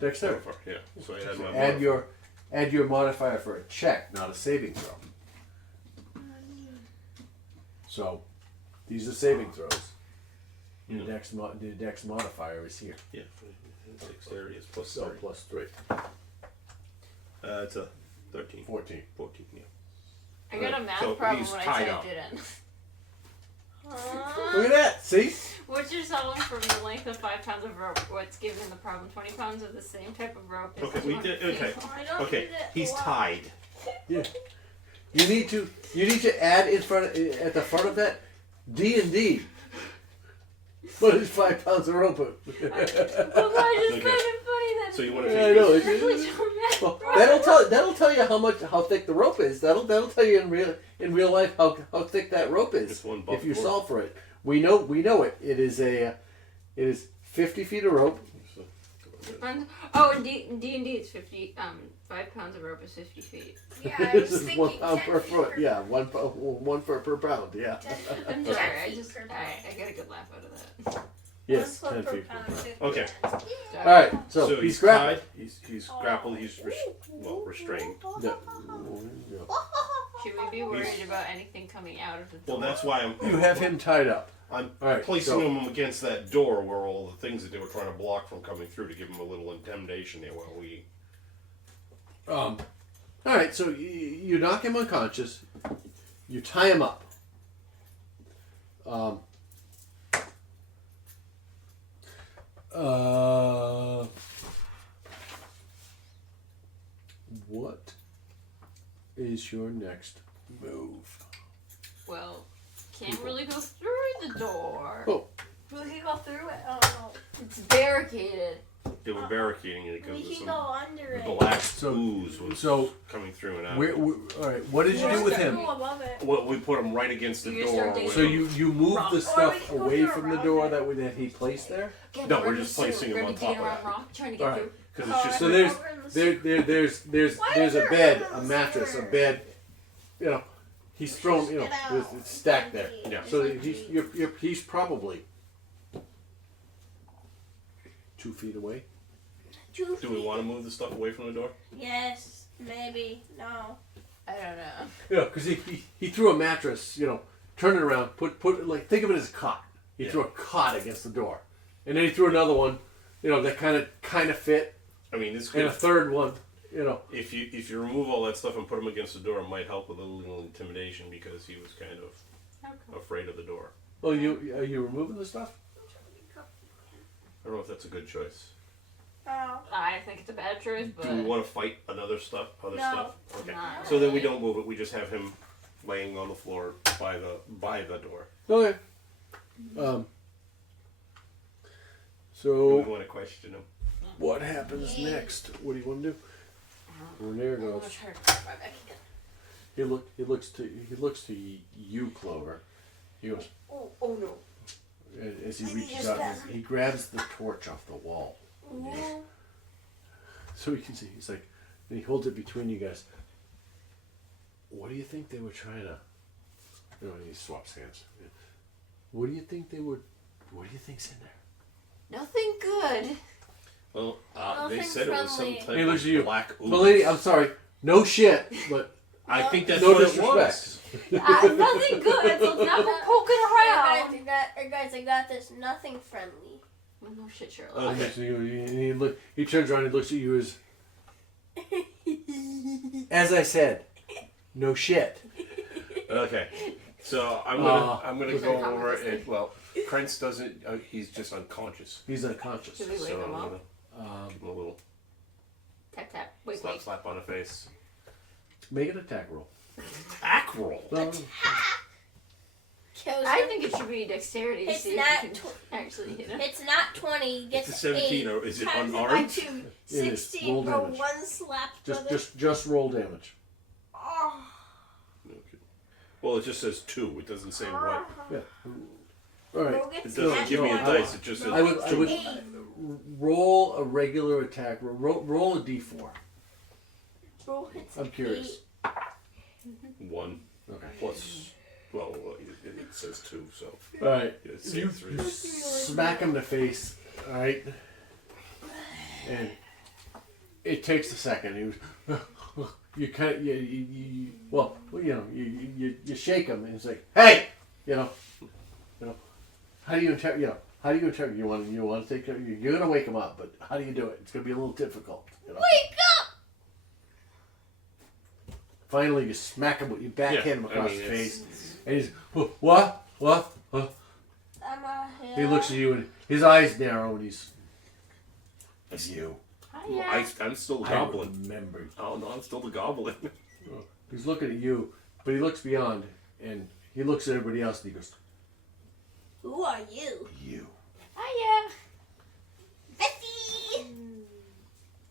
Dexterity. modifier? Yeah, so I add my Add your modifier for a check, not a saving throw. So, these are saving throws. Your dex modifier is here. Yeah, dexterity is plus So 3. plus 3. It's a 13. 14. 14, yeah. I got a math So problem he's when I tied typed up. it in. Look at that! See? What's your settling for the length of 5 pounds of rope? What's given the problem? 20 pounds of the same type of rope. Is Okay, we 200 did. Okay, feet. I don't okay. need it He's a lot. tied. Yeah. You need to add at the front of that D&D. What is 5 pounds of rope? Well, I just Okay. find it funny that So you want to Yeah, I take know. this? it's really so Well, that'll tell you how thick the rope is. That'll tell you in real life how thick that rope is. Just one buff If you dwarf. solve for it, we know it. It is 50 feet of rope. Depends. Oh, in D&D it's 50. 5 pounds of rope is 50 feet. Yeah, I This was is thinking 1 pound 10 per feet foot. Yeah, one foot per pound. Yeah. I'm sorry. I just I got a good laugh out of that. Yes, 1 10 foot per feet. pound, 50 Okay. pounds. All right. So, So he's grappled. tied. He's grappled. He's restrained. Yeah. Should we be worried about anything coming out of the door? Well, that's why You have him tied up. I'm All right, placing so- him against that door where all the things that they were trying to block from coming through to give him a little intimidation there while we. All right. So you knock him unconscious. You tie him up. What is your next move? Well, can't really go through the door. Oh. We can go through it. Oh no. It's barricaded. They were barricading it We because can of go under some it. black So- ooze was so coming through and out. all right. What did you do with him? Go above it. Well, we put him right against the You just door. start digging. with So him. you moved the Or we stuff can go away through from the around door it. that he placed there. Again, No, we're we're in the just placing sewer. him We're on gonna be top digging of around rock, trying to get Alright. through. Because it's just So a- there's a bed, a mattress, a bed. You know, he's thrown. You know, it's stacked there. Yeah. So he's probably 2 feet away. Do we want to move the stuff away from the door? Yes, maybe. No. I don't know. Yeah, because he threw a mattress. You know, turned it around, put like think of it as a cot. He Yeah. threw a cot against the door, and then he threw another one. You know, that kind of fit, I mean, this and could. a third one. You know. If you remove all that stuff and put him against the door, it might help with a little intimidation because he was kind of afraid of the door. Well, are you removing the stuff? I don't know if that's a good choice. Oh. I think it's a bad choice, but Do we want to fight other stuff? No. Okay. Not So then we really. don't move it. We just have him laying on the floor by the door. Okay. Do So we want to question him? what happens next? What do you want to do? And there I'm gonna goes. try to put my back again. He looks to you, Clover. He goes Oh no. as he reaches out. He grabs the torch off the wall, so he can see. He's like, and he holds it between you guys. What do you think they were trying to? You know, he swaps hands. What do you think they would? What do you think's in there? Nothing good. Well, they Nothing said it was some friendly. type He looks at you. of black ooze. But lady, I'm sorry. No shit, but I think that's no what it disrespect. was. Nothing good. So it's not poking around. Guys, I got this. Nothing friendly. No shit, Sherlock. Okay. So he turns around and looks at you as I said, no shit. Okay. So I'm gonna look go at over Thomas. it. Well, Prince doesn't. He's just unconscious. He's unconscious. Should we wake So him I'm up? gonna give him a little Tap tap. Wait, slap wait. slap on the face. Make an attack roll. Attack roll. No, Kills I him. think it should be dexterity to It's see if not you can actually hit him. It's not 20. He It's gets a 17, 8. or is it Times by unarmed? 2. It is. 16 Roll for damage. one slap. brother. just roll damage. Oh. Okay. Well, it just says 2. It doesn't say what. Yeah. All right. Bro It gets doesn't give me a I- dice. It just says I would 2. 8. roll a regular attack. Roll a d4. Bro hits I'm curious. 1 Okay. plus. Well, it says 2, so All right. it's You 3. smack him in the face. All right. And it takes a second. He was. You kind of you shake him and he's like, hey, you know, how do you interrogate? You want to take care? You're gonna wake him up, but how do you do it? It's gonna be a little difficult. You know? Wake up! Finally, you smack him, you backhand him I across mean, the it's- face, and he's what? I'm out here. He looks at you and his eyes narrow, and he's you. I'm still the I goblin. remember. Oh no, I'm still the goblin. He's looking at you, but he looks beyond, and he looks at everybody else, and he goes, Who are you? "You." Hiya. Bessie!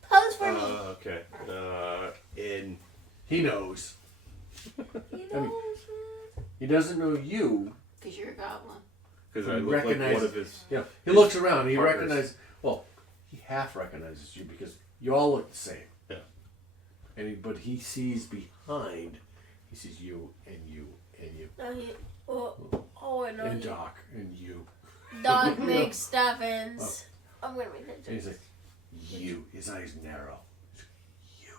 Pose for me. Okay. And He knows. He I mean, knows. he doesn't know you. Because you're a goblin. because He I look like recognizes- one of his. Yeah, he looks around. He partners. recognizes. Well, he half recognizes you because you all look the same. Yeah. But he sees behind. He sees you and you and you No, I know and you. Doc and you. Dog McStuffins. I'm gonna read that. And he's like, you. His eyes narrow. You.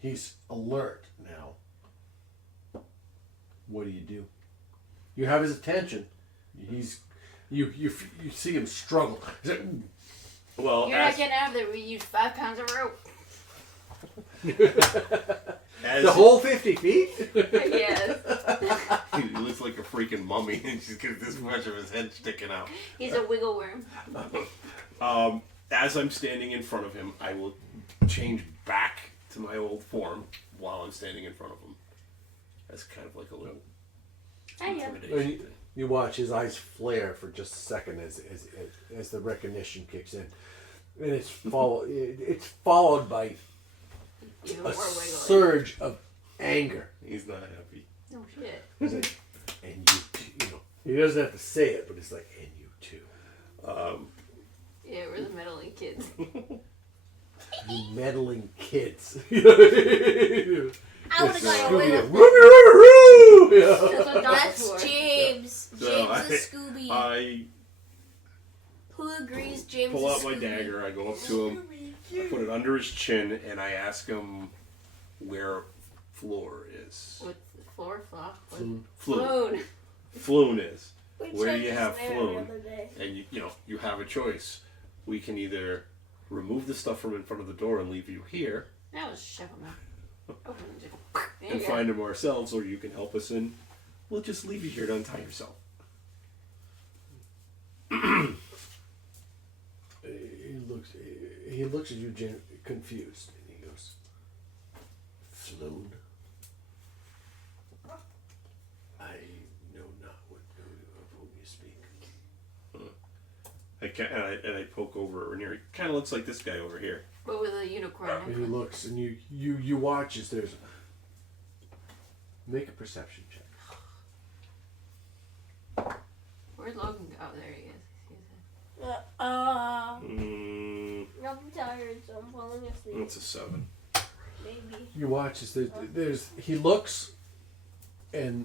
He's alert now. What do? You have his attention. He's you see him struggle. He's like, Well, You're not getting out of there. We used 5 pounds of rope. as the whole 50 feet? Yes. he looks like a freaking mummy, and she's got this much of his head sticking out. He's a wiggle worm. As I'm standing in front of him, I will change back to my old form while I'm standing in front of him. That's kind of like a little intimidation thing. You watch his eyes flare for just a second as the recognition kicks in, and it's followed by Even a more wiggly. surge of anger. He's not happy. Oh shit. He's like, and you too. You know, he doesn't have to say it, but it's like, and you too. Yeah, we're the meddling kids. You meddling kids. I would have got away with Yeah. That's James. So James is Scooby. I Who agrees James pull is out my Scooby? dagger, I go up to him, I put it under his chin, and I ask him where Floor is. What's the floor flop? Floon. Floon. Floon is. We Where do checked you his have there Floon? the other day. And you have a choice. We can either remove the stuff from in front of the door and leave you here, That was shove him out. Open the door. There and you go. find him ourselves, or you can help us and we'll just leave you here to untie yourself. He looks at you confused, and he goes, Floon? I know not of whom you speak. And I poke over, and he kind of looks like this guy over here. But with a unicorn And he necklace. looks, and you watch as there's make a perception check. Where'd Logan go? Oh, there he is. I'm tired, so I'm falling asleep. That's a 7. Maybe. You watch as there's he looks, and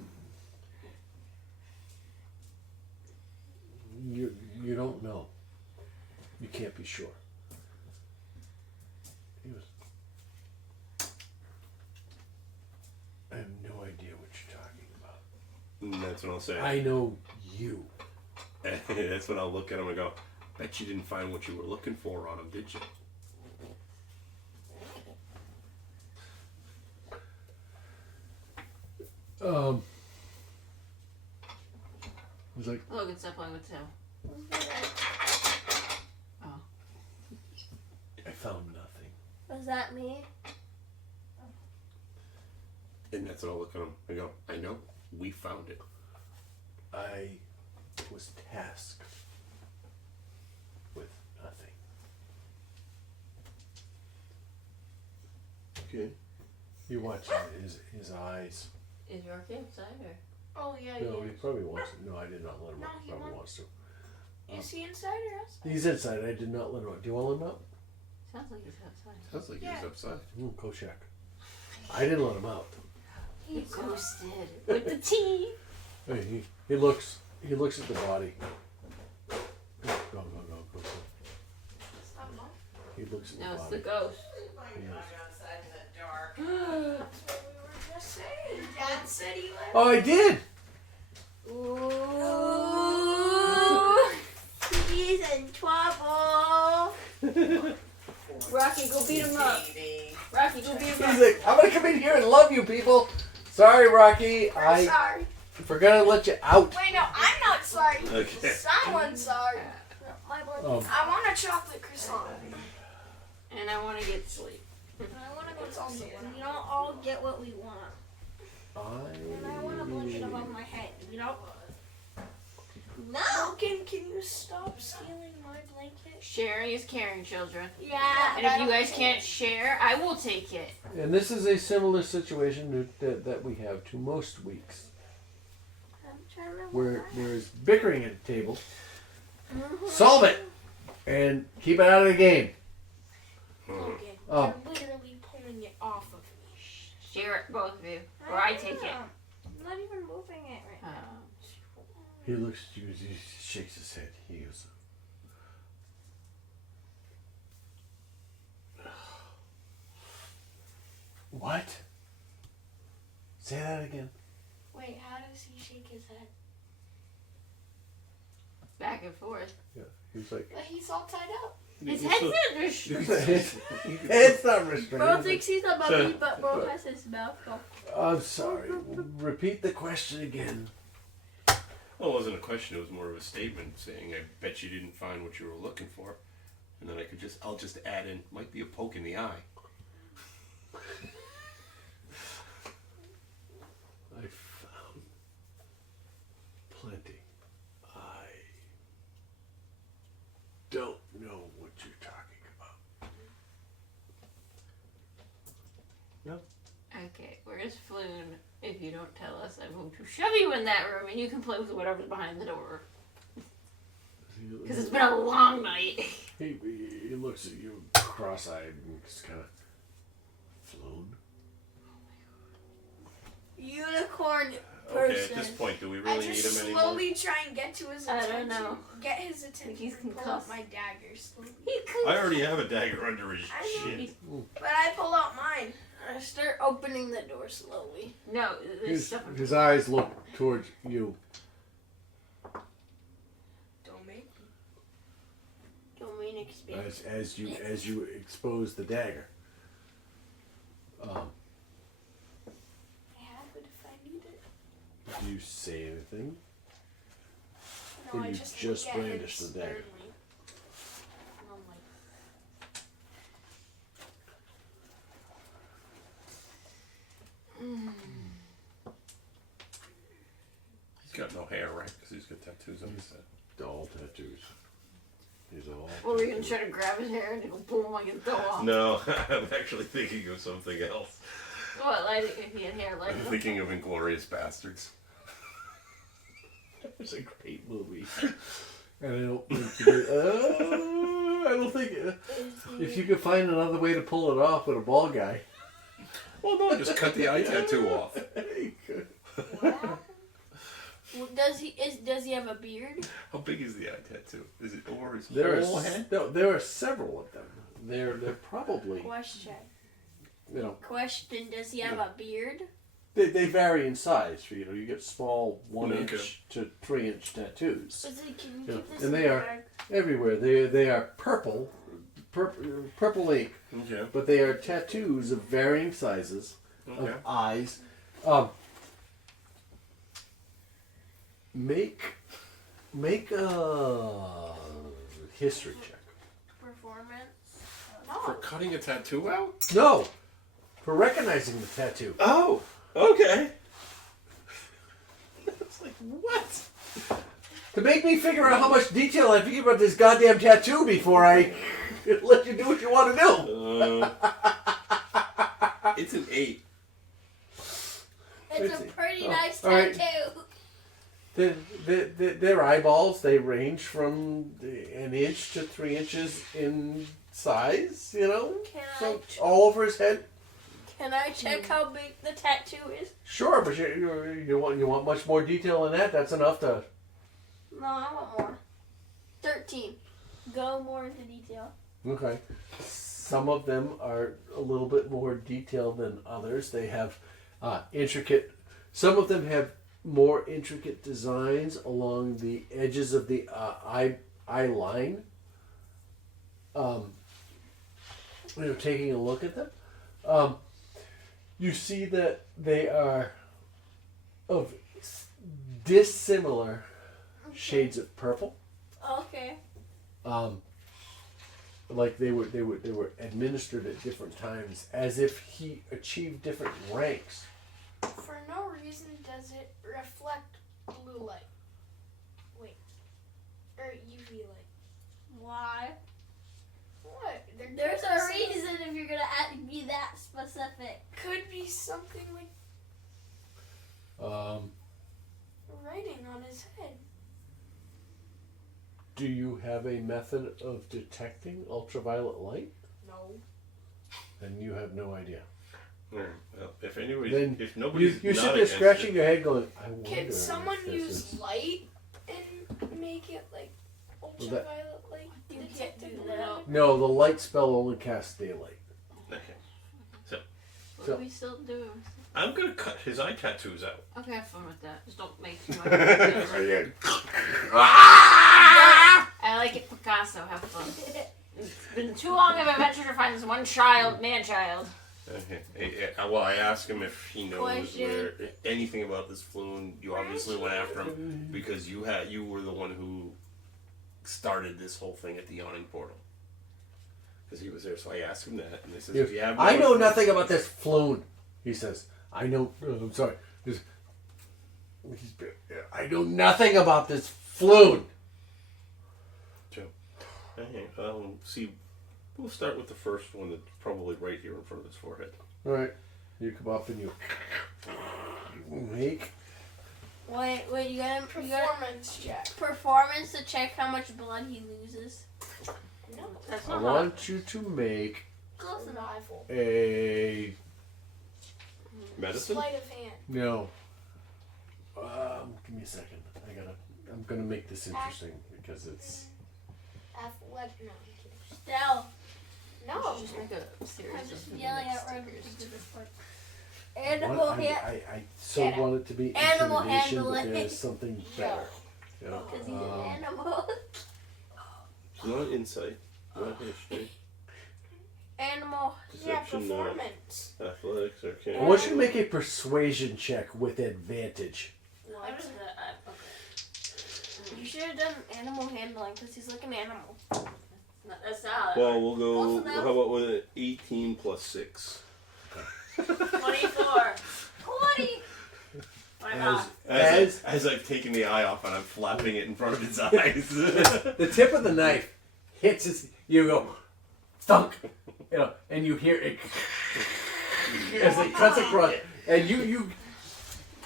you don't know. You can't be sure. He goes, I have no idea what you're talking about. And that's what I'll say. I know you. And that's when I'll look at him and go, bet you didn't find what you were looking for on him, did you? He's like, Logan, stop playing with Tim. Oh. I found nothing. Was that me? And that's when I'll look at him and go, I know, we found it. I was tasked with nothing. Okay. You watch his eyes. Is Yorkie outside or? Oh yeah, No, he he is. probably wants to. No, I did not let him No, out. he Probably wants- wants to. Is he inside or outside? He's inside. I did not let him out. Do you want to let him out? Sounds like he's outside. Sounds like he was upside. Go check. I didn't let him out. He ghosted with the tea. Hey, he looks at the body. Go. He looks at No, the it's body. the ghost. That's what we were just saying. Dad said he left. Oh, I did. Ooh, he's in trouble. Rocky, go beat him up. Rocky, go beat him He's up. like, I'm gonna come in here and love you, people. Sorry, Rocky. I'm sorry. We're gonna let you out. Wait, no, I'm not sorry. Okay. Someone's sorry. My boy. I want a chocolate croissant. And I want to get sleep. I want to go to sleep. We don't all get what we want. And I want a blanket above my head. You know? No. Logan, can you stop stealing my blanket? Sharing is caring, children. Yeah. And if you guys can't share, I will take it. And this is a similar situation that we have to most weeks, I'm trying to remember. where there is bickering at the table. Solve it, and keep it out of the game. Logan, Oh. you're literally pulling it off of me. Share it, both of you. Or I take it. I'm not even moving it right now. He looks at you as he shakes his head. He goes, what? Say that again. Wait, how does he shake his head? Back and forth. Yeah, he's like, But he's all tied up. His head's not restricted. it's not restricted. Bro thinks he's a So- puppy, but bro has his mouth off. I'm sorry. Repeat the question again. Well, it wasn't a question. It was more of a statement saying, I bet you didn't find what you were looking for. And then I'll just add in, might be a poke in the eye. I found plenty. I don't know what you're talking about. No. Okay, where's Floon? If you don't tell us, I'm going to shove you in that room and you can play with whatever's behind the door. Because it's been a long night. He looks at you cross-eyed and just kind of flown. Unicorn Okay, person. at this point, do we I really need just him anymore? slowly try and get to his I attention. don't know. Get his attention. he's And pull concussed. out my dagger slowly. I already have a dagger under his I know. shit. But I pull out mine. I start opening the door slowly. No, there's stuff. His eyes look towards you. Don't make me. Domain expand. As you expose the dagger. I have it if I need it. Do you say anything? No, Or I you just just look at him brandish the dagger? sternly. Oh my. He's got no hair, right? Because he's got tattoos on his head. All tattoos. He's all. Well, we're going to try to grab his hair and go boom like it's go off. No, I'm actually thinking of something else. What, like if he had hair like I'm thinking of Inglorious Bastards. It's a great movie. And I don't think if you could find another way to pull it off with a bald guy. Well, no, just cut the eye tattoo off. You could. Well, does he have a beard? How big is the eye tattoo? Is it over his There whole are head? no, there are several of them. They're probably Question. Question, does he have a beard? they vary in size. You get small 1 Okay. inch to 3 inch tattoos Can you Yeah, keep this and in they the are- bag? everywhere. They are purple ink, Okay. but they are tattoos of varying sizes Okay. of eyes. Make a history check. Performance. For cutting a tattoo out? No, for recognizing the tattoo. Oh, okay. It's like, what? To make me figure out how much detail I figure about this goddamn tattoo before I let you do what you want to do. It's an 8. It's a pretty Oh, nice all right. tattoo. Their eyeballs, they range from an inch to 3 inches in size, Can all over his head. I check how big the tattoo is? Sure, but you want much more detail than that. That's enough to. No, I want more. 13. Go more into detail. Okay. Some of them are a little bit more detailed than others. They have intricate. Some of them have more intricate designs along the edges of the eye line. Taking a look at them, you see that they are of dissimilar shades of purple. Okay. Like they were administered at different times, as if he achieved different ranks. For no reason does it reflect blue light. Wait. Or UV light. Why? What? There's a reason if you're gonna be that specific. Could be something like writing on his head. Do you have a method of detecting ultraviolet light? No. Then you have no idea. Well, if anybody, Then if nobody's You not sit there against scratching it, your head, going, "I wonder." Can someone if this use is-" light and make it like ultraviolet light? You can't detected do blue that. light? No, the light spell only casts daylight. okay. What So- are we still doing? I'm gonna cut his eye tattoos out. Okay, have fun with that. Just don't make too much. I like it, Picasso. Have fun. It's been too long of an adventure to find this one man-child. Okay. Well, I asked him if he knows Question. anything about this flume. You obviously went after him because you were the one who started this whole thing at the yawning portal. Because he was there, so I asked him that, and they said, He if you have I know nothing about this floon. He says, I know, I'm sorry. I know nothing about this floon. Okay, see, we'll start with the first one that's probably right here in front of his forehead. All right. You come up and you make. Wait, you gotta Performance check. performance to check how much blood he loses. No. That's I not want you to make close enough. Survival. a. Medicine? Sleight of hand. No. Give me a second. I'm gonna make this interesting because it's. Athletic. No. Stealth. No. Just make a series I'm just of yelling at random stickers. things at this point. Animal I so Get it. want it to be Animal intimidation, but handling. there's something better. You know? Because he's an animal. Not insight, not history, Animal. Yeah, perception, performance. athletics, I arcane. want you to make a persuasion check with advantage. How does that? Okay. You should have done animal handling because he's like an animal. That's not. Well, we'll go. Close enough. How about with 18 plus 6? 24. 20. Why not? As I've taken the eye off and I'm flapping it in front of his eyes. The tip of the knife hits his. You go, thunk, you know, and you hear it as it cuts across, and you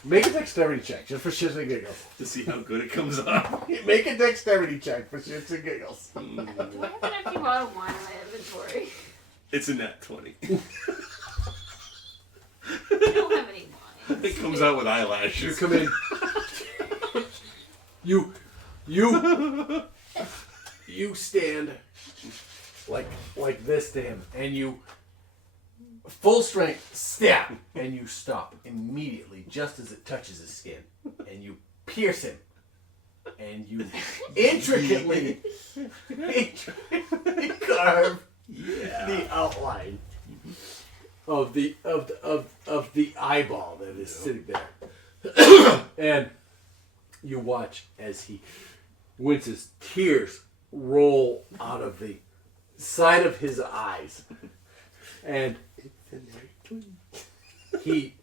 make a dexterity check just for shits and giggles. To see how good it comes off. Make a dexterity check for shits and giggles. Do I have an empty bottle of wine in my inventory? It's a net 20. I don't have any wine. It comes out with You eyelashes. come in. You stand like this to him, and you full strength stab, and you stop immediately just as it touches his skin, and you pierce him, and you intricately carve the outline of the eyeball that is sitting there, and you watch as he winces, tears roll out of the side of his eyes, and he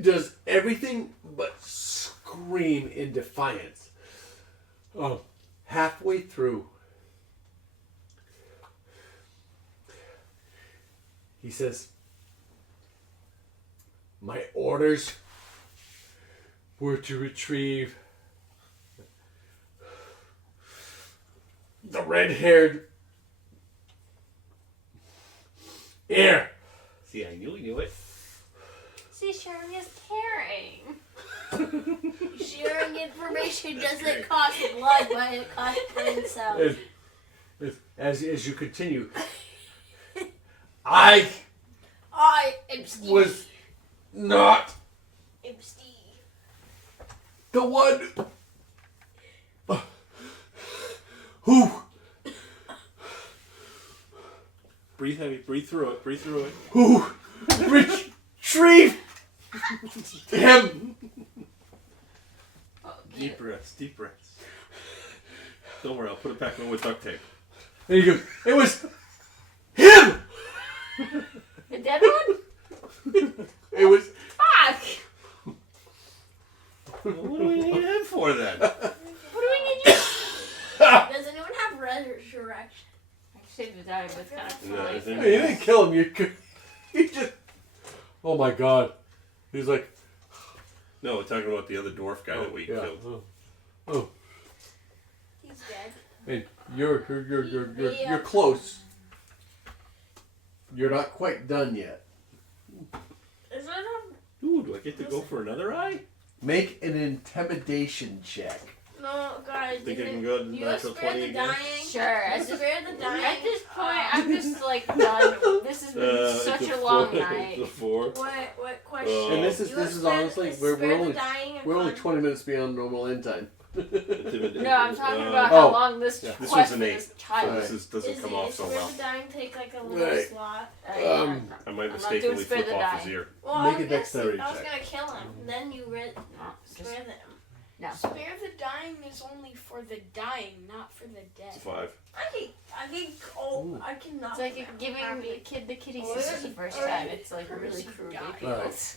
does everything but scream in defiance. Halfway through, he says, "My orders were to retrieve the red-haired heir." See, I knew it. See, sharing is caring. Sharing information doesn't cost blood, but it costs brain cells. As you continue, I am Steve. was not I'm Steve. the one who Breathe heavy. Breathe through it. retrieved him. Deep breaths. Don't worry, I'll put it back on with duct tape. And he goes, "It was him. The dead one? It was." Fuck! Well, what do we need him for then? What do we need you? Does anyone have resurrection? I saved the die, but it's kind of No, I funny. think- You didn't kill him. You just. Oh my God. He's like, No, we're talking about the other dwarf guy that we yeah. killed. Oh. He's dead. And you're close. You're not quite done yet. Is that Ooh, do I get to go for another eye? Make an intimidation check. no, guys? Think I didn't- can go to you natural spare 20 the again? dying. Sure. Spare the dying. At this point, I'm just like done. This has been such it's a long 4. night. It's a 4. What question? And this is honestly we're only 20 minutes beyond normal end time. No, I'm talking about Oh. how long this Yeah. This quest was an 8. is So child. this doesn't Is come off so Spare well. the dying take like a little Right. slot? I I'm might not mistakenly doing spare flip the off his dying. ear. Well, Make I a was dexterity gonna, I was check. gonna kill him. Then you No, just- spare them. No. Spare the dying is only for the dying, not for the dead. It's a 5. I cannot. It's like giving a kid the kitty scissors the first time. It's like really crudely Right.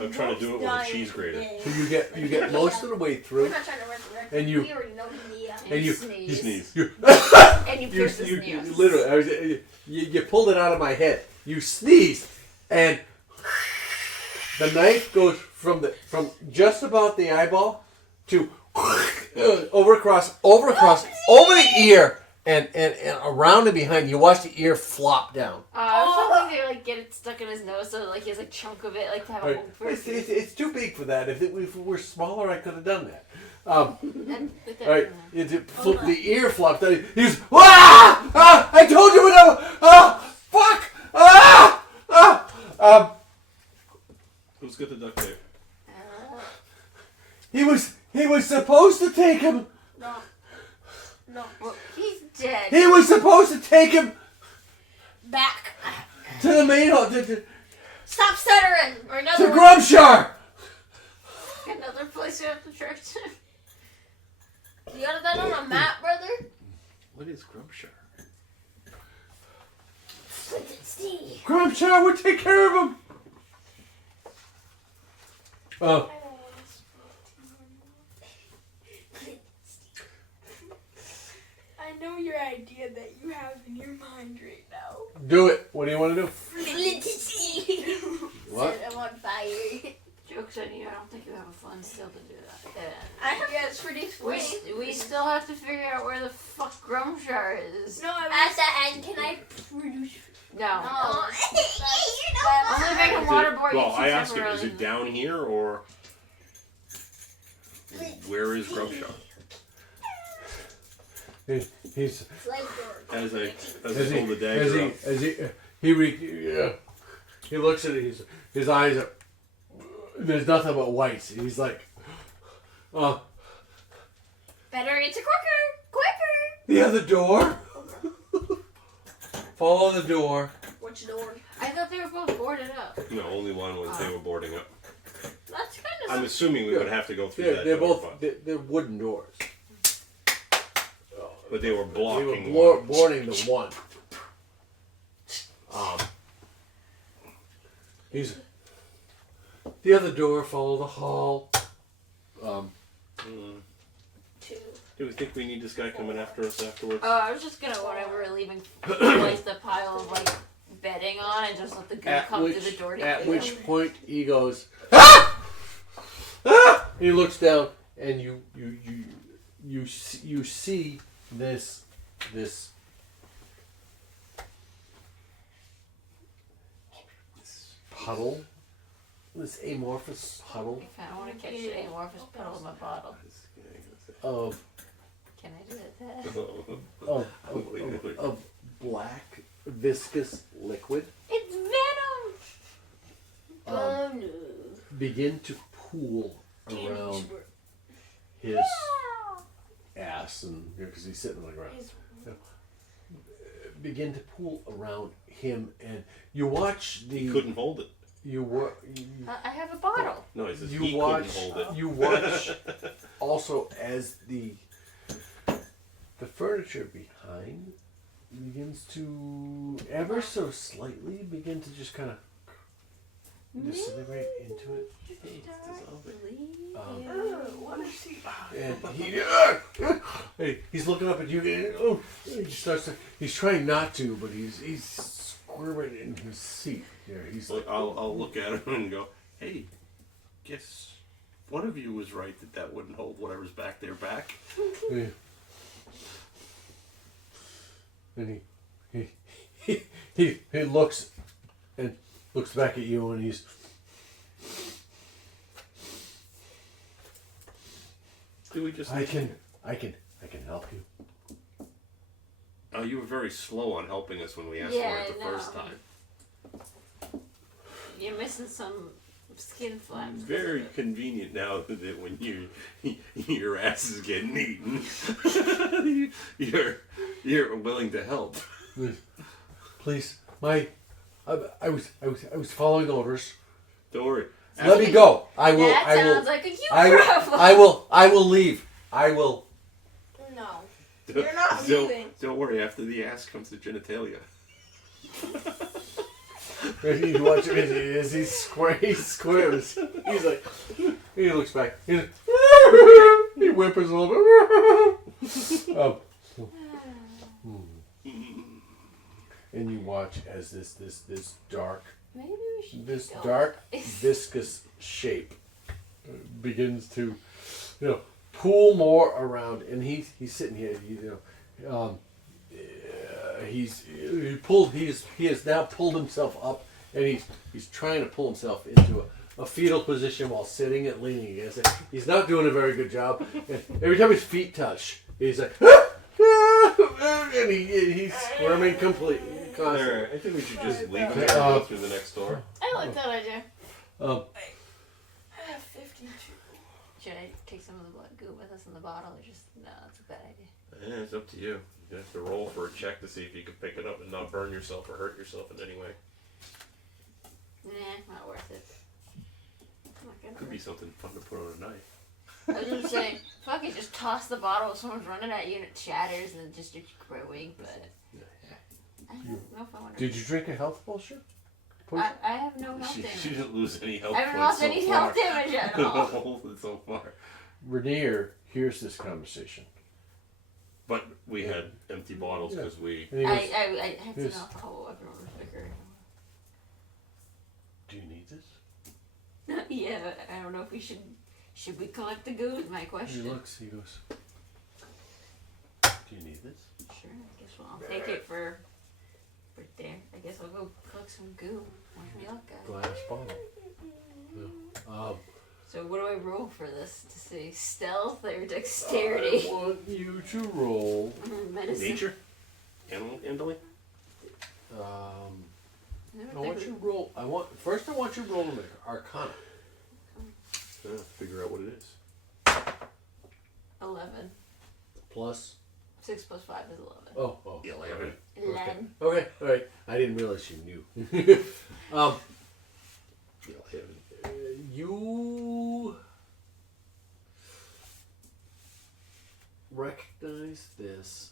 I'm trying to do it with a cheese grater. So you get most of the way through, We're not trying to resurrect and him. you We already know he and you You sneeze. and you you, pierce his you nose. literally you pulled it out of my head. You sneezed, and the knife goes from just about the eyeball to over across over the ear and around and behind. You watch the ear flop down. I was hoping they like get it stuck in his nose so like he has a chunk of it like to have a Right. whole for It's too big for that. If it were smaller, I could have done that. Right, the ear flopped out. He was, I told you whatever. Fuck. Who's got the duct tape? He was supposed to take him. No. Well, he's dead. He was supposed to take him Back. to the main hall, to Stop stuttering. Or another one. Grumshar. Another place you have to trek to. You got that on a map, brother? What is Grumshar? Steve. Grumshar would take care of him. I know your idea that you have in your mind right now. Do it. What do you want to do? What? Set him on fire. Joke's on you. I don't think you have a fun still to do that. I have it's pretty We, sweet. we still have to figure out where the fuck Grumshar is. No, I At the end, can I produce? No. Oh. Only if I can waterboard you Well, I two asked him, is separately. it down here or where is Grumshar? He's As I pull the dagger up. he looks at it. His eyes are. There's nothing but whites. He's like, Better answer quicker. the other door. Follow the door. Which door? I thought they were both boarded up. No, only one was they were boarding up. That's kind of. I'm assuming we would have to go through that They're door, both. They're wooden doors. but they were They blocking were one. boarding the one. He's the other door. Follow the hall. Do we think we need this guy coming after us afterwards? Oh, I was just gonna, whenever we're leaving, place the pile of like bedding on and just let the goo come through the door to At get which him. point he goes, ah! Ah! He looks down, and you see this puddle, this amorphous puddle I want to catch the amorphous puddle in my bottle. of Can I do that? of black viscous liquid It's venom! begin to pool around his ass, and because he's sitting on the ground, begin to pool around him, and you watch He couldn't hold it. I have a bottle. No, he says You he watch. couldn't hold it. You watch also as the furniture behind begins to ever so slightly begin to just kind of disintegrate into it. And he's looking up at you. And, he starts to. He's trying not to, but he's squirming in his seat. Here, he's like, I'll look at him and go, hey, guess one of you was right that wouldn't hold whatever's back there back. Yeah. And he looks back at you, and he's. Do we just? I can help you. Oh, you were very slow on helping us when we asked Yeah, for it the I know. first time. You're missing some skin flaps. Very convenient now that when your ass is getting eaten, you're willing to help. Please, I was following orders. Don't worry. Let me go. I will. That I will. sounds like a you I problem. will. I will leave. I will. No. You're not leaving. Don't worry. After the ass comes the genitalia. You watch him as he squares. He's like, he looks back. He's like, he whimpers a little bit. And you watch as this dark, Maybe we should go. dark viscous shape begins to, pool more around, and he's sitting here. He has now pulled himself up, and he's trying to pull himself into a fetal position while sitting and leaning against it. He's not doing a very good job. And every time his feet touch, he's like, and he's squirming completely. Alright, I think we should just leave him and go through the next door. I like that idea. I have 52. Should I take some of the blood goo with us in the bottle, or just no? That's a bad idea. Yeah, it's up to you. You have to roll for a check to see if you can pick it up and not burn yourself or hurt yourself in any way. Nah, not worth it. I'm not gonna Could be something fun to put on a knife. I was just saying, fuck it, just toss the bottle if someone's running at you and it shatters and then just starts growing, but I don't know if I want to. Did you drink a health potion? I have no health She damage. didn't lose any health I haven't points lost so any far. health damage at all. So far. Rainier hears this conversation. But we had empty bottles because we... And he goes, I had some Yes. alcohol. Everyone was bigger. do you need this? Yeah, I don't know if we should. Should we collect the goo? Is my question. He looks, he goes, do you need this? Sure, I guess I'll take it for there. I guess I'll go collect some goo. Wish me luck, guys. Glass bottle. Yeah. So what do I roll for this to see? Stealth or dexterity? I want you to roll. Medicine. Nature? Animal handling? I want you to roll. I want you to roll an Arcana. Figure out what it is. 11. Plus. 6 plus 5 is 11. Oh. 11. 11. Okay. All right. I didn't realize you knew. You recognize this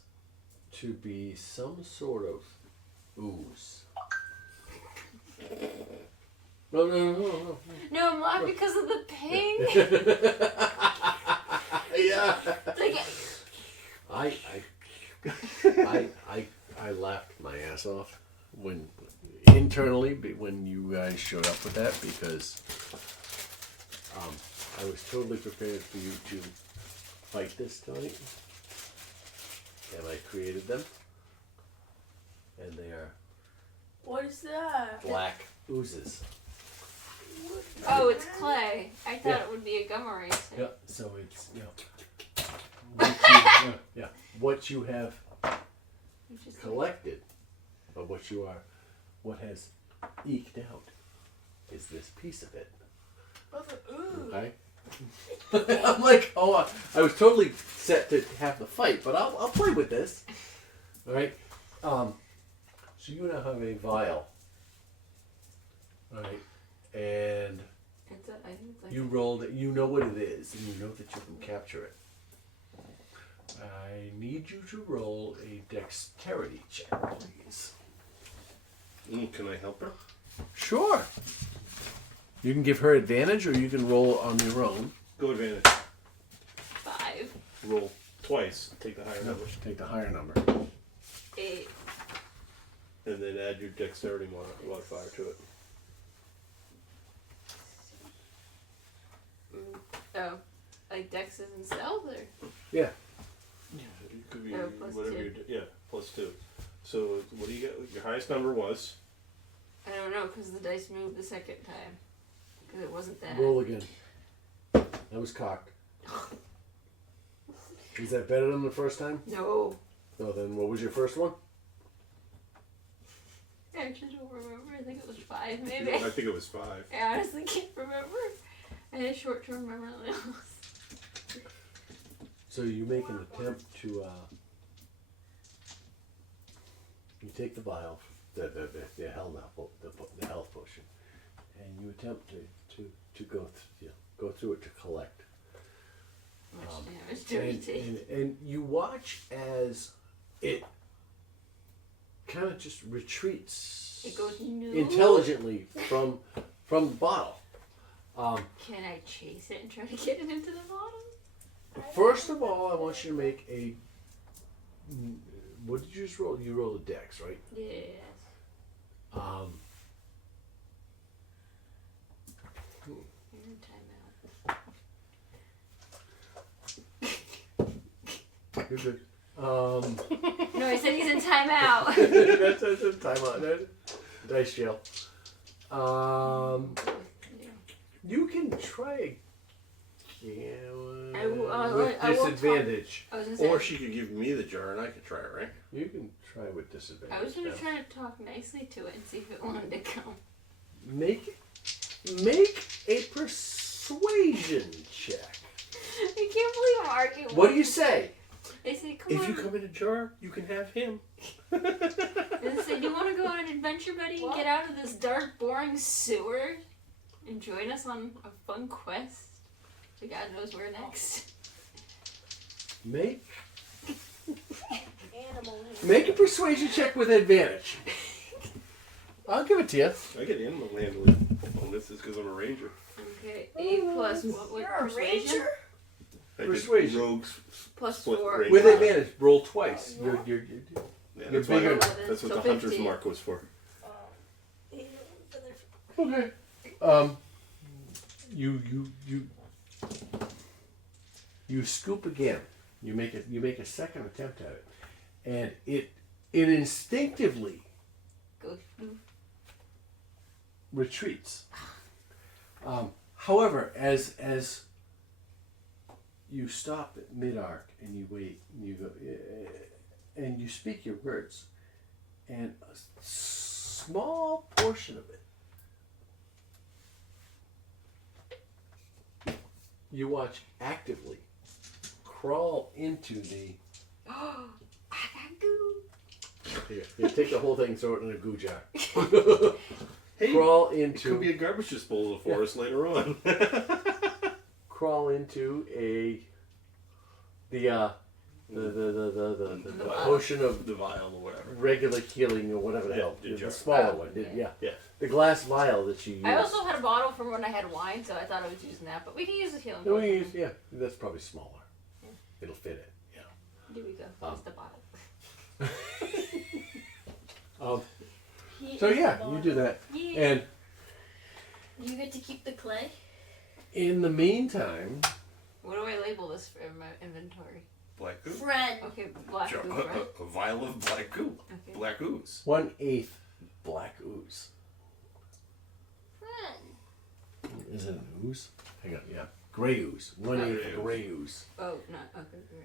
to be some sort of ooze. No. No, I'm laughing because of the ping. Yeah. Like, I laughed my ass off when you guys showed up with that because I was totally prepared for you to fight this tonight, and I created them, and they are What is that? black oozes. oh, it's clay. I thought Yeah. it would be a gum eraser. Yeah, so it's what you have Which is collected, but what has eked out is this piece of it. Okay. I'm like, I was totally set to have the fight, but I'll play with this. All right. So you now have a vial. All right, and I think it's like you rolled it. You know what it is, and you know that you can capture it. I need you to roll a dexterity check, please. Can I help her? Sure. You can give her advantage, or you can roll on your own. Go advantage. 5, Roll twice. Take the higher number. Take the higher number. 8. And then add your dexterity modifier to it. Oh, like dex is in stealth, or? Yeah. It could be Oh, plus whatever 2. you do. Yeah, plus 2. So what do you get? Your highest number was? I don't know, because the dice moved the second time. Because it wasn't that. Roll again. That was cocked. Is that better than the first time? No. So then what was your first one? I just don't remember. I think it was 5, maybe. I think it was 5. I honestly can't remember. I had short-term memory loss. So you make an attempt to, you take the vial, the health potion, and you attempt to go through it to collect. Much damage do we take? And you watch as it kind of just retreats It goes no. intelligently from the bottle. Can I chase it and try to get it into the bottom? First of all, I want you to make a. What did you just roll? You rolled a dex, right? Yes. You're in timeout. You're good. No, he said he's in timeout. That's a timeout. Dice jail. You can try again with disadvantage. I was gonna say, Or she could give me the jar and I could try it, right? You can try with disadvantage. I was gonna now. try to talk nicely to it and see if it wanted to come. Make a persuasion check. I can't believe I'm arguing. What do you say? They say, come If on. you come in a jar, you can have him. They say, do you want to go on an adventure, buddy? What? Get out of this dark, boring sewer and join us on a fun quest to God knows where next. Make Animal hand. a persuasion check with advantage. I'll give it to you. I get animal handling. Oh, this is because I'm a ranger. Okay, 8 plus what? What You're a persuasion? ranger? I did Persuasion. rogues Plus split 4. range. With advantage, roll twice. Yeah. You're Yeah, You're that's, why bigger. that's what So the hunter's 15. mark was for. okay. You scoop again. You make a second attempt at it, and it instinctively Go. retreats. However, as you stop at mid-arc and you wait, and you go, and you speak your words, and a small portion of it you watch actively crawl into the. I got goo. Here, take the whole thing, throw it in a goo jar. Hey, Crawl it into. could be a garbage disposal for us later on. Crawl into the potion of The vial or whatever. regular healing or whatever the Yeah, hell. the The jar. smaller Oh, one. yeah. Yeah. Yeah. The glass vial that you use. I also had a bottle from when I had wine, so I thought I was using that. But we can use the healing. No, we potion. use, yeah, that's probably smaller. Yeah. It'll fit it. Yeah. Here we go. Here's the bottle. So yeah, you do that, Yeah. and You get to keep the clay? in the meantime, What do I label this for in my inventory? Black goo. Friend. Okay, black Jar- goo, right? a vial of black goo. Okay. Black ooze. 1/8 black ooze. Friend. Is it an ooze? Hang on, yeah, gray ooze. 1/8 Gray gray ooze. Oh, not okay, gray.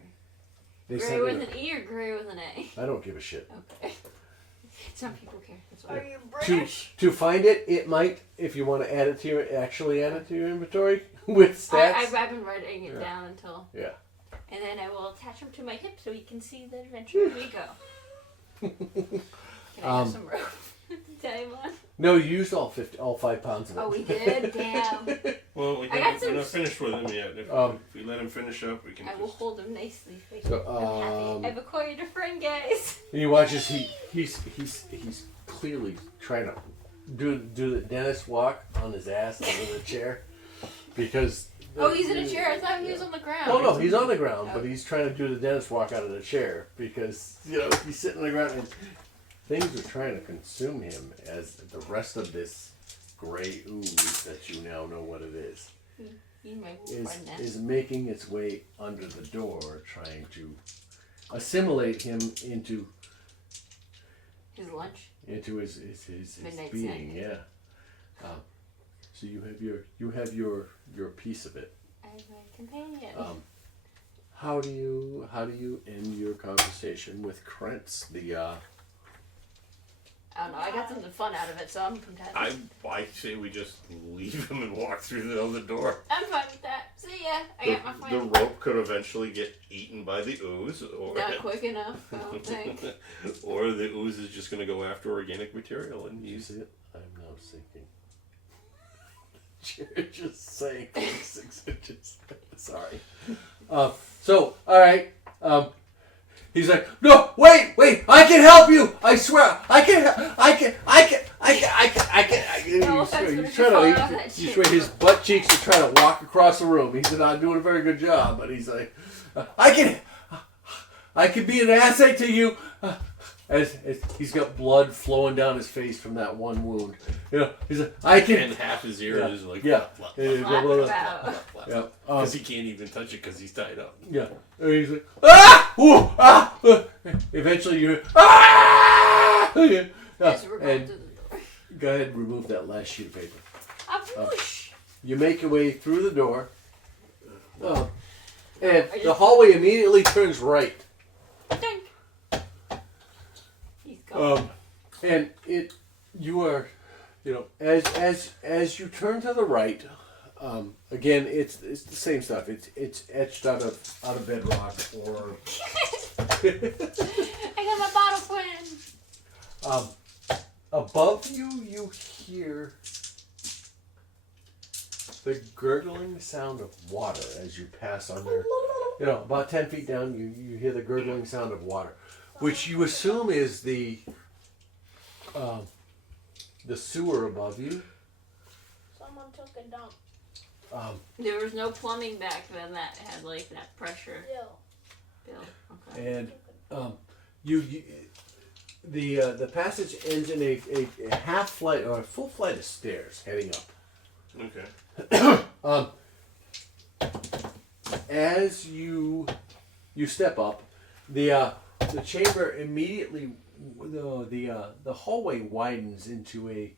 They Gray sent me with an E or gray with an A? I don't give a shit. Okay. Some people care. That's Are why. you To British? to find it, it might, if you want to add it to your, actually add it to your inventory with stats. I've been writing it Yeah. down until. Yeah. And then I will attach them to my hip so we can see the adventure as we go. Can I have some rope to tie him on? No, you used all 5 pounds of it. Oh, we did? Damn. Well, I got some- we're not finished with him yet. If we let him finish up, we can I will just... hold him nicely. So, I'm happy. I've acquired a friend, guys. You watch as he's clearly trying to do the dentist walk on his ass under the chair because. Oh, he's in a chair. I thought he was on the ground. Oh no, he's on the ground, but Oh. he's trying to do the dentist walk out of the chair because he's sitting on the ground and things are trying to consume him as the rest of this gray ooze that you now know what it is He's my friend now. is making its way under the door, trying to assimilate him into His lunch. his Midnight being. snack. Yeah. So you have your piece of it. I have my companion. How do you end your conversation with Krentz? I don't know. I got something fun out of it, so I'm content. I say we just leave him and walk through the other door. I'm fine with that. See ya. I got my The friend. rope could eventually get eaten by the ooze, or Not quick enough, I don't think. or the ooze is just going to go after organic material and You use see it? I'm now sinking. You're just saying 6 inches. Sorry. So, all right. He's like, no, wait, I can help you. I swear, I can. His butt cheeks are trying to walk across the room. He's not doing a very good job, but he's like, I can be an asset to you. As he's got blood flowing down his face from that one wound. You know, he's like, I can. And half his ear is like, because he can't even touch it because he's tied up. Yeah. And he's like, ah! Ooh, ah! Eventually you hear, ah! Yeah. And go ahead and remove that last sheet of paper. You make your way through the door. And the hallway immediately turns right. And you are, as you turn to the right, again, it's the same stuff. It's etched out of bedrock or. I got my bottle friend. Above you hear the gurgling sound of water as you pass under. About 10 feet down, you hear the gurgling sound of water, which you assume is the sewer above you. Someone took a dump. There was no plumbing back then that had like that pressure. Bill. Okay. And the passage ends in a half flight or a full flight of stairs heading up. Okay. As you step up, the chamber immediately the hallway widens into a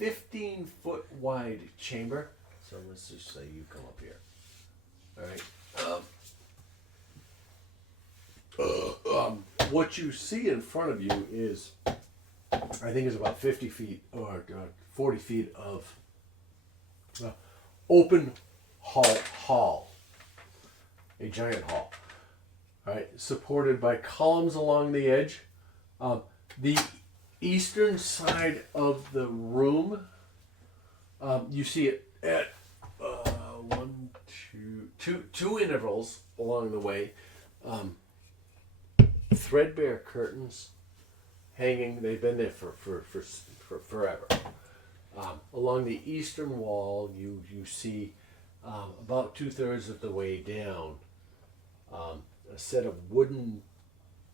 15-foot wide chamber. So let's just say you come up here. All right. What you see in front of you is, I think, is about 50 feet or 40 feet of open hall. A giant hall. All right, supported by columns along the edge. The eastern side of the room, you see it at two intervals along the way. Threadbare curtains hanging. They've been there for forever. Along the eastern wall, you see about 2/3 of the way down. A set of wooden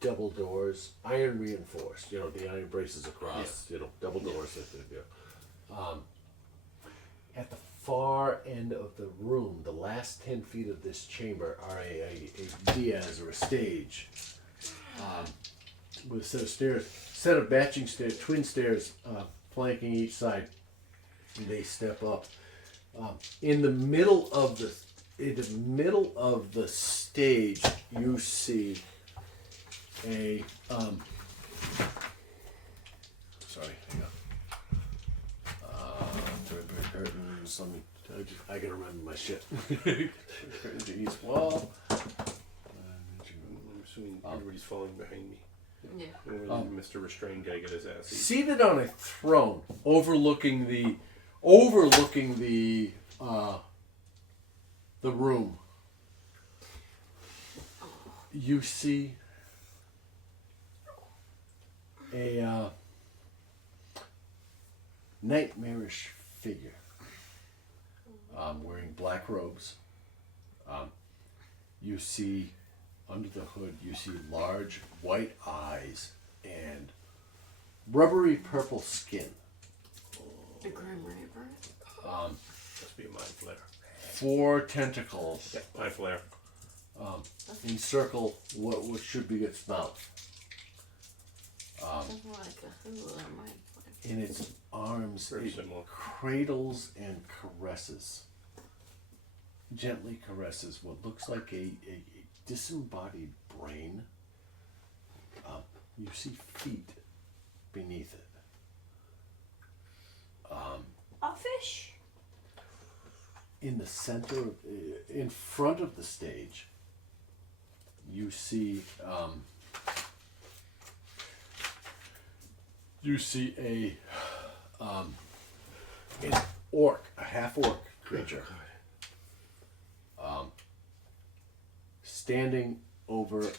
double doors, iron reinforced. The iron braces across. Double doors. At the far end of the room, the last 10 feet of this chamber are a dais or a stage, with a set of stairs, matching stairs, twin stairs, flanking each side. And they step up. In the middle of the stage, you see a sorry, hang on. Curtains. I gotta remember my shit. Curtains to east wall. I'm assuming everybody's falling behind me. Yeah. Mr. Restrained guy get his ass eaten. Seated on a throne overlooking the room, you see a nightmarish figure wearing black robes. You see under the hood, you see large white eyes and rubbery purple skin. The Grim Reaper. Must be a mind flare. 4 tentacles. Yeah, mind flare. Encircle what should be its mouth. In its arms, it cradles and caresses. Gently caresses what looks like a disembodied brain. You see feet beneath it. A fish. In the center, in front of the stage, you see orc, a half orc creature, standing over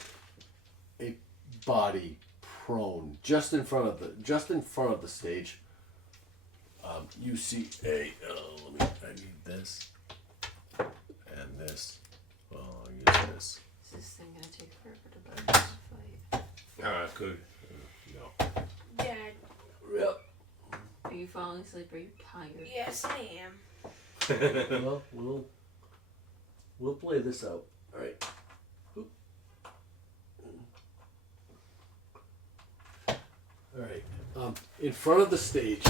a body prone just in front of the stage. You see I need this and this. Well, I'll use this. Is this thing gonna take forever to build this fight? Good. No. Dad. Yep. Are you falling asleep? Are you tired? Yes, I am. Well, we'll play this out. All right. All right. In front of the stage,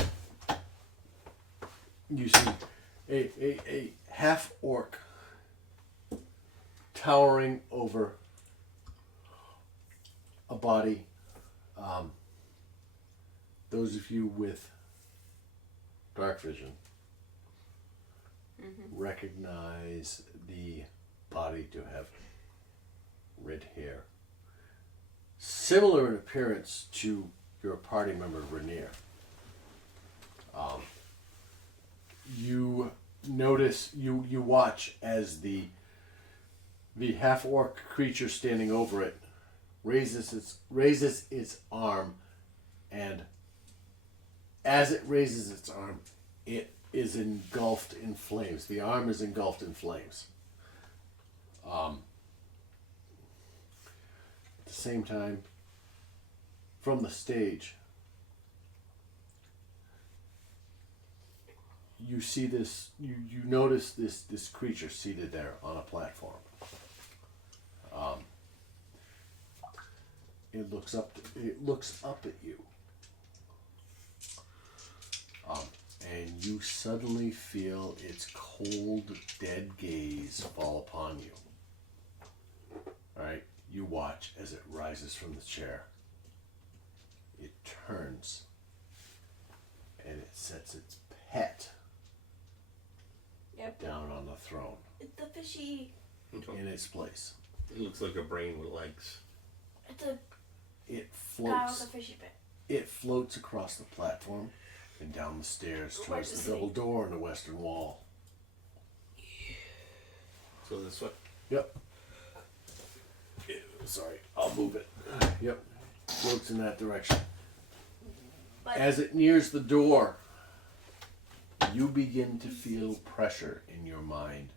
you see a half orc towering over a body. Those of you with dark vision recognize the body to have red hair, similar in appearance to your party member Rainier. You notice, you watch as the half orc creature standing over it raises its arm, and as it raises its arm, it is engulfed in flames. The arm is engulfed in flames. At the same time, from the stage, you see this. You notice this creature seated there on a platform. It looks up at you. And you suddenly feel its cold, dead gaze fall upon you. Alright, you watch as it rises from the chair. It turns and it sets its pet down on the throne. It's the fishy. In its place. It looks like a brain with legs. It's a It guy with floats. a fishy bit. It floats across the platform and down the stairs towards Where's the the double door in the western wall. So this way. Yep. Sorry, I'll move it. Yep. Floats in that direction. But As it nears the door, you begin to feel pressure in your mind.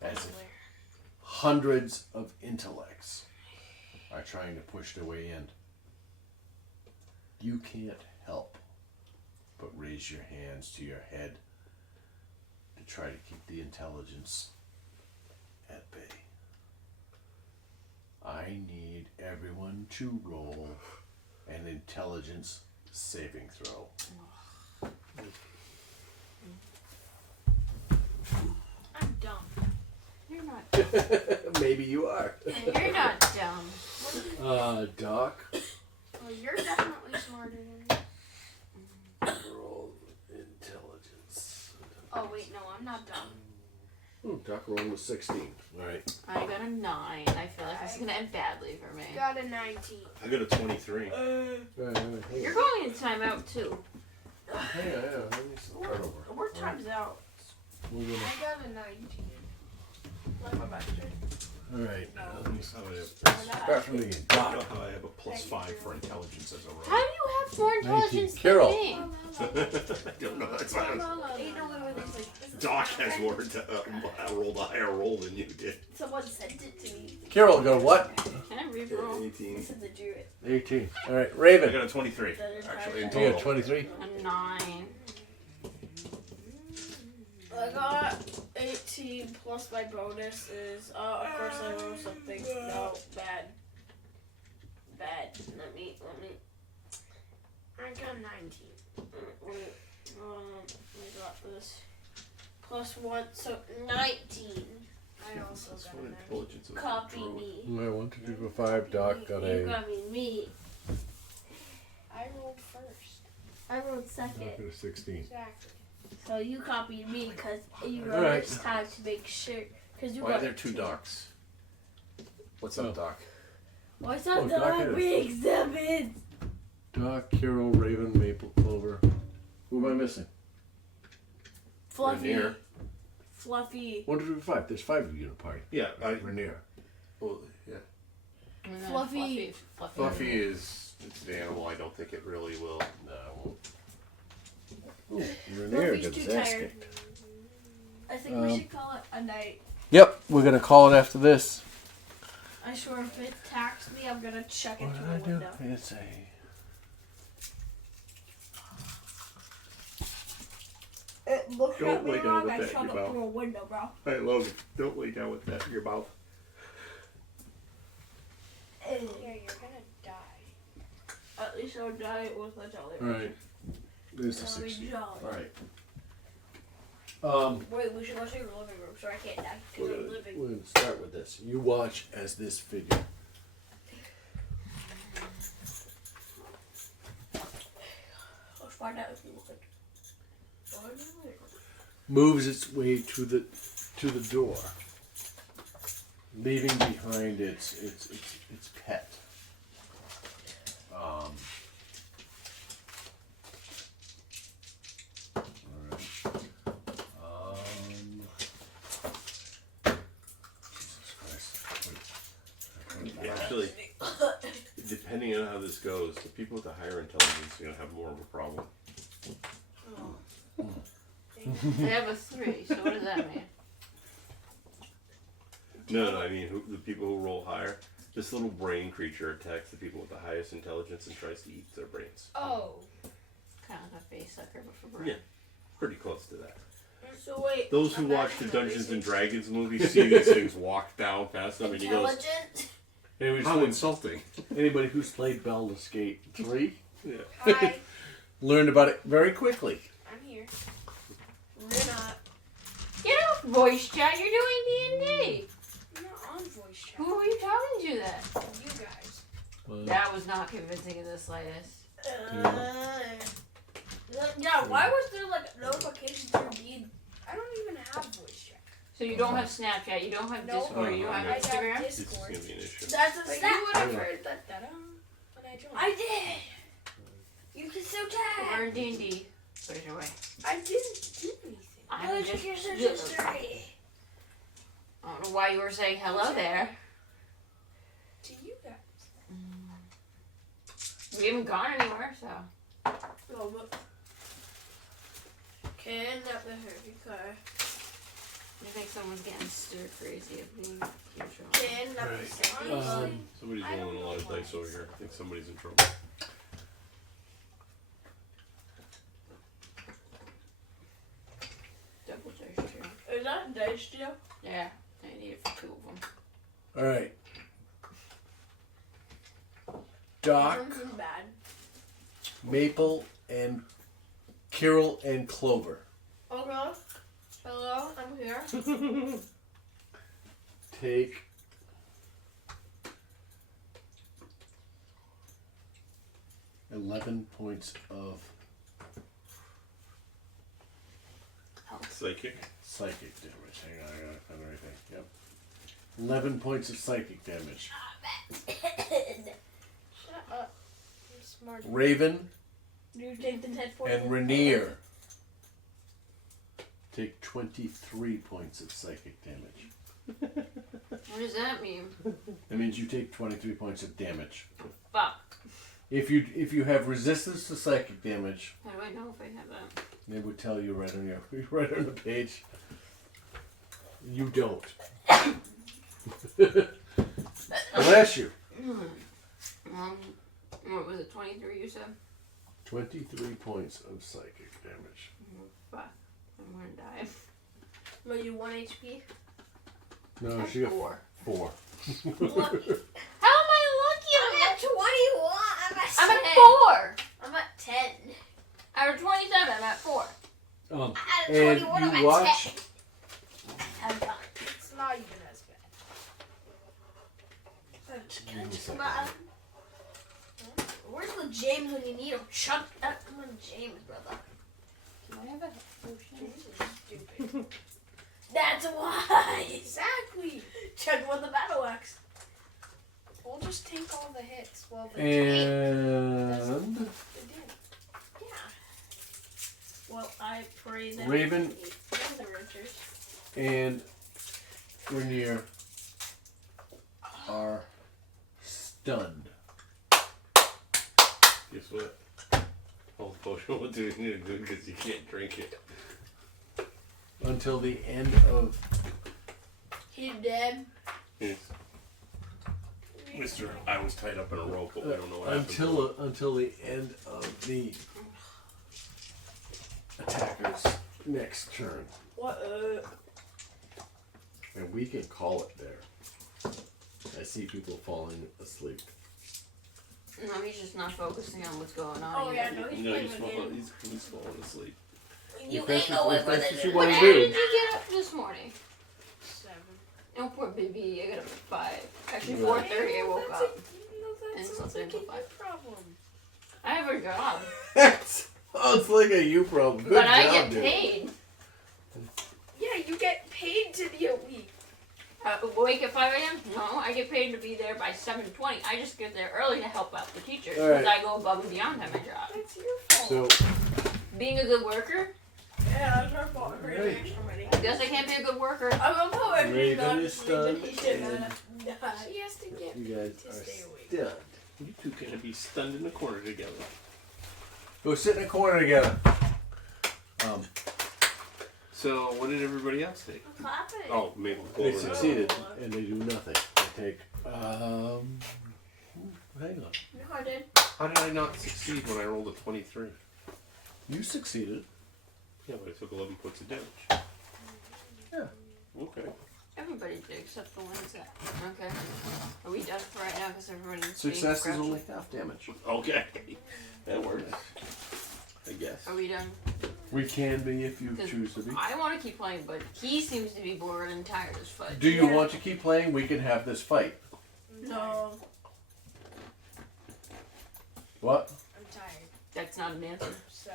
As if hundreds of intellects are trying to push their way in. You can't help but raise your hands to your head to try to keep the intelligence at bay. I need everyone to roll an intelligence saving throw. I'm dumb. You're not dumb. Maybe you are. You're not dumb. Doc, Well, you're definitely smarter than me. roll intelligence. Oh, wait, no, I'm not dumb. Doc rolled a 16. Alright. I got a 9. I feel like this is gonna end badly for me. Got a 19. I got a 23. You're going in timeout too. Hang on, let me start over. We're times out. We're gonna- I got a 19. Like my back straight. Alright, let me How do I start from the beginning. Doc. how I have a +5 for intelligence as a How roll? do you have more intelligence than Carol. me? I don't know. That's why I was, Ain't no way where there's like. this is Doc my has friend. rolled a higher roll than you did. Someone sent it to me. Carol got a what? Can I re-roll? 18. This is the druid. 18. Alright, I Raven. got a 23. Actually, in You total. got 23? A 9. I got 18 plus my bonus is, of course I rolled something. No, bad. Bad. Let me. I got 19. Wait, let me drop this. Plus 1, so 19. I also That's got what a 19. intelligence is. Copy Druid. me. My 1, 2, 3, 4, 5. Doc got You a. got me. I rolled first. I rolled Doc second. got a 16. Exactly. So you copied me because you All wrote right. this time to make sure. Because you Why are got there 2 Docs? What's Oh. up, Doc? Why is Oh, that Doc the is- big 7? Doc, Carol, Raven, Maple Clover. Who am I missing? Fluffy. Rainier. Fluffy. 1, 2, 3, 5. There's 5 of you in a party. Yeah, Rainier. well, yeah. And then Fluffy. Fluffy is it's an animal. I don't think it really will. No, I won't. Ooh, Rainier Fluffy's got too his ass tired. kicked. I think we should call it a night. Yep, we're gonna call it after this. I swear if it attacks me, I'm gonna chuck it What to did the I do? window. It's a. It looked Don't at me lay down wrong, with I that in shot your it mouth. through a window, bro. Hey, Logan, don't lay down with that in your mouth. Yeah, you're gonna die. At least I'll die with a jelly. Alright. There's the Jelly 60. jelly. Alright. Wait, we should go to your living room so I can't die because I'm living. We're gonna start with this. You watch as this figure Let's find out if you look. moves its way to the door, leaving behind its pet. Alright. Jesus Christ. Wait. Actually, depending on how this goes, the people with the higher intelligence are gonna have more of a problem. They have a 3, so what does that mean? No, I mean the people who roll higher. This little brain creature attacks the people with the highest intelligence and tries to eat their brains. Oh. Kind of like a face sucker, but for brain. Yeah. Pretty close to that. So wait. Those who watch the Dungeons and Dragons movies see these things walk down past them, and he goes, Anybody's "How played, insulting!" anybody who's played Baldur's Gate 3 Yeah. Hi. learned about it very quickly. I'm here. We're not. Get off voice chat, you're doing D&D. I'm not on voice chat. Who are you talking to then? You guys. That was not convincing in the slightest. Yeah, why was there like notifications for me? I don't even have voice chat. So you don't have Snapchat, you don't have No. Discord, you don't I have I got Instagram? This is Discord. gonna be an issue. That's a But snap. you would have heard that when I joined. I did. You can still tag. We're in D&D. Put it away. I didn't do anything. I'm just... your search history. I don't know why you were saying hello there. To you guys. We haven't gone anywhere, so... No, but kidnap the Herbie car. I think someone's getting stir crazy of being huge. Kidnap the Honestly, Somebody's I don't rolling a lot of know dice why. over here. I think somebody's in trouble. Double dice too. Is that dice deal? Yeah, I need it for 2 of them. Alright. Doc, This is bad. Maple, and Kirill and Clover. Okay. Hello, I'm here. Take 11 points of Psychic. psychic damage. Hang on, I gotta find everything. Yep. 11 points of psychic damage. Shut up. You're smart. Raven You take the 10 points. and Rainier take 23 points of psychic damage. What does that mean? That means you take 23 points of damage. Fuck. If you have resistance to psychic damage, How do I know if I have that? they would tell you right on your right on the page. You don't. Bless you. What was it, 23 you said? 23 points of psychic damage. Fuck. I'm gonna die. But you 1 HP? No, she got 4. 4. Lucky. How am I lucky? I'm at 21. I'm at 10. I'm at 4. I'm at 10. Out of 27, I'm at 4. Out of And 21, I'm you at watch 10. I'm done. It's not even as bad. Where's the James when you need him? Chuck that. Come on, James, brother. Do I have a potion? Stupid. That's why. Exactly. Chuck with the battle axe. We'll just take all the hits. Well, the and the damage. Yeah. Well, I I pray that Raven the renters. and Rainier are stunned. Guess what? Whole potion will do you no good because you can't drink it. Until the end of He's dead. Yes. Mister, I was tied up in a rope, but we don't know what happened. until the end of the attacker's next turn. What? And we can call it there. I see people falling asleep. No, he's just not focusing on what's going on. Oh either. yeah, no, he's No, playing he's the game. falling asleep. You If that's ain't know what what you What want to time do. did you get up this morning? 7. No, poor baby. I got up at 5. Actually, Right. 4:30 I woke up. That And sounds something like a till 5. you problem. I have a job. Sounds like a you problem. Good but job, I get dude. paid. Yeah, you get paid to be awake. Wake at 5 a.m.? No, I get paid to be there by 7:20. I just get there early to help out the teachers All because right. I go above and beyond at my job. That's your fault. So, Being a good worker, Yeah, that's our fault. We're gonna Right. make extra money. I guess I can't be a good worker. I'm gonna put my Raven on is sleep and he stunned, should and not die. He has to get you guys to are stay awake. stunned. You two gonna be stunned in the corner together. Go sit in a corner together. So, what did everybody else think? Clapping. Oh, maybe we'll They go over that. succeeded, and they do nothing. They take, hang on. No, I did. How did I not succeed when I rolled a 23? You succeeded. Yeah, but I took 11 points of damage. Yeah. Okay. Everybody did except the ones that. Okay. Are we done for right now? Because everybody's Success is being only half damage. Okay. That works. I guess. Are we done? We can be if you 'Cause choose to be. I want to keep playing, but he seems to be bored and tired as fudge. Do you Yeah. want to keep playing? We can have this fight. No, What? I'm tired. That's not an answer. So,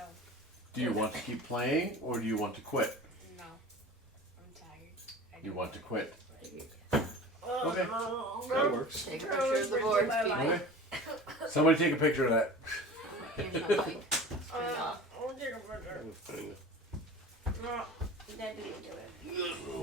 Do you want to keep playing, or do you want to quit? no. I'm tired. You want to quit. Oh, Okay. no. That works. Take a picture of the board. My people. life. Okay. Somebody take a picture of that. Here's my mic. Turn it off. I'll take a picture. I was trying to- No, that didn't do it.